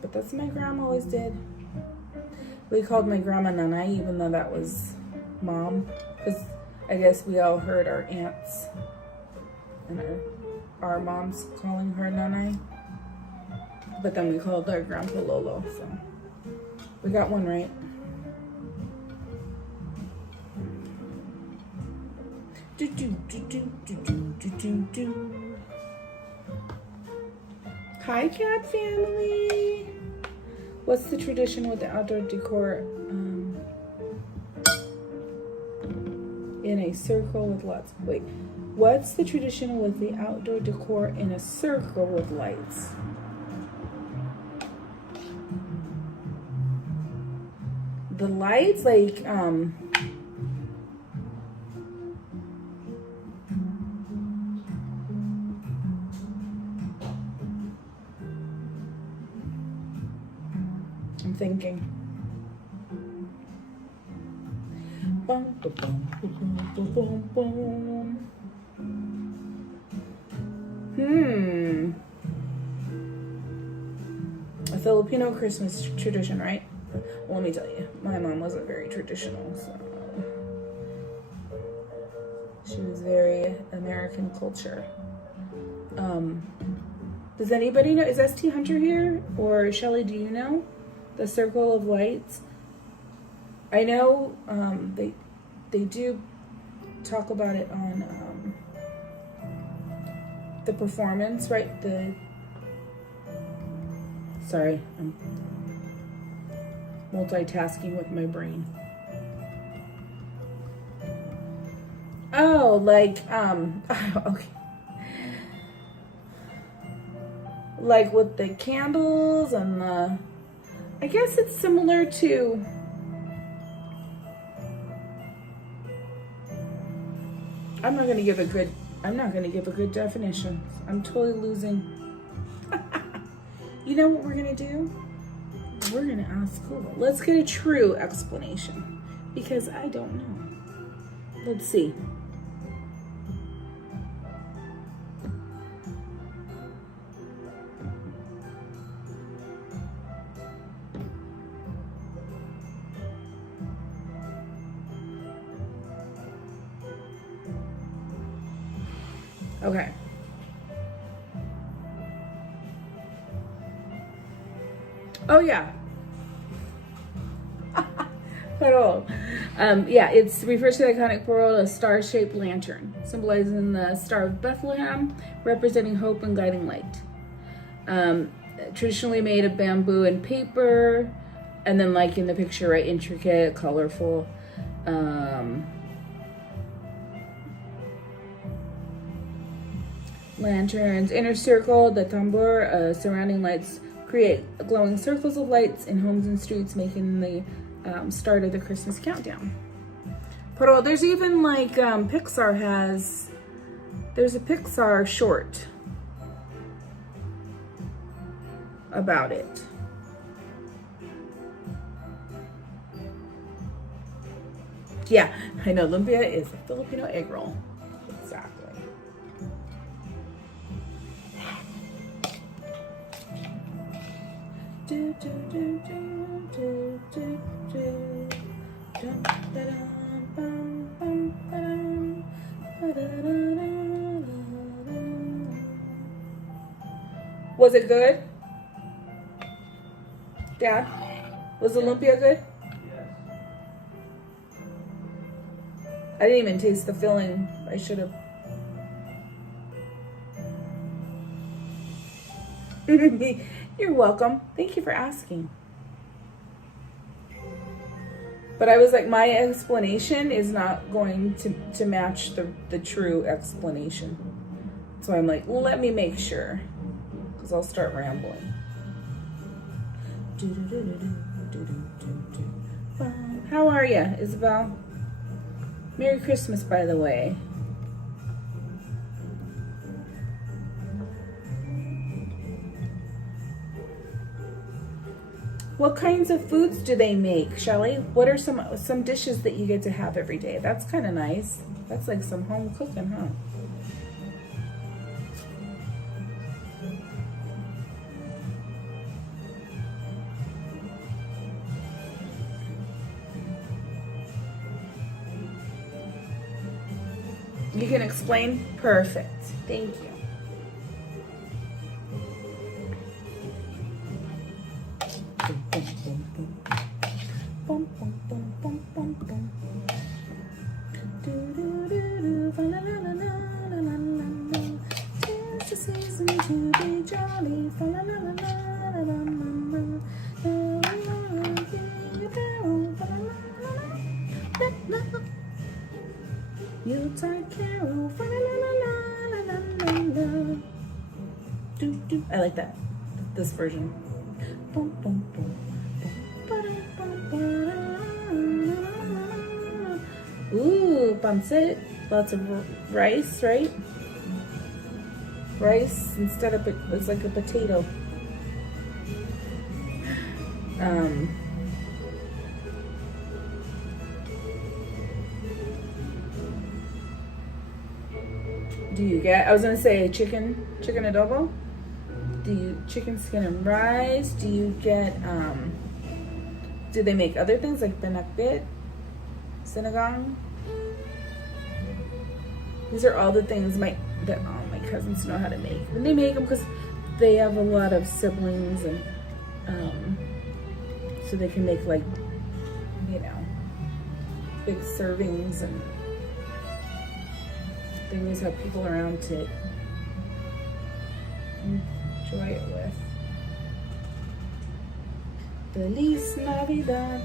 But that's what my grandma always did. We called my grandma Nanai, even though that was mom, because I guess we all heard our aunts and our moms calling her Nanai. But then we called our grandpa Lolo, so we got one right. Do, do, do, do, do, do, do, do. Hi, cat family. What's the tradition with the outdoor decor in a circle with lots? Wait, what's the tradition with the outdoor decor in a circle with lights? The lights, like, I'm thinking. Boom, boom, boom, boom, boom, boom, boom. A Filipino Christmas tradition, right? Well, let me tell you, my mom wasn't very traditional, so she was very American culture. Does anybody know? Is ST Hunter here? Or Shelly, do you know? The circle of lights. I know they do talk about it on the performance, right? Sorry, I'm multitasking with my brain. Oh, like okay. Like with the candles and the, I guess it's similar to, I'm not gonna give a good definition. I'm totally losing. You know what we're gonna do? We're gonna ask Google. Let's get a true explanation, because I don't know. Let's see. Okay. Oh yeah. Pero, yeah, it refers to the iconic pearl, a star-shaped lantern, symbolizing the Star of Bethlehem, representing hope and guiding light. Traditionally made of bamboo and paper, and then like in the picture, right, intricate, colorful. Lanterns, inner circle, the tambor, surrounding lights create glowing circles of lights in homes and streets, making the start of the Christmas countdown. Pero there's even like Pixar has, there's a Pixar short about it. Yeah, I know, lumpia is a Filipino egg roll. Exactly. Was it good? Dad? Was the lumpia good? Yes. I didn't even taste the filling. I should have. You're welcome. Thank you for asking. But I was like, my explanation is not going to match the true explanation. So I'm like, let me make sure, because I'll start rambling. How are you, Isabel? Merry Christmas, by the way. What kinds of foods do they make, Shelly? What are some dishes that you get to have every day? That's kind of nice. That's like some home cooking, huh? You can explain? Perfect. Thank you. I like that. This version. Ooh, pancit. Lots of rice, right? Rice instead of it's like a potato. Do you get? I was gonna say chicken adobo. Do you chicken skin and rice? Do you get? Do they make other things like pinakbit, sinigang? These are all the things that all my cousins know how to make, and they make them because they have a lot of siblings, and so they can make like, you know, big servings, and they always have people around to enjoy it with. Feliz Navidad.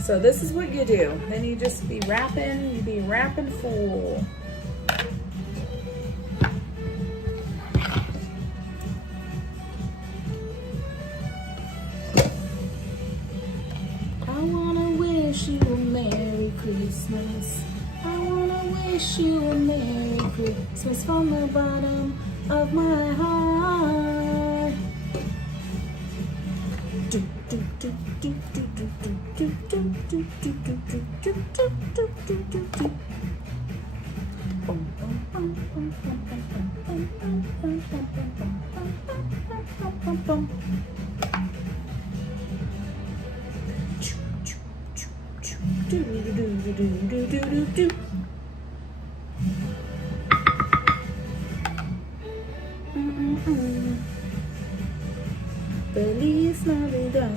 So this is what you do. Then you just be wrapping, full. I wanna wish you a Merry Christmas. I wanna wish you a Merry Christmas from the bottom of my heart. Feliz Navidad.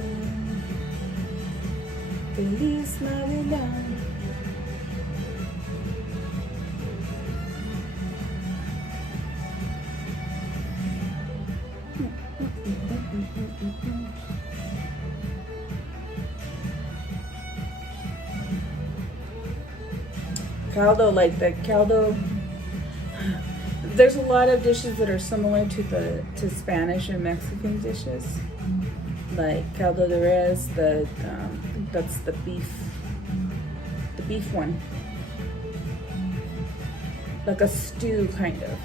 Feliz Navidad. Caldo, like the caldo. There's a lot of dishes that are similar to Spanish and Mexican dishes, like caldo de res. That's the beef one, like a stew kind of.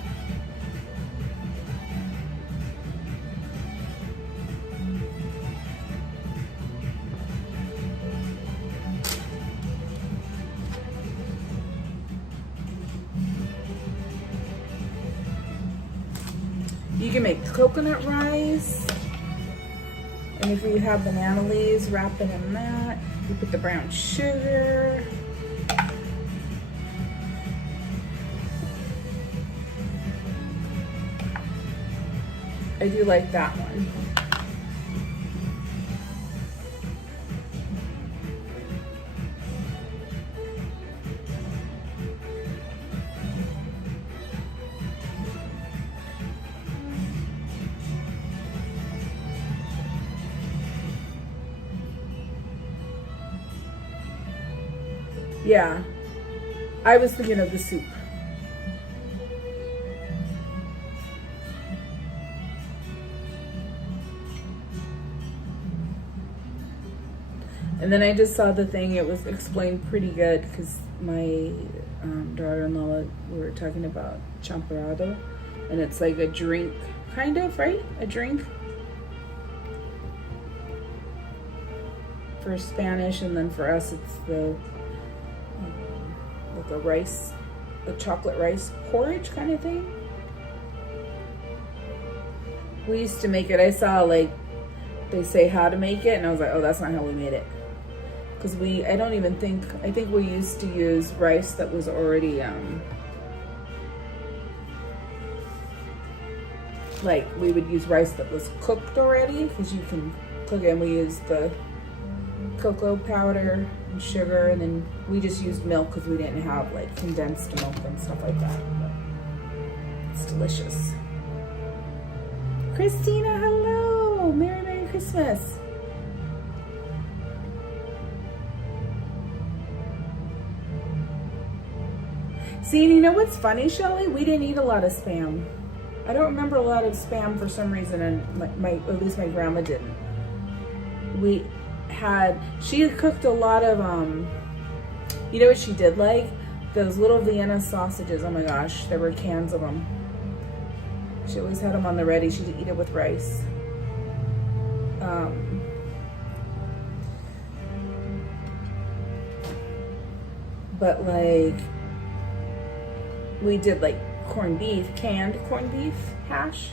You can make coconut rice, and if you have banana leaves, wrap it in that. You put the brown sugar. I do like that one. Yeah, I was thinking of the soup. And then I just saw the thing, it was explained pretty good because my daughter-in-law, we were talking about champorado, and it's like a drink, kind of, right? A drink for Spanish, and then for us it's the like a rice, a chocolate rice porridge kind of thing. We used to make it. I saw like they say how to make it, and I was like, oh, that's not how we made it. Because I think we used to use rice that was already like we would use rice that was cooked already, because you can cook it, and we used the cocoa powder and sugar, and then we just used milk because we didn't have like condensed milk and stuff like that. But it's delicious. Christina, hello! Merry Christmas! See, and you know what's funny, Shelly? We didn't eat a lot of Spam. I don't remember a lot of Spam for some reason, and at least my grandma didn't. She cooked a lot of, you know what she did like? Those little Vienna sausages. Oh my gosh, there were cans of them. She always had them on the ready. She'd eat it with rice. But like, we did like corned beef, canned corned beef hash.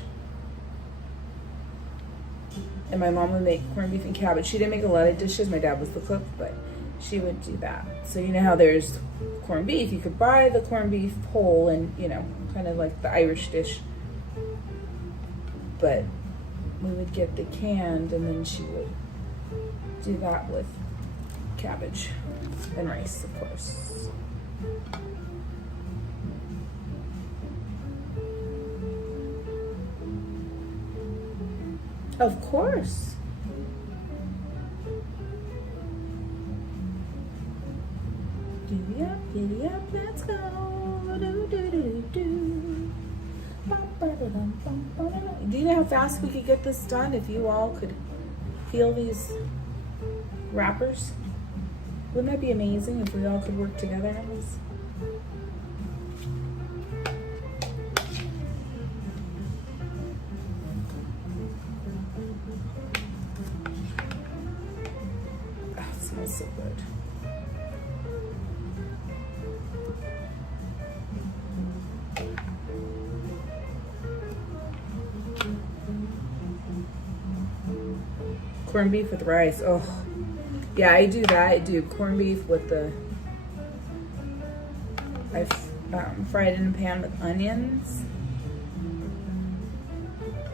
And my mom would make corned beef and cabbage. She didn't make a lot of dishes. My dad was the cook, but she would do that. So you know how there's corned beef. You could buy the corned beef whole and, you know, kind of like the Irish dish. But we would get the canned, and then she would do that with cabbage and rice, of course. Of course. Giddy up, let's go. Do, do, do, do. Do you know how fast we could get this done if you all could feel these wrappers? Wouldn't that be amazing if we all could work together on this? Smells so good. Corned beef with rice. Oh, yeah, I do that. I do corned beef with I fry it in a pan with onions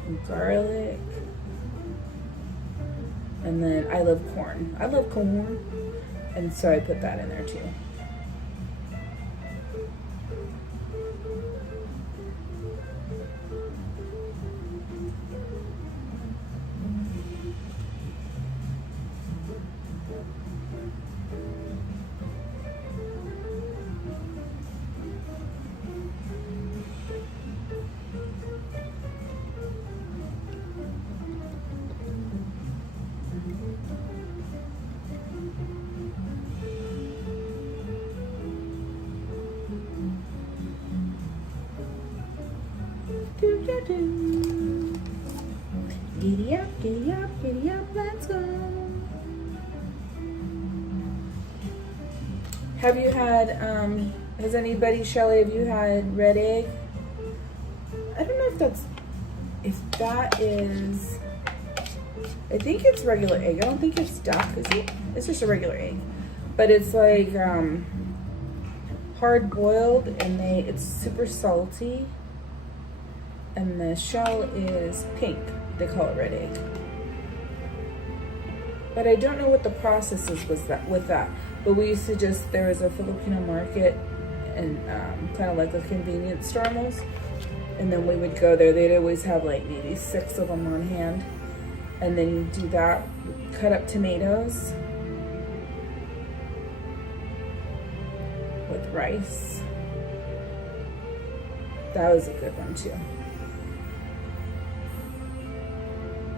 and garlic. And then I love corn. I love corn. And so I put that in there too. Giddy up, let's go. Have you had, has anybody, Shelly, have you had red egg? I don't know if that is, I think it's regular egg. I don't think it's duck, is it? It's just a regular egg. But it's like, hard boiled, and it's super salty. And the shell is pink. They call it red egg. But I don't know what the process is with that. But we used to there was a Filipino market, and kind of like a convenience store almost. And then we would go there. They'd always have like maybe 6 of them on hand. And then you do that, cut up tomatoes with rice. That was a good one too.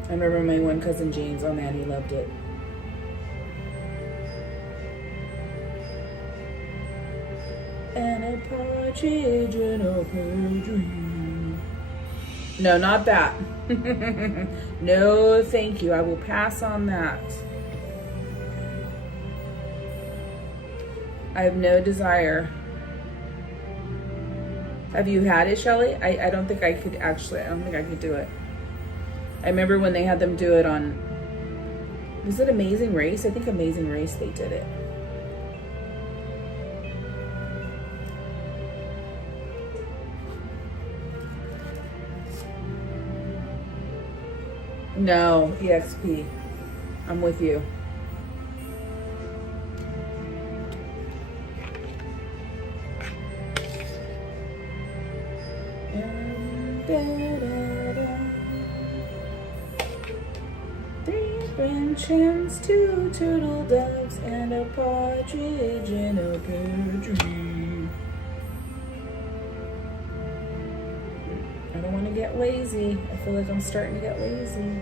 I remember my one cousin James, oh man, he loved it. a partridge in a pear tree. No, not that. No, thank you. I will pass on that. I have no desire. Have you had it, Shelly? I don't think I could actually. I don't think I could do it. I remember when they had them do it on, was it Amazing Race? I think Amazing Race they did it. No, EXP. I'm with you. Three Chins, 2 turtle doves, and a partridge in a pear tree. I don't want to get lazy. I feel like I'm starting to get lazy.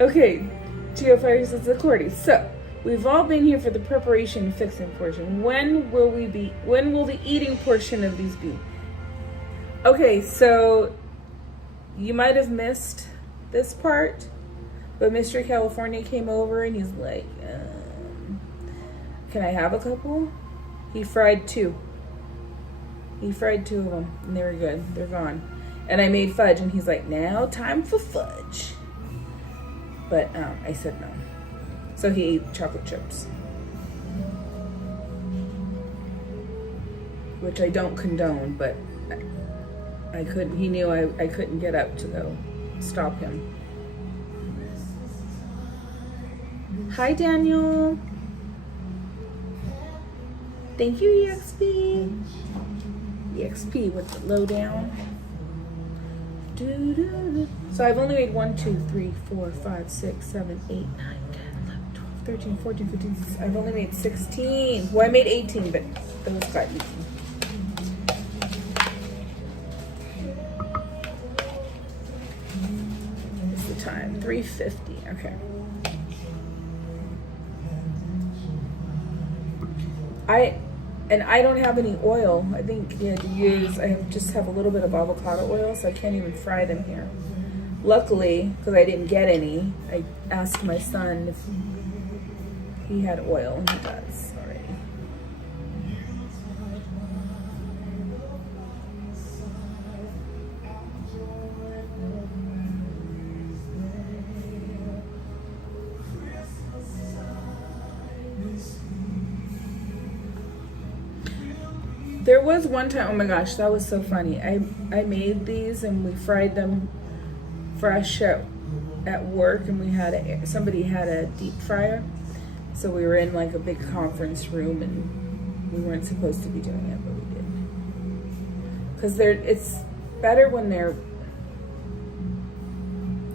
Okay, Geofire says the Cordy. So, we've all been here for the preparation and fixing portion. When will the eating portion of these be? Okay, so you might have missed this part, but Mr. California came over and he's like, can I have a couple? He fried 2. He fried 2 of them and they were good. They're gone. And I made fudge and he's like, now time for fudge. But I said no. So he ate chocolate chips, which I don't condone, but I couldn't, he knew I couldn't get up to go stop him. Hi, Daniel. Thank you, EXP. EXP with the lowdown. So I've only made 1, 2, 3, 4, 5, 6, 7, 8, 9, 10, 11, 12, 13, 14, 15, 16. I've only made 16. Well, I made 18, but those got eaten. What's the time? 3:50. Okay. I don't have any oil. I think to use, just have a little bit of avocado oil, so I can't even fry them here. Luckily, because I didn't get any, I asked my son if he had oil, and he does already. There was one time, oh my gosh, that was so funny. I made these and we fried them fresh at work, and we had somebody had a deep fryer. So we were in like a big conference room and we weren't supposed to be doing it, but we did. Because it's better when they're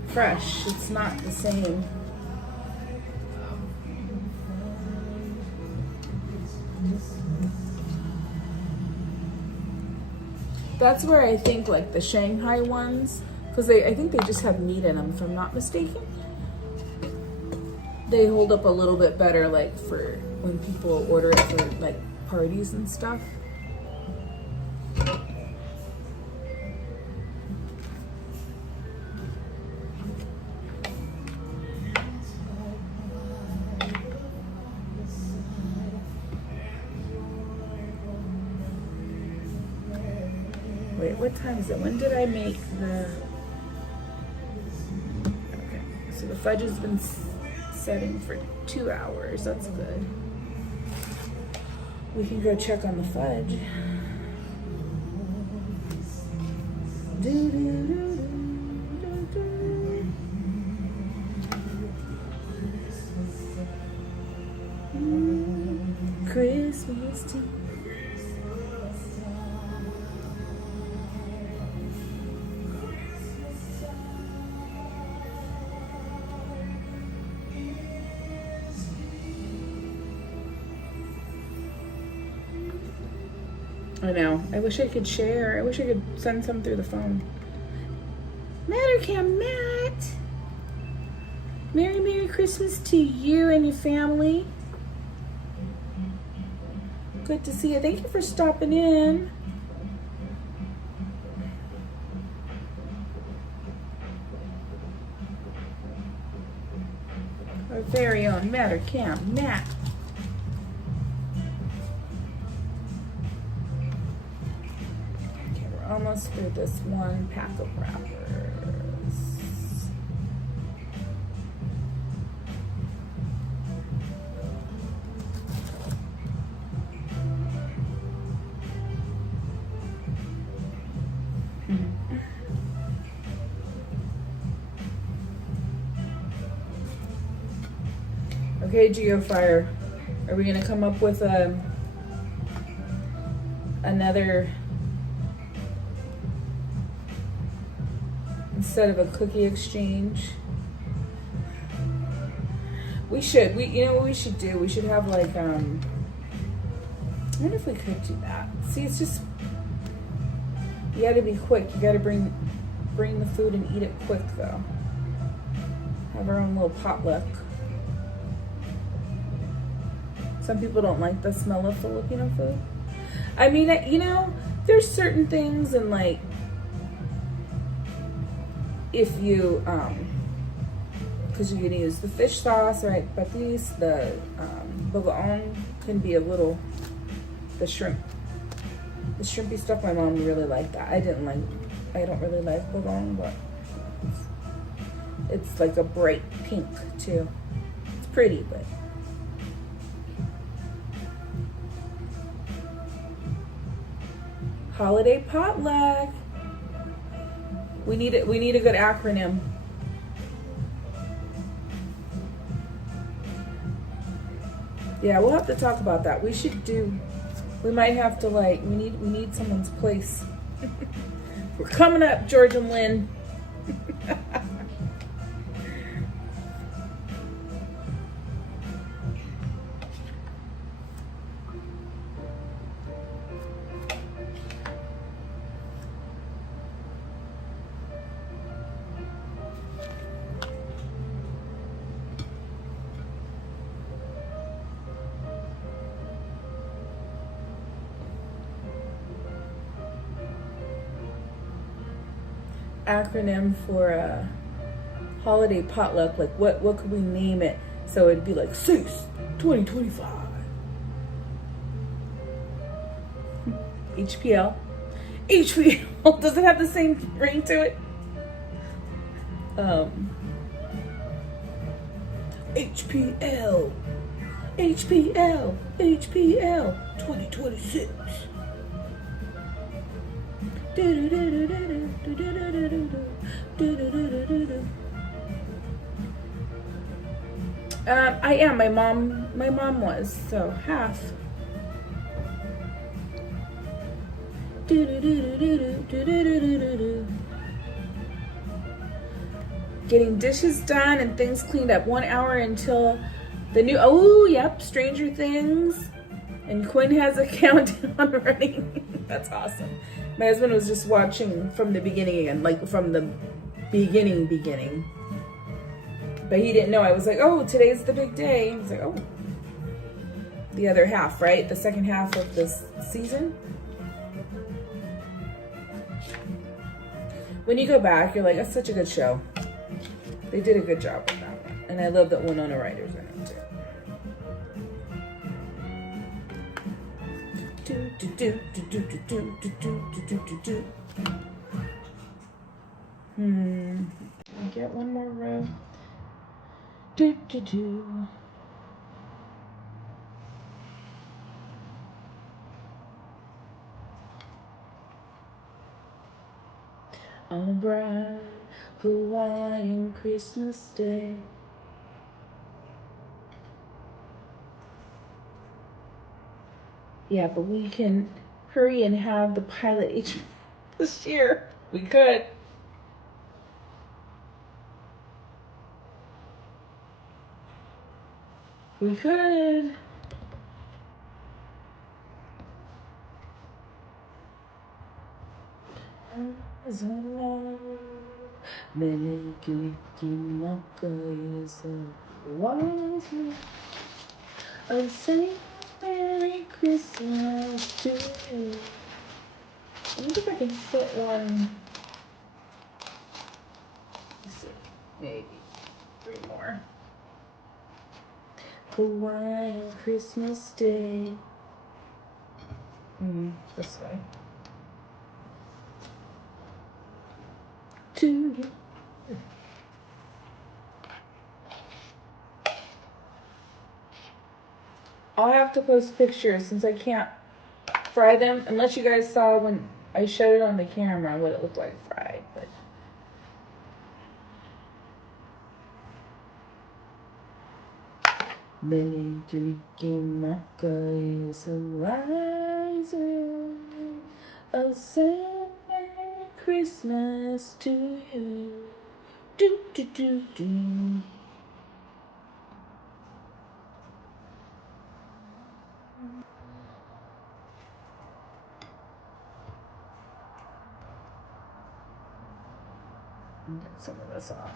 fresh. It's not the same. That's where I think like the Shanghai ones, because I think they just have meat in them, if I'm not mistaken. They hold up a little bit better, like for when people order it for like parties and stuff. Wait, what time is it? When did I make the... Okay, so the fudge has been setting for 2 hours. That's good. We can go check on the fudge. Christmas tea. I know. I wish I could share. I wish I could send some through the phone. Mattercam Matt. Merry Christmas to you and your family. Good to see you. Thank you for stopping in. Our very own Matter Cam Matt. Okay, we're almost through this one pack of wrappers. Okay, Geofire, are we gonna come up with another, instead of a cookie exchange? We should. You know what we should do? We should have like I wonder if we could do that. See, it's just, you gotta be quick. You gotta bring the food and eat it quick though. Have our own little potluck. Some people don't like the smell of Filipino food. I mean, you know, there's certain things, and like, if you, because you can use the fish sauce, right? But the bagoong can be a little, the shrimpy stuff, my mom really liked that. I don't really like bagoong, but it's like a bright pink too. It's pretty, but. Holiday potluck. We need a good acronym. Yeah, we'll have to talk about that. We might have to we need someone's place. We're coming up, George and Lynn. Acronym for a holiday potluck, like what could we name it so it'd be like SIS 2025. HPL. Does it have the same ring to it? HPL 2026. I am. My mom was, so half. Getting dishes done and things cleaned up. 1 hour until the new, Stranger Things. And Quinn has a countdown running. That's awesome. My husband was just watching from the beginning again, like from the beginning. But he didn't know. I was like, oh, today's the big day. He was like, oh. The other half, right? The second half of this season. When you go back, you're like, that's such a good show. They did a good job with that one. And I love that Winona Ryder's in it too. Get one more row. On a bright Hawaiian Christmas day. Yeah, but we can hurry and have the pilot each this year. We could. We could. Merry is a wise man. I'll say Merry Christmas to you. Let me see if I can fit one. Let's see, maybe 3 more. Hawaiian Christmas Day. This way. To you. I'll have to post pictures since I can't fry them unless you guys saw when I showed it on the camera what it looked like fried. But Merry drinking Maca is a riser. I'll say Merry Christmas to you. Do do do do. Get some of this off.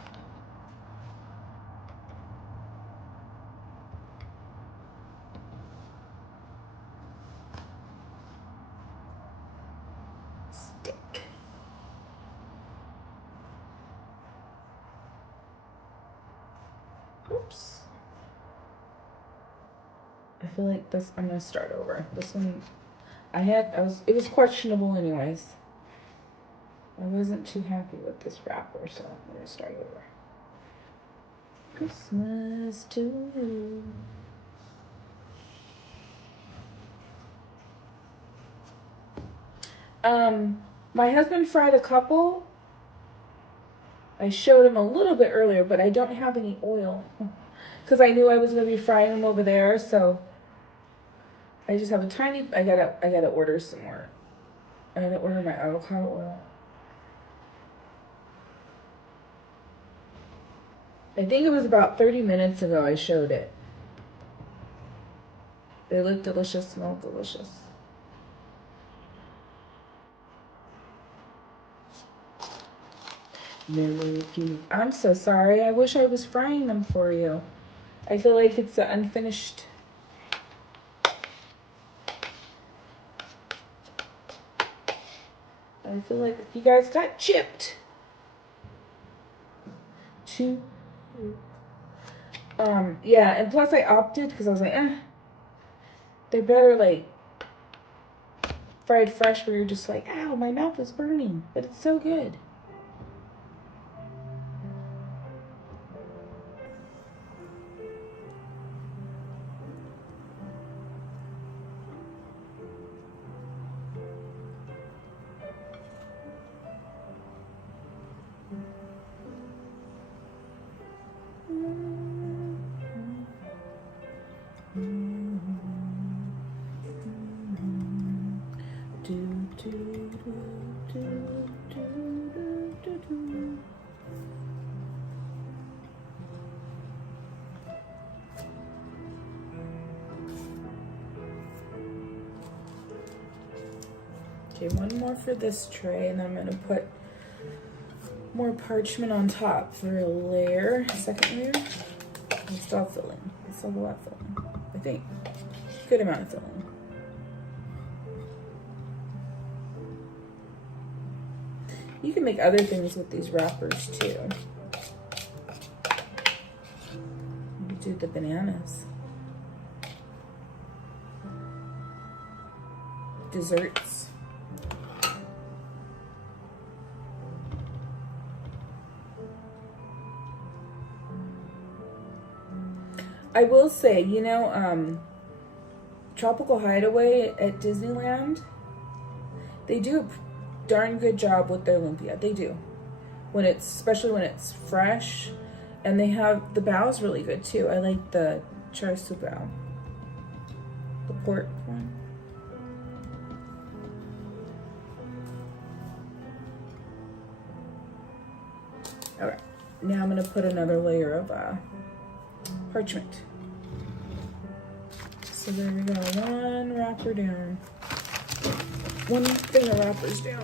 Stick. Oops. I feel like this, I'm gonna start over. This one, it was questionable anyways. I wasn't too happy with this wrapper, so I'm gonna start over. Christmas to you. My husband fried a couple. I showed him a little bit earlier, but I don't have any oil because I knew I was gonna be frying them over there, so I just have a tiny. I gotta order some more. I gotta order my avocado oil. I think it was about 30 minutes ago I showed it. They look delicious, smell delicious. I'm so sorry. I wish I was frying them for you. I feel like it's an unfinished. I feel like you guys got chipped. Yeah, and plus I opted because I was like, they're better like fried fresh where you're just like, ow, my mouth is burning, but it's so good. Okay, one more for this tray, and then I'm gonna put more parchment on top for a layer, second layer. I'm still filling. I still have a lot filling. I think. Good amount of filling. You can make other things with these wrappers too. You could do the bananas. Desserts. I will say, you know, Tropical Hideaway at Disneyland, they do a darn good job with their lumpia. They do. Especially when it's fresh. And they have, the bao's really good too. I like the char siu bao. The pork one. Alright, now I'm going to put another layer of parchment. So there we go, one wrapper down. One thing of wrappers down.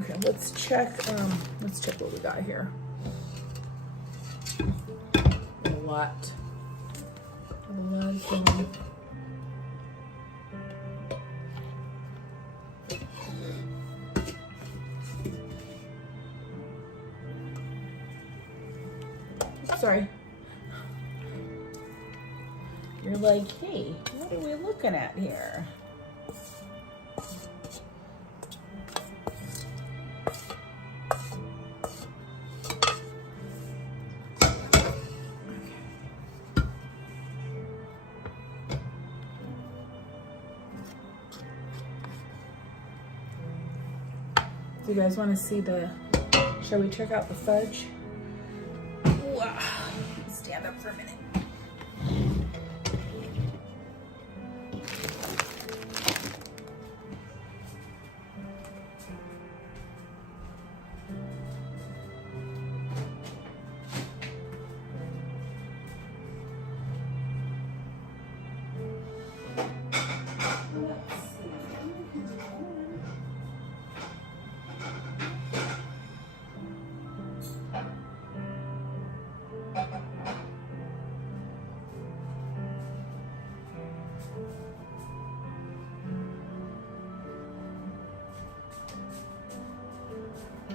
Okay, let's check what we got here. A lot is going on. Sorry. You're like, hey, what are we looking at here? Do you guys want to see shall we check out the fudge? Wow. Stand up for a minute.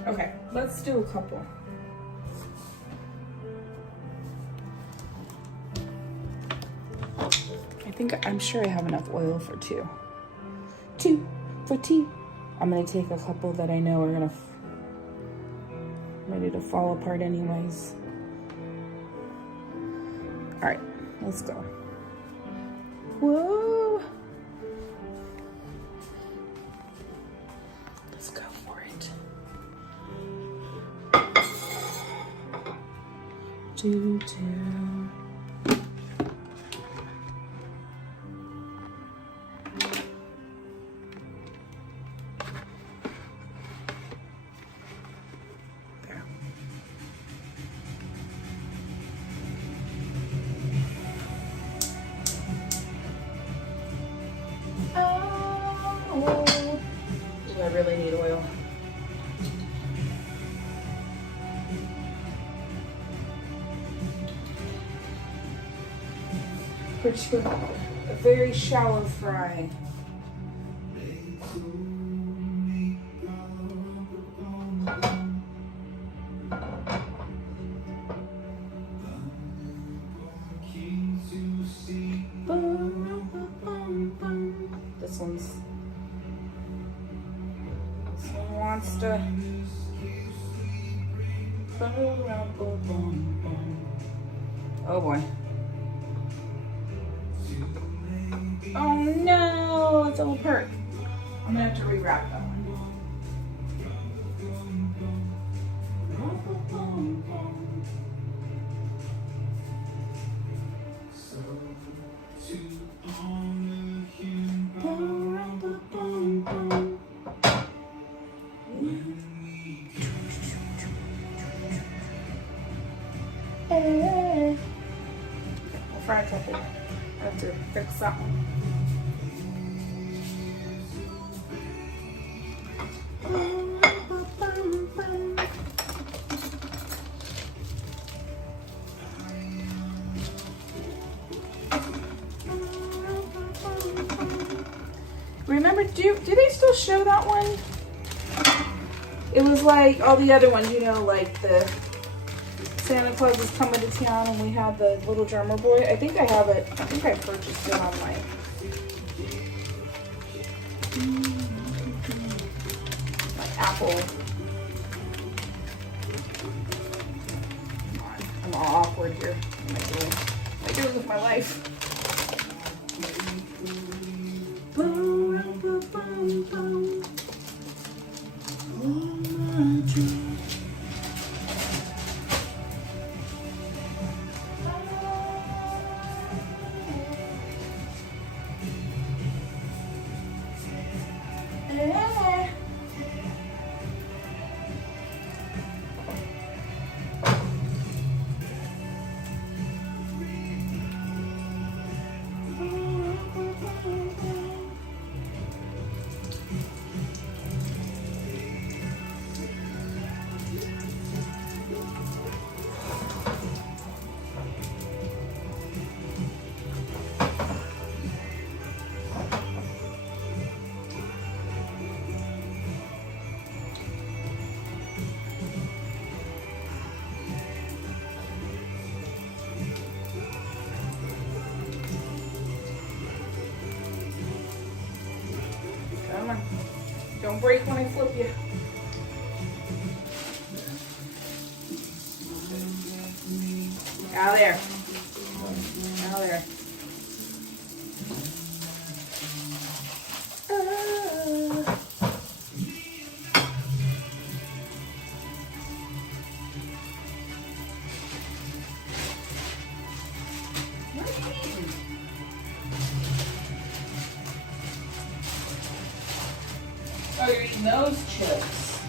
Okay, let's do a couple. I'm sure I have enough oil for two. Two for tea. I'm gonna take a couple that I know are ready to fall apart anyways. All right, let's go. Whoa. Let's go for it. Do. I really need oil. A very shallow fry. This one wants to. Oh boy. Oh no, it's all hurt. I'm gonna have to rewrap that one. We'll fry a couple. I have to fix that one. Remember, do they still show that one? It was like all the other ones, you know, like the Santa Claus is coming to town and we had the little drummer boy. I think I have it. I think I purchased it online. Like Apple. I'm all awkward here. What am I doing with my life? break when I flip you. Out of there. Out of there. Oh, you're eating those chips.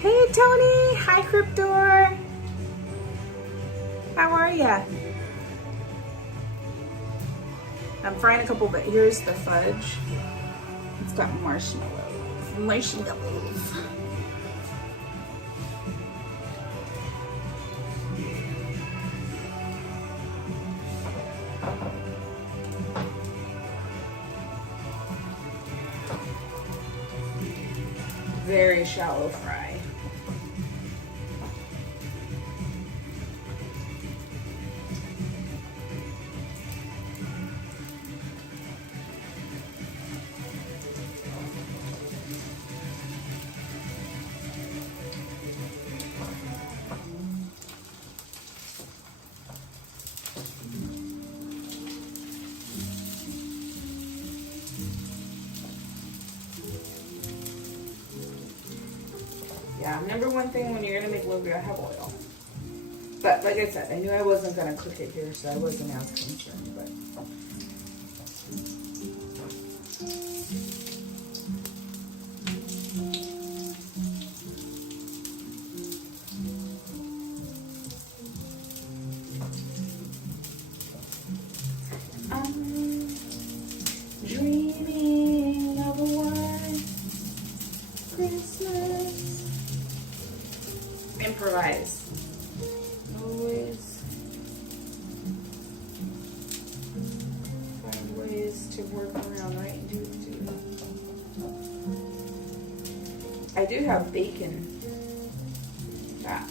Hey, Tony. Hi, Cryptor. How are ya? I'm frying a couple, but here's the fudge. It's got marshmallows. Marshmallows. Very shallow fry. Yeah, number one thing when you're gonna make lumpia, have oil. But like I said, I knew I wasn't gonna cook it here, so I wasn't as concerned. But I'm dreaming of a white Christmas. Improvise. Always find ways to work around, right? I do have bacon fat.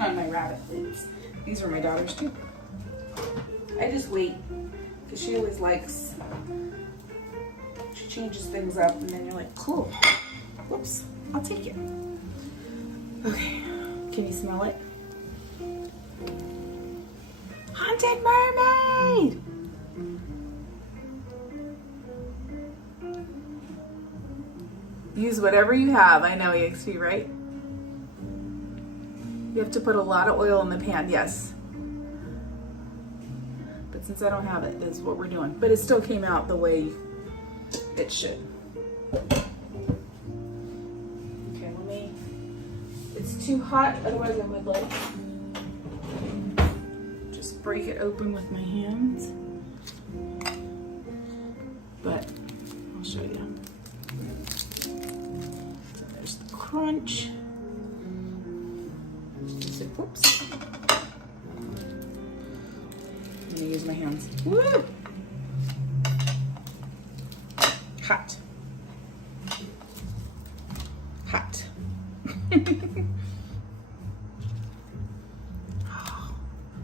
On my rabbit plates. These are my daughter's too. I just wait because she always likes, she changes things up and then you're like, cool. Whoops, I'll take it. Okay, can you smell it? Haunted mermaid! Use whatever you have. I know, EXP, right? You have to put a lot of oil in the pan, yes. But since I don't have it, that's what we're doing. But it still came out the way it should. Okay, let me, it's too hot, otherwise I would like just break it open with my hands. But I'll show you. There's the crunch. Whoops. I'm gonna use my hands. Woo! Hot. Hot.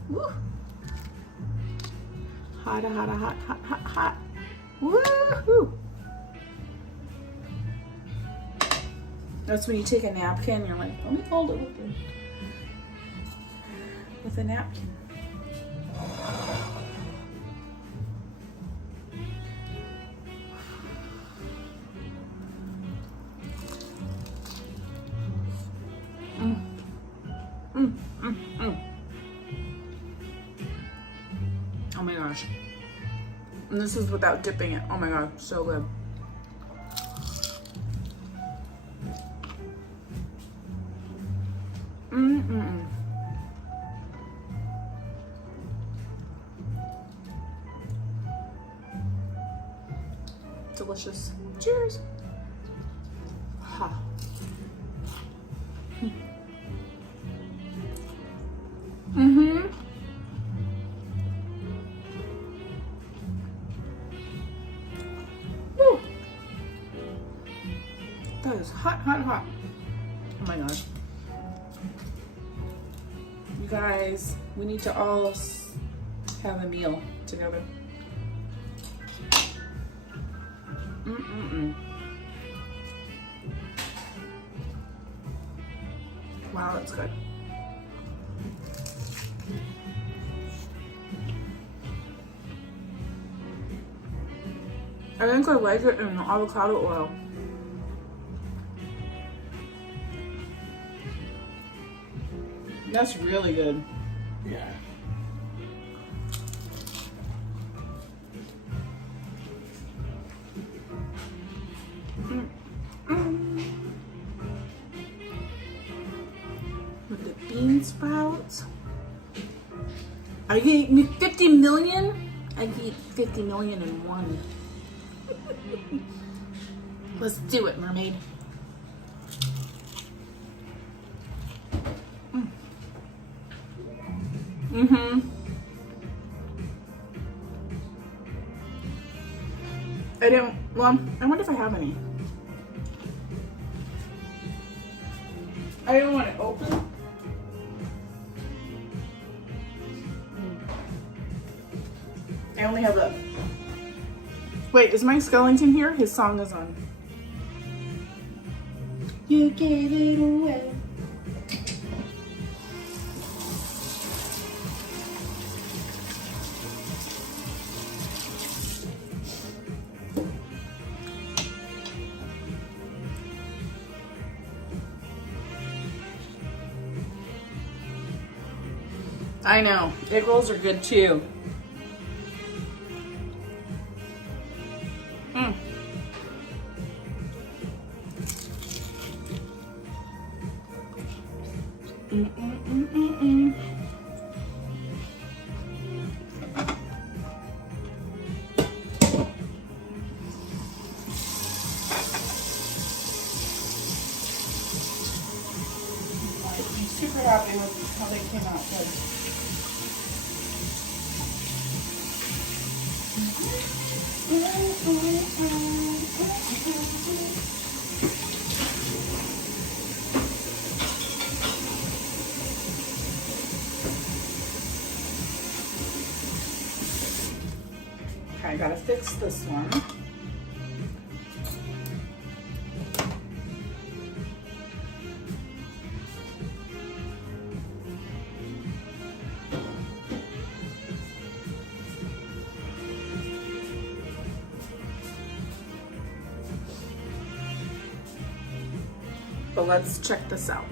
Woo! Hot, hot, hot, hot, hot, hot. Woo-hoo! That's when you take a napkin, you're like, let me hold it with a napkin. And this is without dipping it. Oh my god, so good. Mm-mm. Delicious. Cheers. Ha. Mm-hmm. Woo. That is hot, hot, hot. Oh my gosh. You guys, we need to all have a meal together. Mm-mm-mm. Wow, that's good. I think I like it in avocado oil. That's really good. Yeah. With the bean sprouts. Are you gonna eat 50 million? I can eat 50 million in one. Let's do it, mermaid. Mm-hmm. Well, I wonder if I have any. I didn't want it open. I only have a... Wait, is Mike Skellington here? His song is on. You gave it away. I know. Egg rolls are good too. I'm super happy with how they came out. Good. Okay, I gotta fix this one. But let's check this out.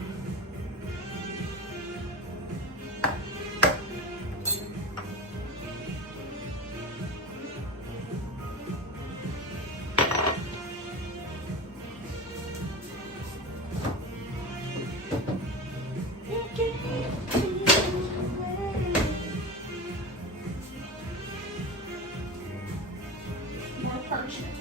More parchment.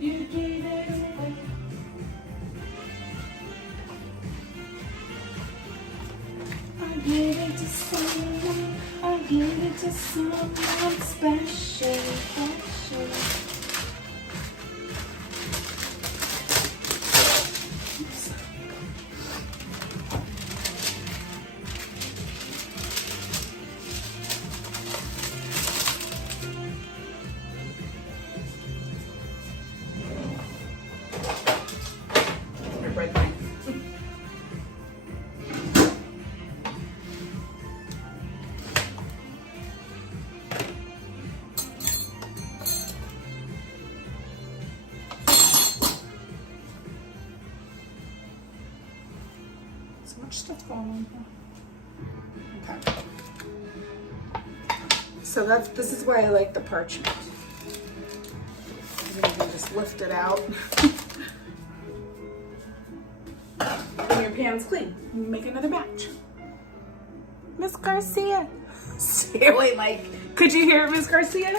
You gave it away. I gave it to someone. I gave it to someone special. Oops. So much stuff going on here. Okay. So this is why I like the parchment. You can just lift it out. And your pan's clean. And you make another batch. Miss Garcia. Wait, like, could you hear it, Miss Garcia?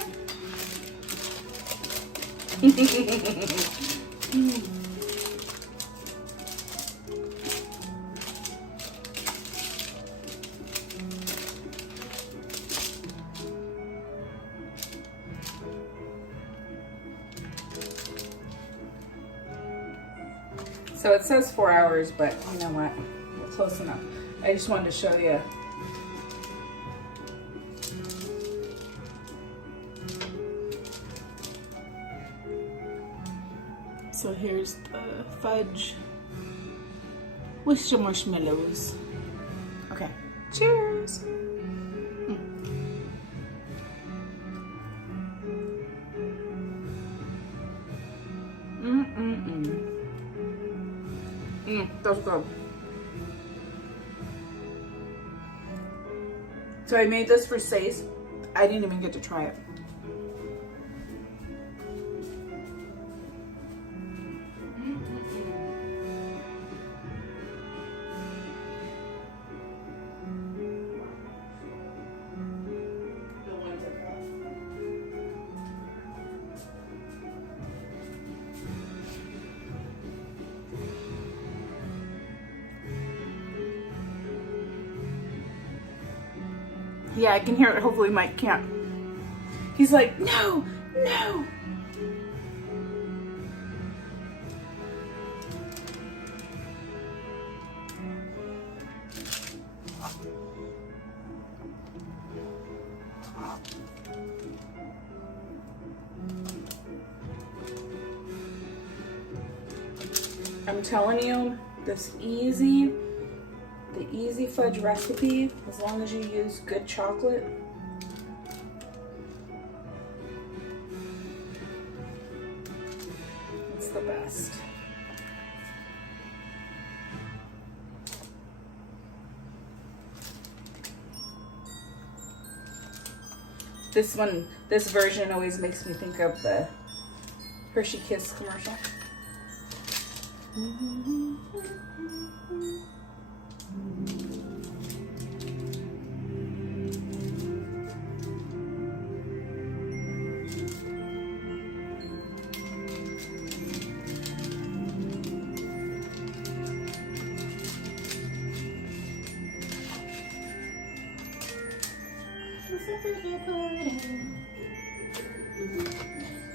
So it says 4 hours, but you know what? We're close enough. I just wanted to show you. So here's the fudge with some marshmallows. Okay, cheers. That's good. So I made this for Sace. I didn't even get to try it. Yeah, I can hear it. Hopefully Mike can't. He's like, no, no. I'm telling you, the easy fudge recipe, as long as you use good chocolate, it's the best. This version always makes me think of the Hershey Kiss commercial.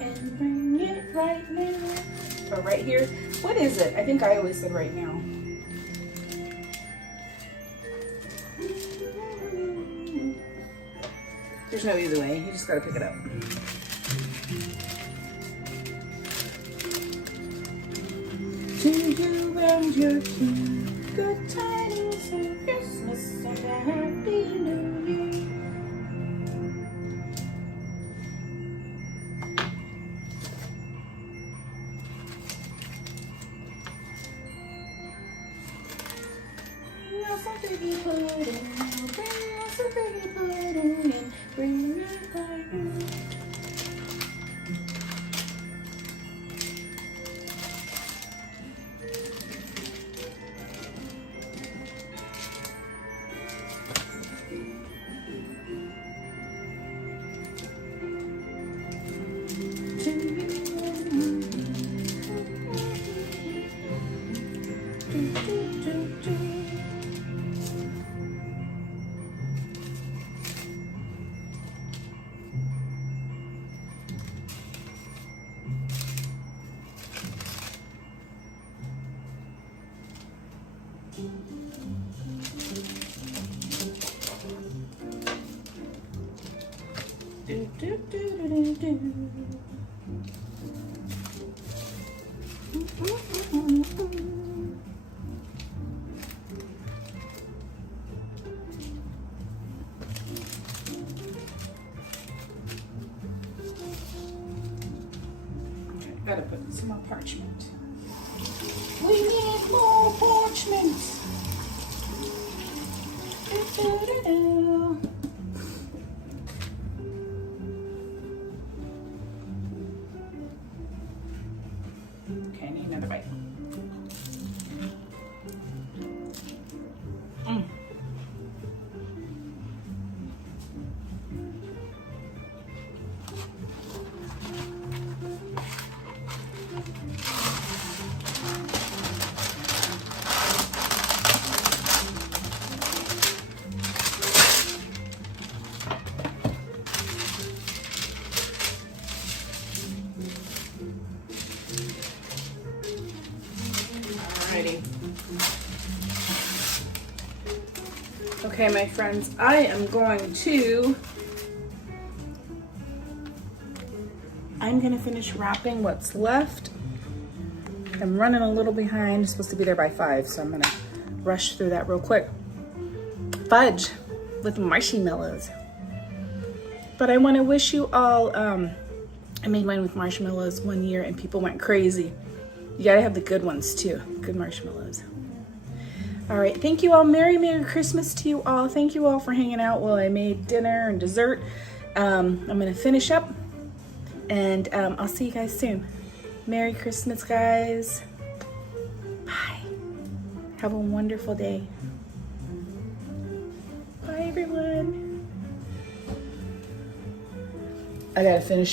And bring it right now. Or right here. What is it? I think I always said right now. There's no easy way. You just gotta pick it up. To you and your team, good tidings of Christmas and a happy new year. Gotta put some more parchment. We need more parchment. Okay, I need another bite. Alrighty. Okay, my friends, I am going to finish wrapping what's left. I'm running a little behind. I'm supposed to be there by 5, so I'm gonna rush through that real quick. Fudge with marshmallows. But I want to wish you all, I made mine with marshmallows one year and people went crazy. You gotta have the good ones too, good marshmallows. All right, thank you all. Merry Christmas to you all. Thank you all for hanging out while I made dinner and dessert. I'm gonna finish up and I'll see you guys soon. Merry Christmas, guys. Bye. Have a wonderful day. Bye, everyone. I gotta finish